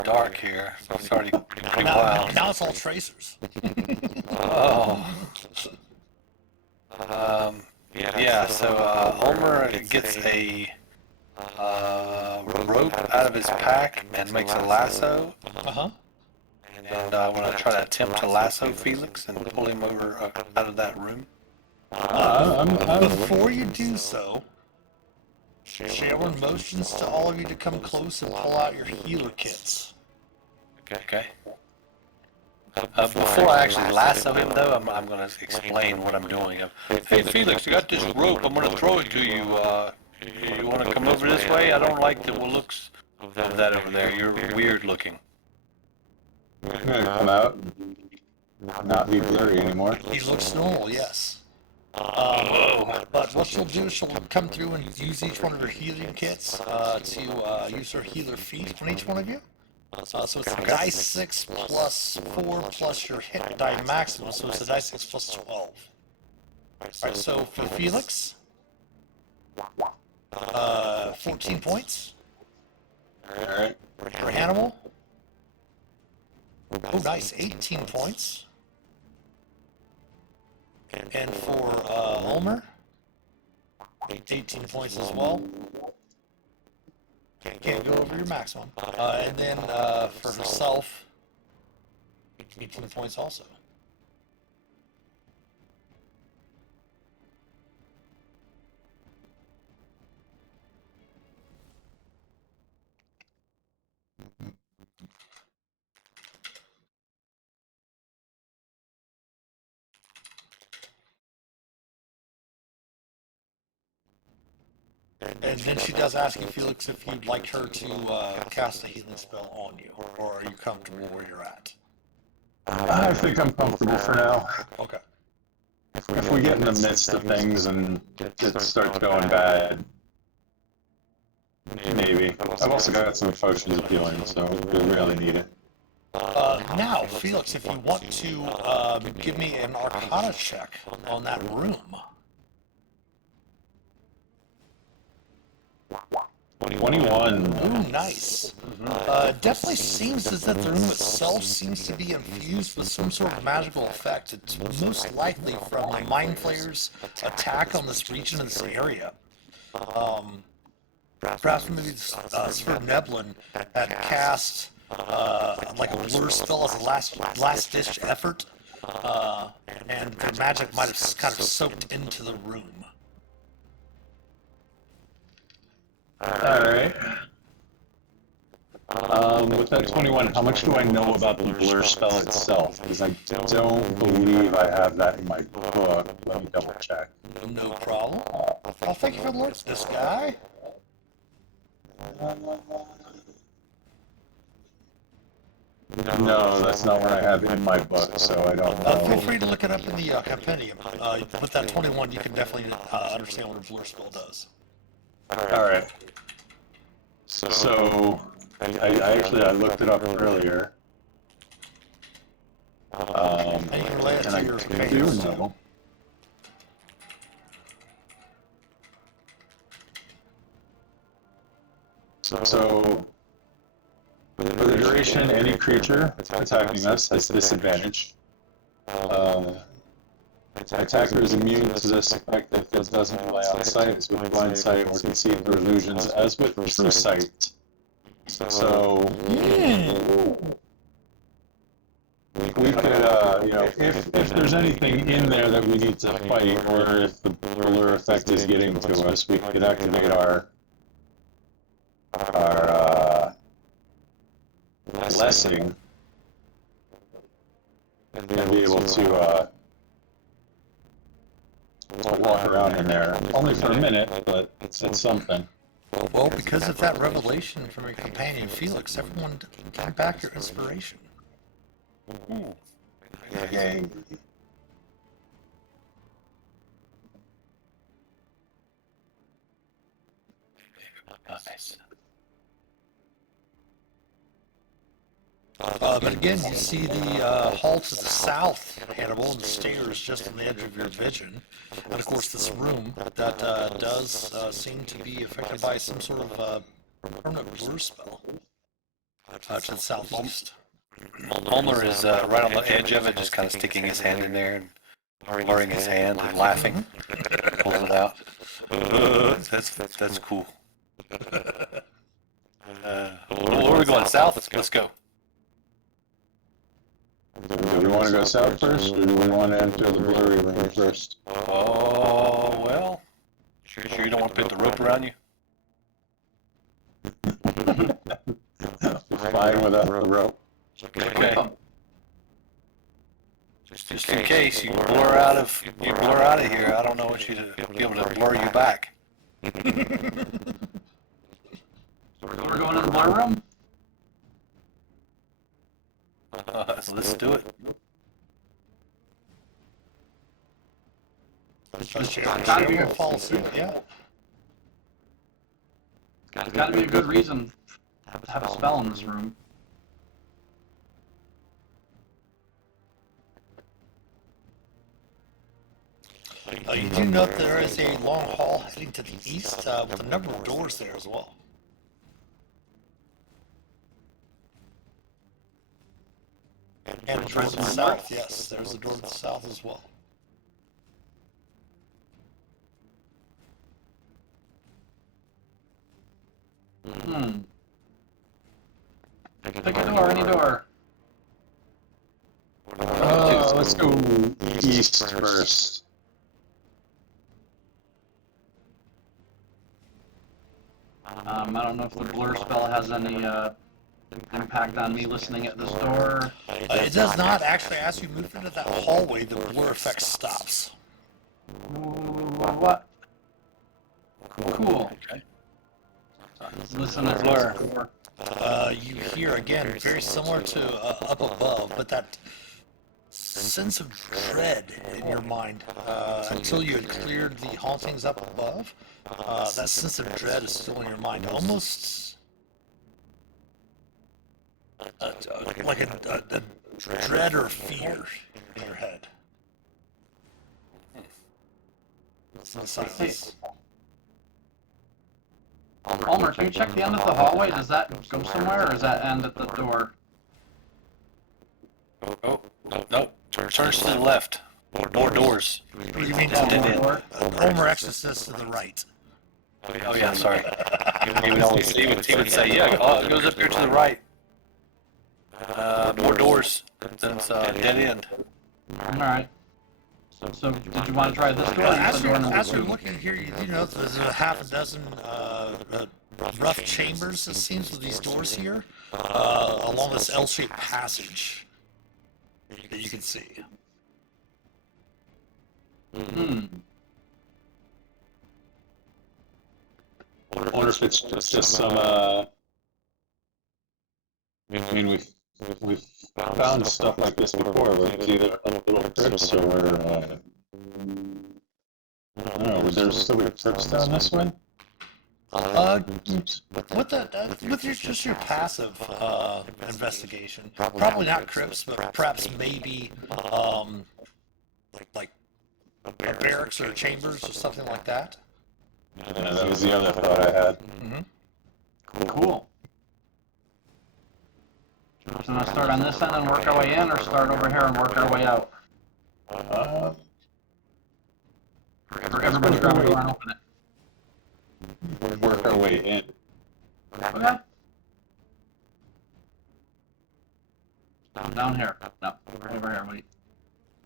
Dark here, so it's already pretty wild. Now it's all tracers. Oh. Yeah, so Ulmor gets a rope out of his pack and makes a lasso. Uh-huh. And I want to try to attempt to lasso Felix and pull him over out of that room. Before you do so, Shae motions to all of you to come close and pull out your healer kits. Okay. Before I actually lasso him, though, I'm going to explain what I'm doing. Hey, Felix, I got this rope. I'm going to throw it to you. You want to come over this way? I don't like the looks of that over there. You're weird looking. I'm gonna come out, not be blurry anymore. He looks normal, yes. But what she'll do is she'll come through and use each one of her healing kits to use her healer feat on each one of you. So it's a dice 6 plus 4 plus your hit die maximum, so it's a dice 6 plus 12. Alright, so for Felix, 14 points. Alright. For Hannibal, oh nice, 18 points. And for Ulmor, 18 points as well. Can't go over your maximum. And then for herself, 18 points also. And then she does ask you, Felix, if you'd like her to cast a healing spell on you, or are you comfortable where you're at? I think I'm comfortable for now. Okay. If we get in the midst of things and it starts going bad, maybe. I've also got some potions of healing, so we really need it. Now, Felix, if you want to give me an Arcana check on that room. 21. Ooh, nice. Definitely seems as if the room itself seems to be infused with some sort of magical effect. It's most likely from a Mind Flayer's attack on this region and this area. Perhaps maybe Sphere Neblin had cast like a blur spell as a last-ditch effort, and the magic might have kind of soaked into the room. Alright. With that 21, how much do I know about the blur spell itself? Because I don't believe I have that in my book. Let me double check. No problem. Well, thank you for the look, this guy. No, that's not what I have in my book, so I don't know. Feel free to look it up in the compendium. With that 21, you can definitely understand what a blur spell does. Alright. So, I looked it up earlier. And you can relay it And to I your do companions. know. So, for the duration, any creature attacking us has disadvantage. Attacker is immune to this effect if it doesn't rely on sight, as with blind sight, or can see through illusions, as with true sight. So, we could, you know, if there's anything in there that we need to fight, or if the blur effect is getting to us, we could activate our blessing and be able to walk around in there. Only for a minute, but it's something. Well, because of that revelation from your companion Felix, everyone gained back your inspiration. Yay. Nice. But again, you see the hall to the south, Hannibal, and the stairs just on the edge of your vision. And of course, this room that does seem to be affected by some sort of permanent blur spell to the southeast. Ulmor is right on the edge of it, just kind of sticking his hand in there and blurring his hand and laughing. Pulls it out. That's cool. Where are we going? South? Let's go. Do we want to go south first, or do we want to enter the blurry room first? Oh, well. Sure you don't want to put the rope around you? Fine without the rope. Okay. Just in case you blur out of here, I don't know what you to be able to blur you back. We're going in the blur room? Let's do it. Gotta be a fall suit, yeah. There's got to be a good reason to have a spell in this room. You do note there is a long hall heading to the east with a number of doors there as well. And a door to the south, yes, there's a door to the south as well. Pick a door, any door. Let's go east first. I don't know if the blur spell has any impact on me listening at this door. It does not actually. As you move into that hallway, the blur effect stops. What? Cool. Okay. Listen at blur. You hear again, very similar to up above, but that sense of dread in your mind until you had cleared the hauntings up above. That sense of dread is still in your mind, almost like a dread or fear in your head. It's not silence. Ulmor, can you check the end of the hallway? Does that go somewhere, or does that end at the door? Oh, no. Turns to the left. More doors. What do you mean? Oh, Dead more end. door? Ulmor actually says to the right. Oh yeah, sorry. He would say, yeah, oh, it goes up here to the right. More doors. That's dead end. Alright. So, did you want to try this door, or As the you're, door number as you're 2? looking here, you do know there's a half a dozen rough chambers, it seems, with these doors here, along this L-shaped passage that you can see. Hmm. I wonder if it's just some. I mean, we've found stuff like this before. Where it's either little crypts or I don't know. Was there still crypts down this way? Oops. With just your passive investigation, probably not crypts, but perhaps maybe like barracks or chambers or something like that. Yeah, that was the other thought I had. Cool. So, we're gonna start on this end and work our way in, or start over here and work our way out? Or everybody grab a door and open it. Work our way in. Okay. Down here. No, over here, wait.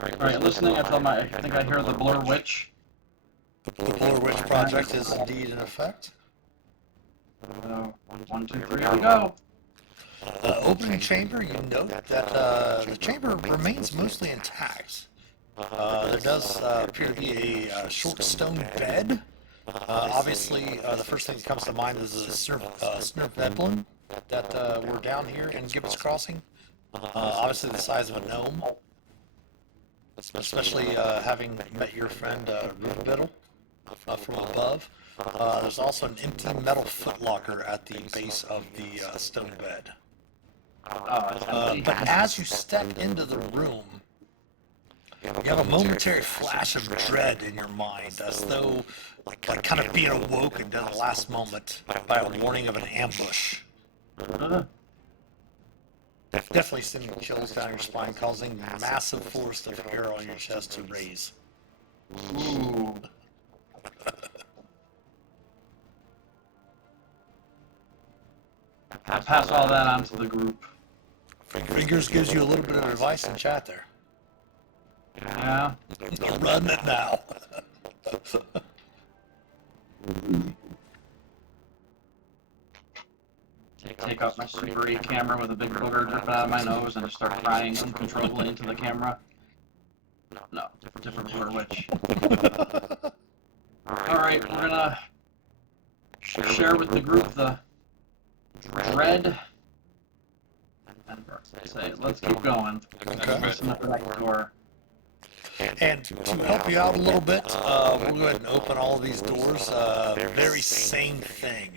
Alright, listening, I think I hear the Blur Witch. The Blur Witch project is indeed in effect. 1, 2, 3, here we go. Opening chamber, you note that the chamber remains mostly intact. There does appear to be a short stone bed. Obviously, the first thing that comes to mind is a Snurp that we're down here in Gibbets Crossing. Obviously the size of a gnome. Especially having met your friend Biddle from above. There's also an empty metal footlocker at the base of the stone bed. But as you step into the room, you have a momentary flash of dread in your mind, as though like kind of being awoken at the last moment by a warning of an ambush. Definitely sending chills down your spine, causing massive force of hair on your chest to raise. Ooh. I'll pass all that on to the group. Fingers gives you a little bit of advice in chat there. Yeah. Run it now. Take out my Super 8 camera with a big booger dripping out of my nose and just start crying uncontrollably into the camera. No, different Blur Witch. Alright, we're gonna share with the group the dread. Say, let's keep going. Okay. Listen up the next door. And to help you out a little bit, we'll go ahead and open all of these doors. Very same thing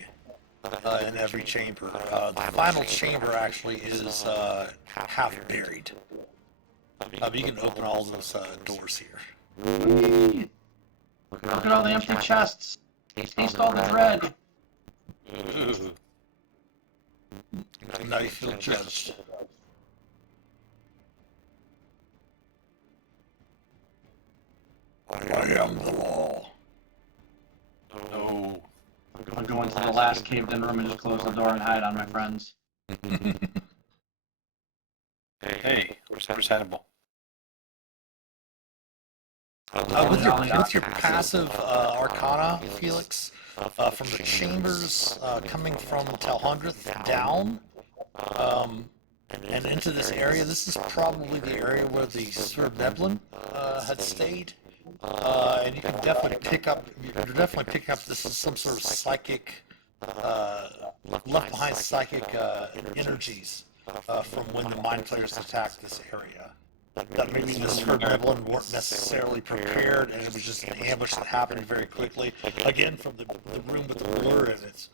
in every chamber. The final chamber actually is half buried. But you can open all those doors here. Whee! Look at all the empty chests. Taste all the dread. Now you feel judged. I am the law. Oh. I'll go into the last caved-in room and just close the door and hide on my friends. Hey, where's Hannibal? With your passive Arcana, Phelix, from the chambers coming from Telhundreth down, and into this area, this is probably the area where the Sir Neblin had stayed. And you can definitely pick up, you're definitely picking up this is some sort of psychic, left behind psychic energies from when the Mind Flayers attacked this area. That maybe the Sir Neblin weren't necessarily prepared, and it was just an ambush that happened very quickly. Again, from the room with the blur in it,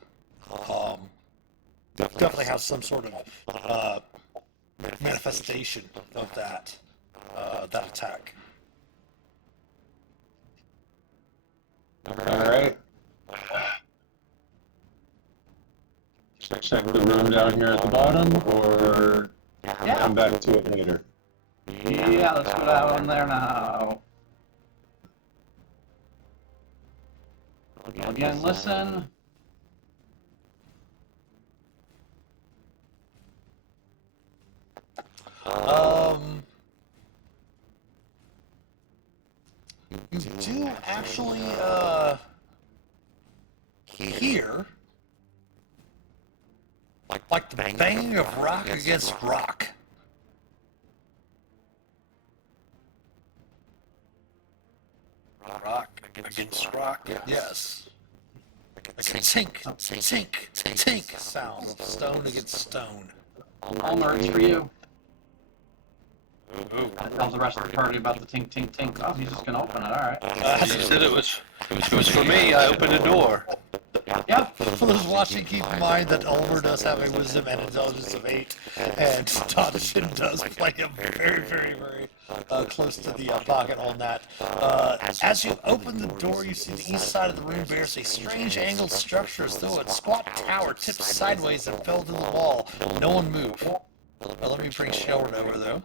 definitely has some sort of manifestation of that attack. All right. check the room down here at the bottom, or come back to it later? Yeah, let's go down there now. Again, listen. You do actually hear like the banging of rock against rock. Rock against rock. Yes. Like a tink, tink, tink sound of stone against stone. Ulmor, it's for you. I tell the rest of the party about the tink, tink, tink. Oh, he's just gonna open it. All right. You said it was for me. I opened the door. Yeah. For those watching, keep in mind that Ulmor does have a wisdom and intelligence of 8, and Donison does play him very, very, very close to the pocket on that. As you open the door, you see the east side of the room bears a strange angled structure as though a squat tower tipped sideways and fell to the wall. No one moved. Let me bring Shattered over, though.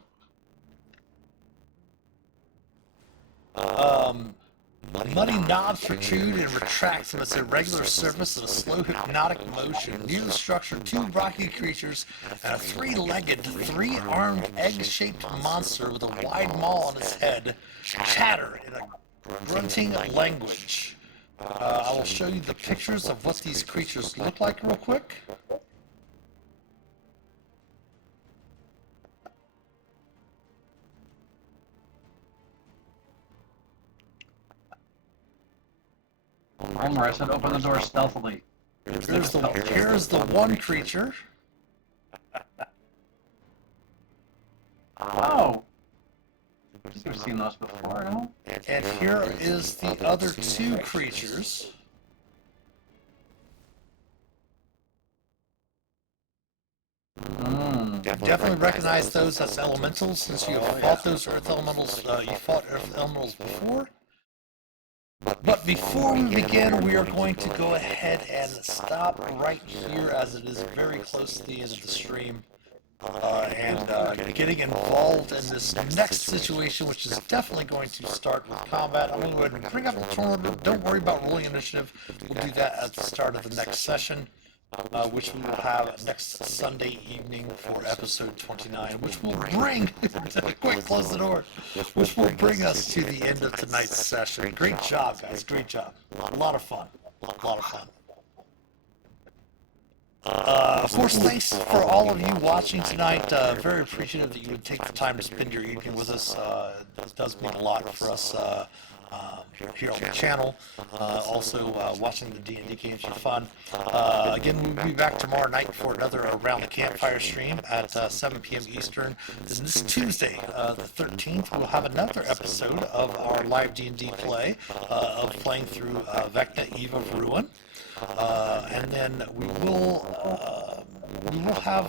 Muddy knobs protrude and retract from its irregular surface in a slow hypnotic motion. Near the structure, 2 rocky creatures and a 3-legged, 3-armed, egg-shaped monster with a wide maw on its head chatter in a grunting language. I will show you the pictures of what these creatures look like real quick. Ulmor, I said open the door stealthily. Here's the one creature. Oh. We've seen those before, no? And here is the other 2 creatures. Definitely recognize those as elementals, since you have fought those earth elementals. You fought earth elementals before. But before we begin, we are going to go ahead and stop right here, as it is very close to the end of the stream. And getting involved in this next situation, which is definitely going to start with combat. I'm going to go ahead and bring up the tournament. Don't worry about rolling initiative. We'll do that at the start of the next session, which we will have next Sunday evening for episode 29, which will bring, quick, close the door, which will bring us to the end of tonight's session. Great job, guys. Great job. A lot of fun. A lot of fun. Of course, thanks for all of you watching tonight. Very appreciative that you would take the time to spend your evening with us. It does mean a lot for us here on the channel. Also, watching the D&D games for fun. Again, we'll be back tomorrow night for another Around the Campfire stream at 7 p.m. Eastern. This Tuesday, the 13th, we'll have another episode of our live D&D play of playing through Vecna Eve of Ruin. And then we will have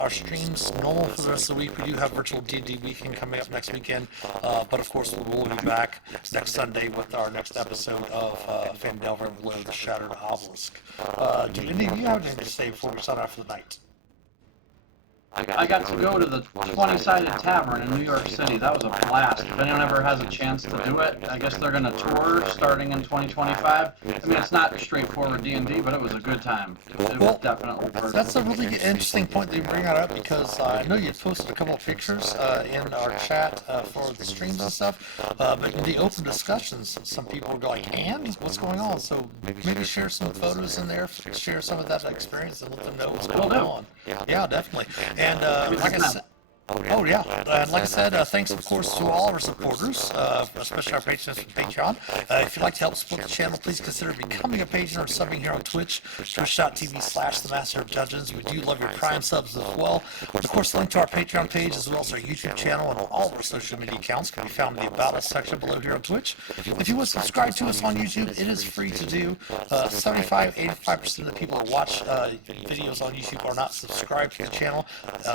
our streams normal for the rest of the week. We do have virtual D&D weekend coming up next weekend, but of course we will be back next Sunday with our next episode of Phandelver and Below, the Shattered Obelisk. Do any of you have anything to say before we sign off for the night? I got to go to the 20-sided tavern in New York City. That was a blast. If anyone ever has a chance to do it, I guess they're going to tour starting in 2025. I mean, it's not straightforward D&D, but it was a good time. It was definitely worth it. That's a really interesting point that you bring that up, because I know you posted a couple of pictures in our chat for the streams and stuff, but in the open discussions, some people go like, and? What's going on? So maybe share some photos in there, share some of that experience, and let them know what's going on. Yeah, definitely. And like I said, oh yeah, and like I said, thanks of course to all of our supporters, especially our patrons from Patreon. If you'd like to help support the channel, please consider becoming a patron or subbing here on Twitch, twitch.tv/themasterofdungeons. We do love your Prime subs as well. Of course, the link to our Patreon page as well as our YouTube channel and all of our social media accounts can be found in the About Us section below here on Twitch. If you would subscribe to us on YouTube, it is free to do. 75-85% of the people that watch videos on YouTube are not subscribed to the channel.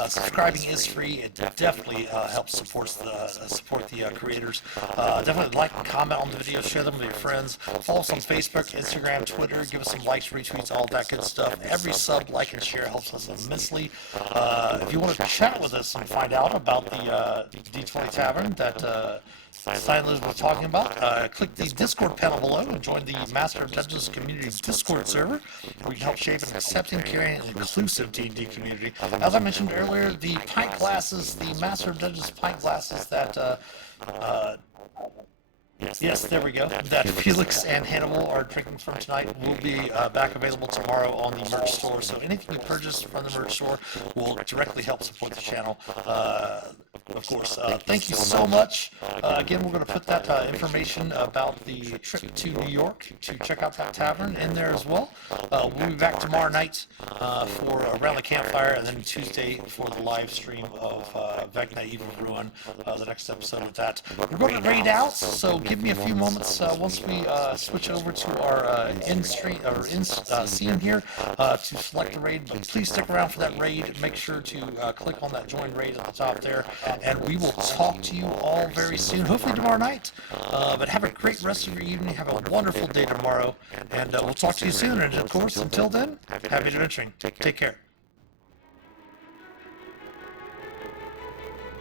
Subscribing is free. It definitely helps support the creators. Definitely like and comment on the videos, share them with your friends. Follow us on Facebook, Instagram, Twitter. Give us some likes, retweets, all that good stuff. Every sub, like, and share helps us immensely. If you want to chat with us and find out about the D20 Tavern that Silent Lizard was talking about, click the Discord panel below and join the Master of Dungeons community Discord server, where you can help shape an accepting, caring, and inclusive D&D community. As I mentioned earlier, the pint glasses, the Master of Dungeons pint glasses that yes, there we go. That Felix and Hannibal are drinking from tonight will be back available tomorrow on the merch store. So anything you purchase from the merch store will directly help support the channel. Of course, thank you so much. Again, we're going to put that information about the trip to New York to check out that tavern in there as well. We'll be back tomorrow night for Around the Campfire, and then Tuesday for the live stream of Vecna Evil Ruin, the next episode of that. We're going to raid out, so give me a few moments once we switch over to our end scene here to select a raid. But please stick around for that raid. Make sure to click on that join raid at the top there, and we will talk to you all very soon, hopefully tomorrow night. But have a great rest of your evening. Have a wonderful day tomorrow, and we'll talk to you soon. And of course, until then, happy adventuring. Take care.